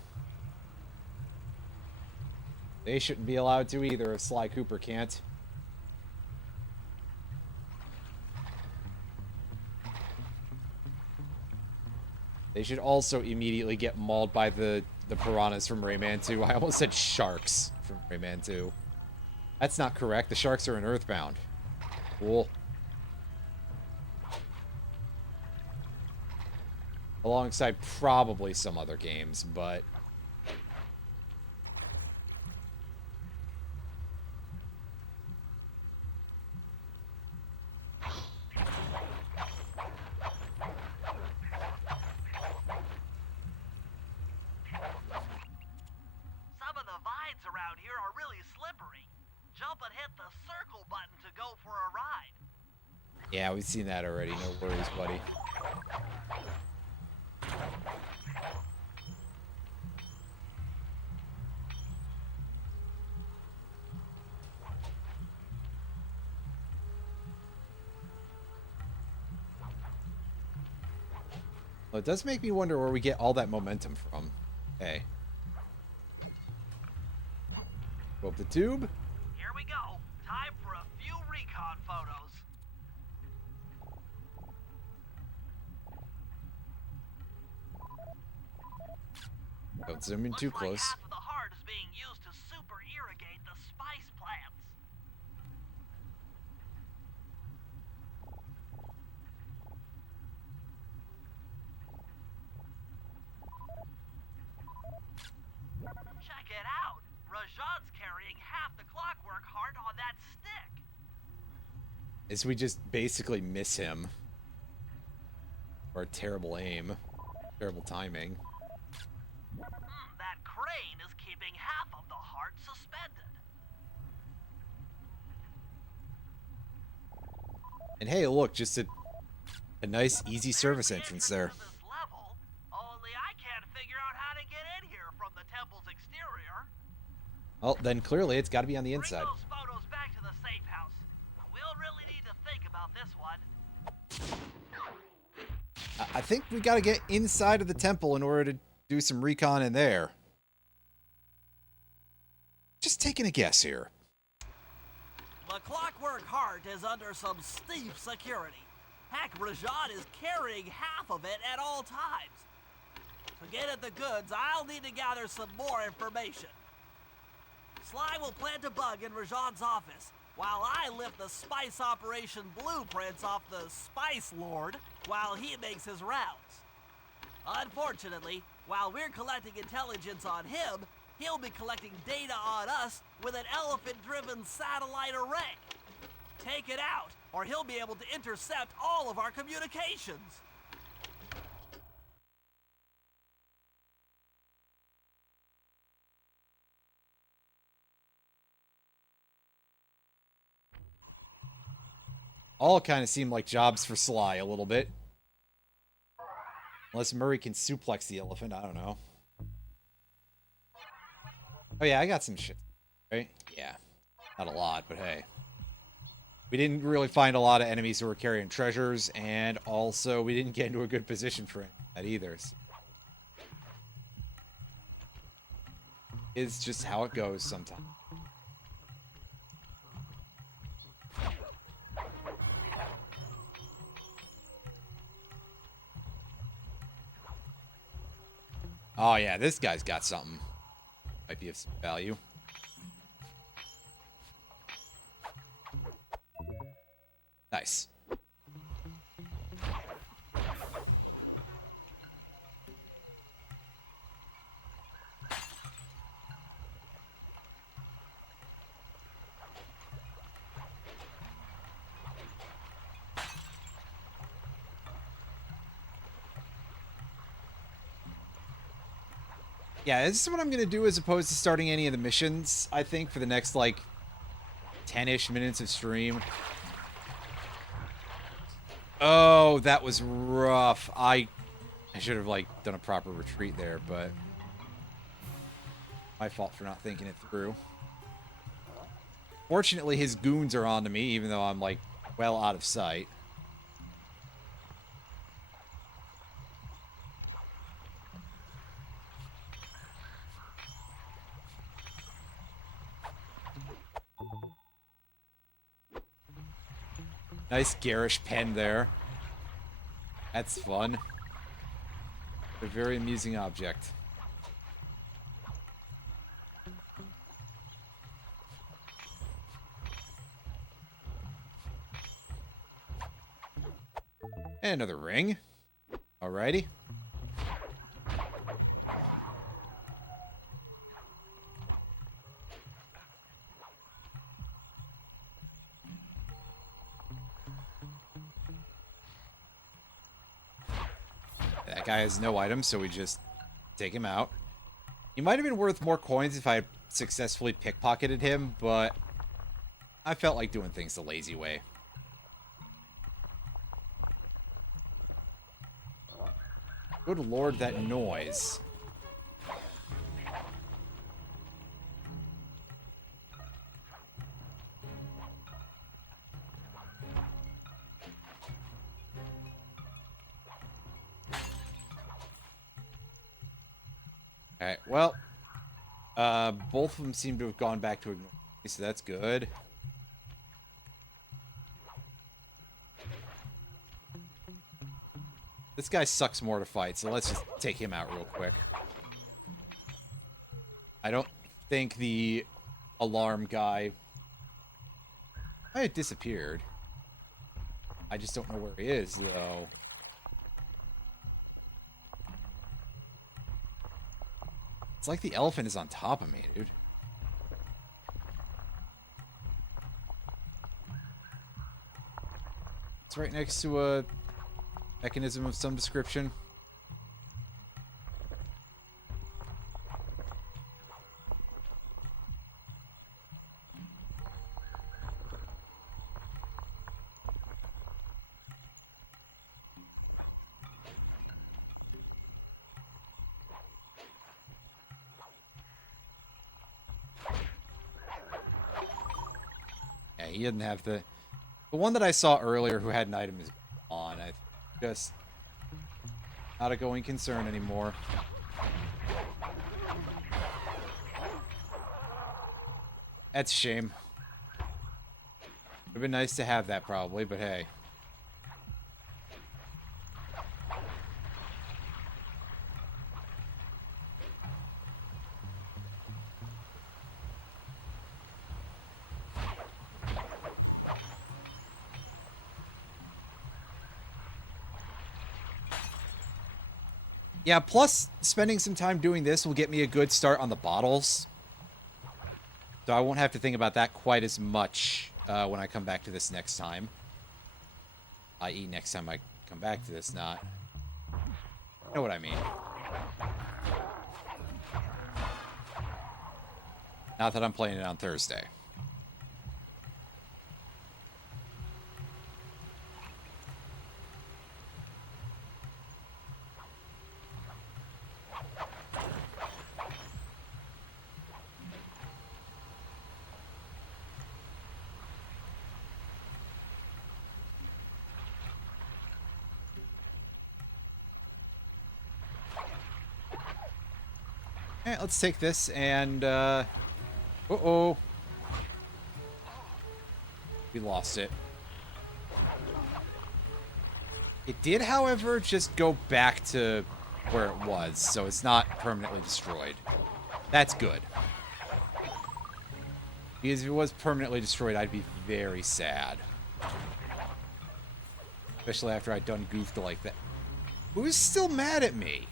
They shouldn't be allowed to either if Sly Cooper can't. They should also immediately get mauled by the piranhas from Rayman 2. I almost said sharks from Rayman 2. That's not correct. The sharks are in Earthbound. Cool. Alongside probably some other games, but... Some of the vines around here are really slippery. Jump and hit the circle button to go for a ride. yeah, we've seen that already. No worries, buddy. Well, it does make me wonder where we get all that momentum from. Okay. Go up the tube. Here we go. Time for a few recon photos. Don't zoom in Looks too like close. half of the heart is being used to super irrigate the spice plants. Check it out. Rajan's carrying half the clockwork heart on that stick. Is we just basically miss him. Or terrible aim. Terrible timing. That crane is keeping half of the heart suspended. And hey, look, just a nice, easy service entrance there. To this level, only I can't figure out how to get in here from the temple's exterior. Well, then clearly it's got to be on the Bring inside. those photos back to the safe house. We'll really need to I think we gotta get inside of the temple in order to do some recon in there. Just taking a guess here. The Clockwork Heart is under some steep security. Heck, Rajan is carrying half of it at all times. To get at the goods, I'll need to gather some more information. Sly will plant a bug in Rajan's office, while I lift the spice operation blueprints off the Spice Lord while he makes his rounds. Unfortunately, while we're collecting intelligence on him, he'll be collecting data on us with an elephant-driven satellite array. Take it out, or he'll be able to intercept all of our communications. All kind of seem like jobs for Sly a little bit. Unless Murray can suplex the elephant, I don't know. Oh yeah, I got some shit, right? Yeah. Not a lot, but hey. We didn't really find a lot of enemies who were carrying treasures, and also we didn't get into a good position for that either. So it's just how it goes sometimes. Oh yeah, this guy's got something. Might be of some value. Nice. Yeah, this is what I'm going to do as opposed to starting any of the missions, I think, for the next, like, 10-ish minutes of stream. Oh, that was rough. I should have, like, done a proper retreat there, but my fault for not thinking it through. Fortunately, his goons are on to me, even though I'm, like, well out of sight. Nice garish pen there. That's fun. A very amusing object. And another ring. Alrighty. That guy has no items, so we just take him out. He might have been worth more coins if I had successfully pickpocketed him, but I felt like doing things the lazy way. Good lord, that noise. Alright, well, both of them seem to have gone back to ignore me, so that's good. This guy sucks more to fight, so let's just take him out real quick. I don't think the alarm guy might have disappeared. I just don't know where he is, though. It's like the elephant is on top of me, dude. It's right next to a mechanism of some description. Yeah, he didn't have the one that I saw earlier who had an item is on. I just Not a going concern anymore. That's a shame. Would have been nice to have that probably, but hey. Yeah, plus spending some time doing this will get me a good start on the bottles. So I won't have to think about that quite as much when I come back to this next time. I.e. next time I come back to this, not... You know what I mean. Not that I'm playing it on Thursday. Alright, let's take this and, uh-oh. We lost it. It did, however, just go back to where it was, so it's not permanently destroyed. That's good. Because if it was permanently destroyed, I'd be very sad. Especially after I'd done goofed like that. Who's still mad at me?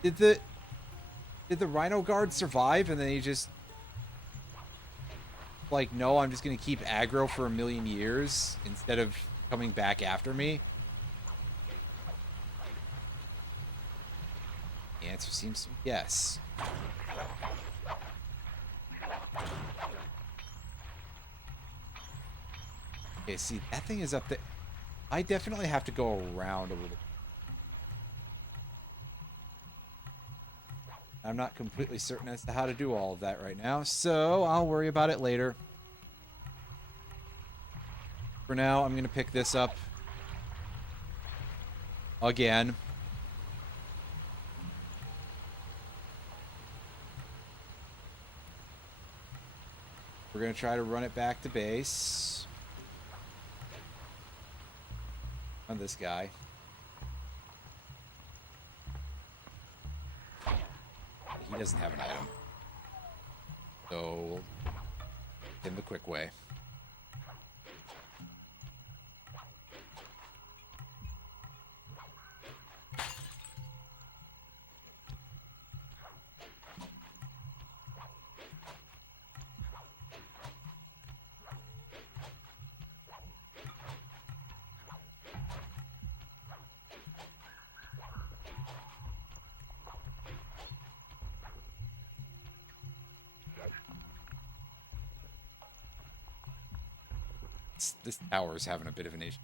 Did the Rhino Guard survive and then he just... Like, no, I'm just gonna keep aggro for a million years instead of coming back after me? The answer seems to be yes. Okay, see, that thing is up there. I definitely have to go around a little. I'm not completely certain as to how to do all of that right now, so I'll worry about it later. For now, I'm going to pick this up again. We're going to try to run it back to base. On this guy. He doesn't have an item. So, in the quick way. This tower is having a bit of an issue.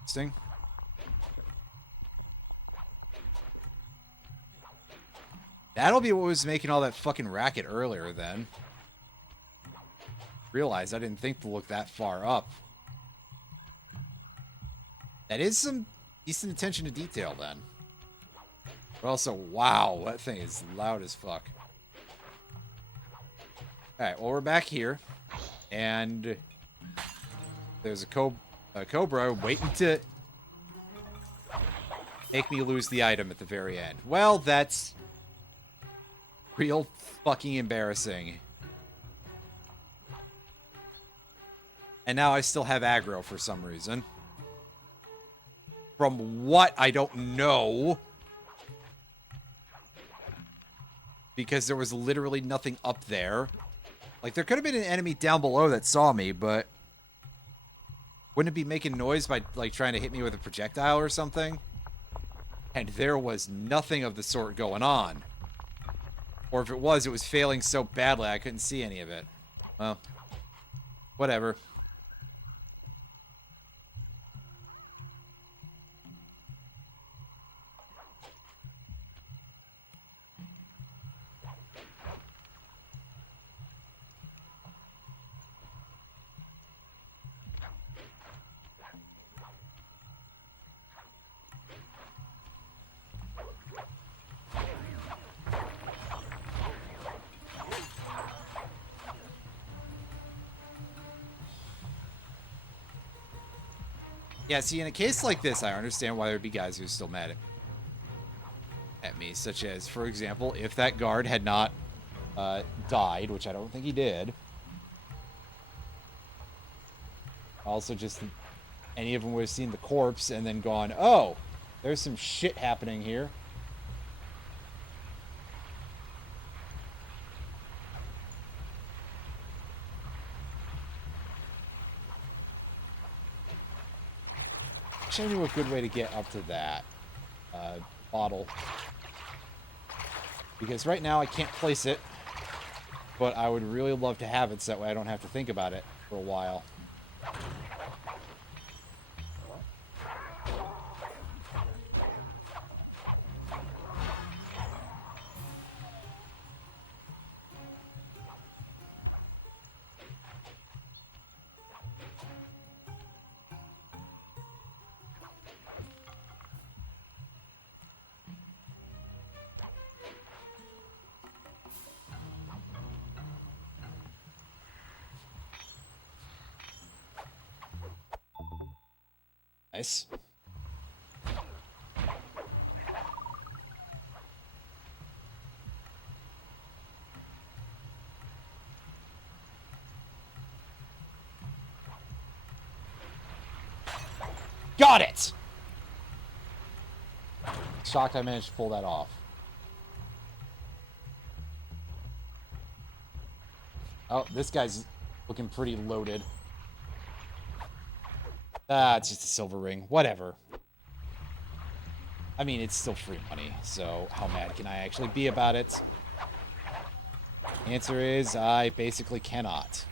Interesting. That'll be what was making all that fucking racket earlier then. Realized I didn't think to look that far up. That is some decent attention to detail then. But also, wow, that thing is loud as fuck. Alright, well, we're back here. And there's a cobra waiting to make me lose the item at the very end. Well, that's real fucking embarrassing. And now I still have aggro for some reason. From what, I don't know. Because there was literally nothing up there. Like, there could have been an enemy down below that saw me, but... Wouldn't it be making noise by, like, trying to hit me with a projectile or something? And there was nothing of the sort going on. Or if it was failing so badly I couldn't see any of it. Well, whatever. Yeah, see, in a case like this, I understand why there'd be guys who are still mad at me, such as, for example, if that guard had not died, which I don't think he did. Also, just any of them would have seen the corpse and then gone, oh, there's some shit happening here. Wish I knew a good way to get up to that bottle. Because right now I can't place it, but I would really love to have it so that way I don't have to think about it for a while. Nice. Got it! Shocked I managed to pull that off. Oh, this guy's looking pretty loaded. Ah, it's just a silver ring. Whatever. I mean, it's still free money, so how mad can I actually be about it? Answer is, I basically cannot.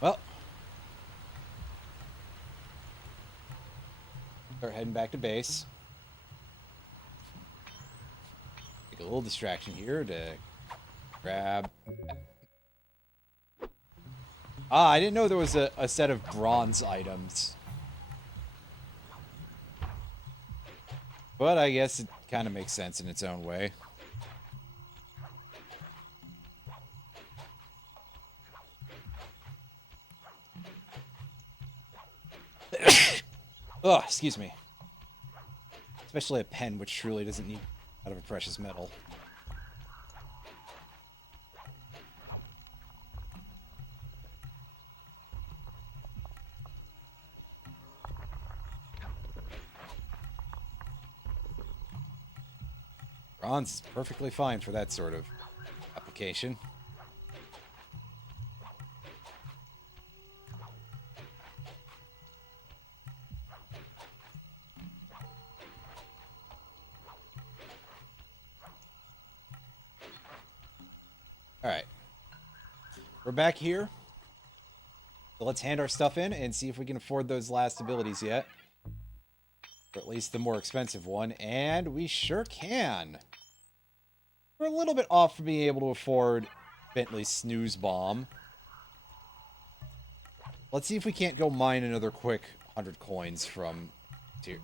Well. Start heading back to base. Take a little distraction here to grab... Ah, I didn't know there was a set of bronze items. But I guess it kind of makes sense in its own way. Ugh, excuse me. Especially a pen, which truly doesn't need out of a precious metal. Bronze is perfectly fine for that sort of application. Alright. We're back here. So let's hand our stuff in and see if we can afford those last abilities yet. Or at least the more expensive one. And we sure can. We're a little bit off from being able to afford Bentley's Snooze Bomb. Let's see if we can't go mine another quick 100 coins from here.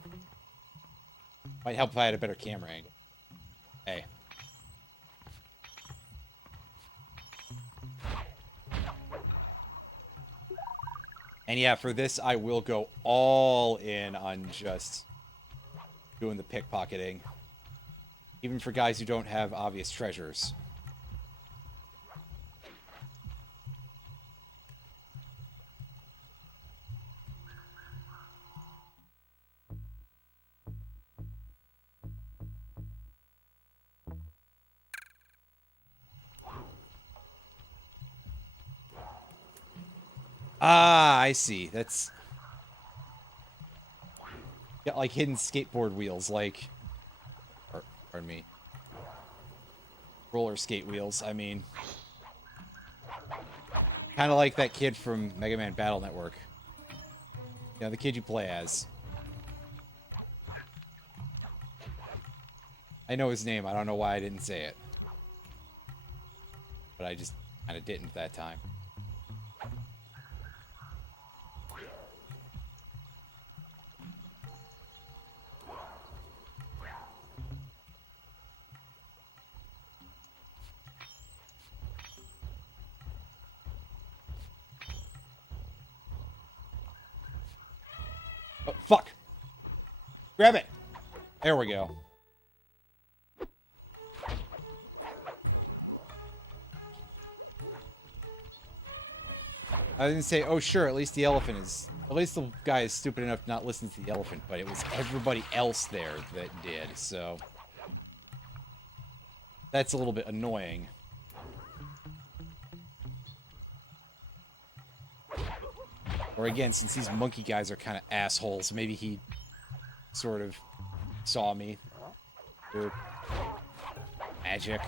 Might help if I had a better camera angle. Hey. And yeah, for this, I will go all in on just doing the pickpocketing. Even for guys who don't have obvious treasures. Ah, I see. That's... got like hidden skateboard wheels, like... pardon me. Roller skate wheels, I mean. Kind of like that kid from Mega Man Battle Network. You know, the kid you play as. I know his name, I don't know why I didn't say it. But I just kind of didn't that time. Oh, fuck. Grab it. There we go. I was gonna say, oh sure, at least the elephant is... At least the guy is stupid enough to not listen to the elephant, but it was everybody else there that did, so... That's a little bit annoying. Or again, since these monkey guys are kind of assholes, maybe he sort of saw me through magic.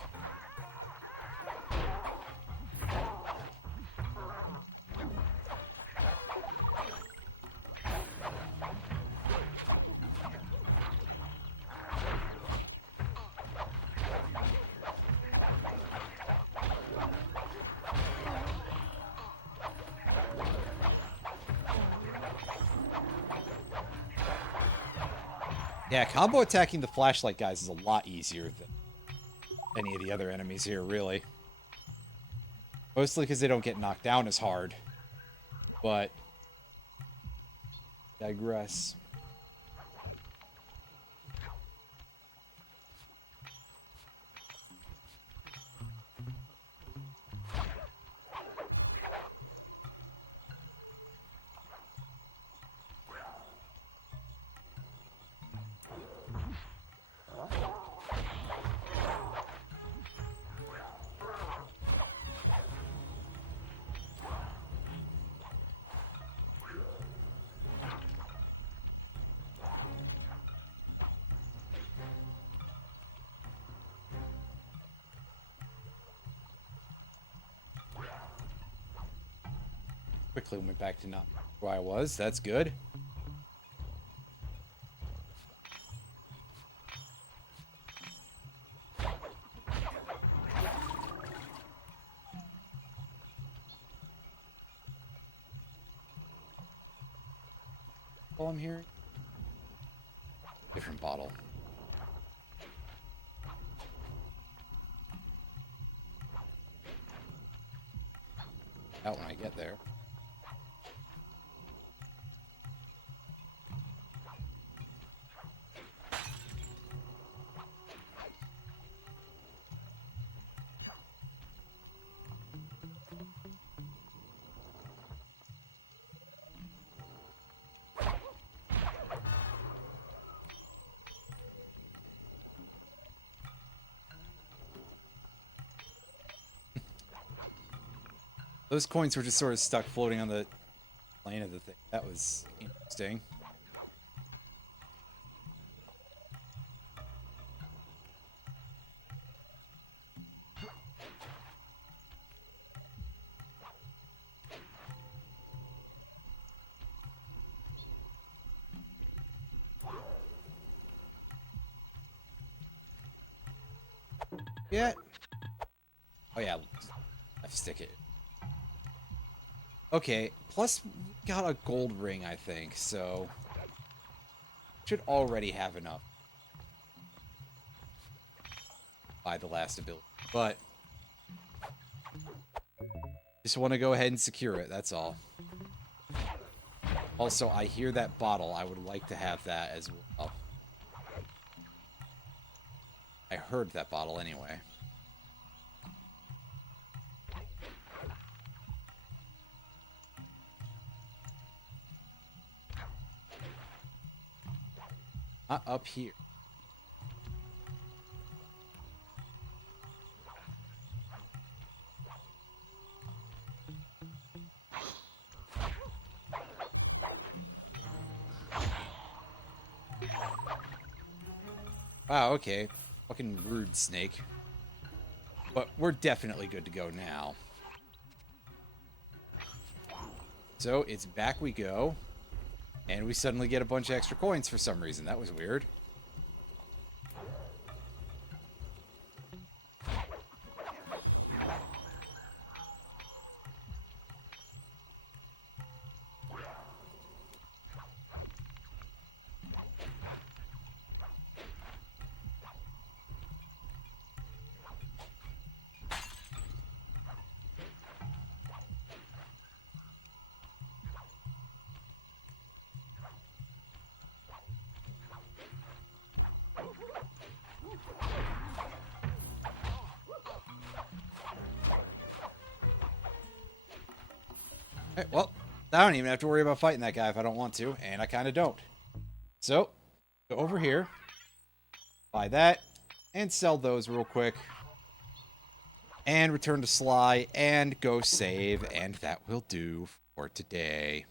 Yeah, combo attacking the flashlight guys is a lot easier than any of the other enemies here, really. Mostly because they don't get knocked down as hard. But... digress. Quickly went back to not where I was. That's good. All I'm hearing? Different bottle. Out when I get there. Those coins were just sort of stuck floating on the plane of the thing. That was interesting. Yeah. Oh yeah, left stick it. Okay, plus we got a gold ring, I think, so should already have enough by the last ability. But just want to go ahead and secure it, that's all. Also, I hear that bottle. I would like to have that as well. I heard that bottle anyway. Not up here. Wow, okay. Fucking rude, snake. But we're definitely good to go now. So, it's back we go. And we suddenly get a bunch of extra coins for some reason. That was weird. Alright, well, I don't even have to worry about fighting that guy if I don't want to, and I kind of don't. So, go over here, buy that, and sell those real quick. And return to Sly, and go save, and that will do for today.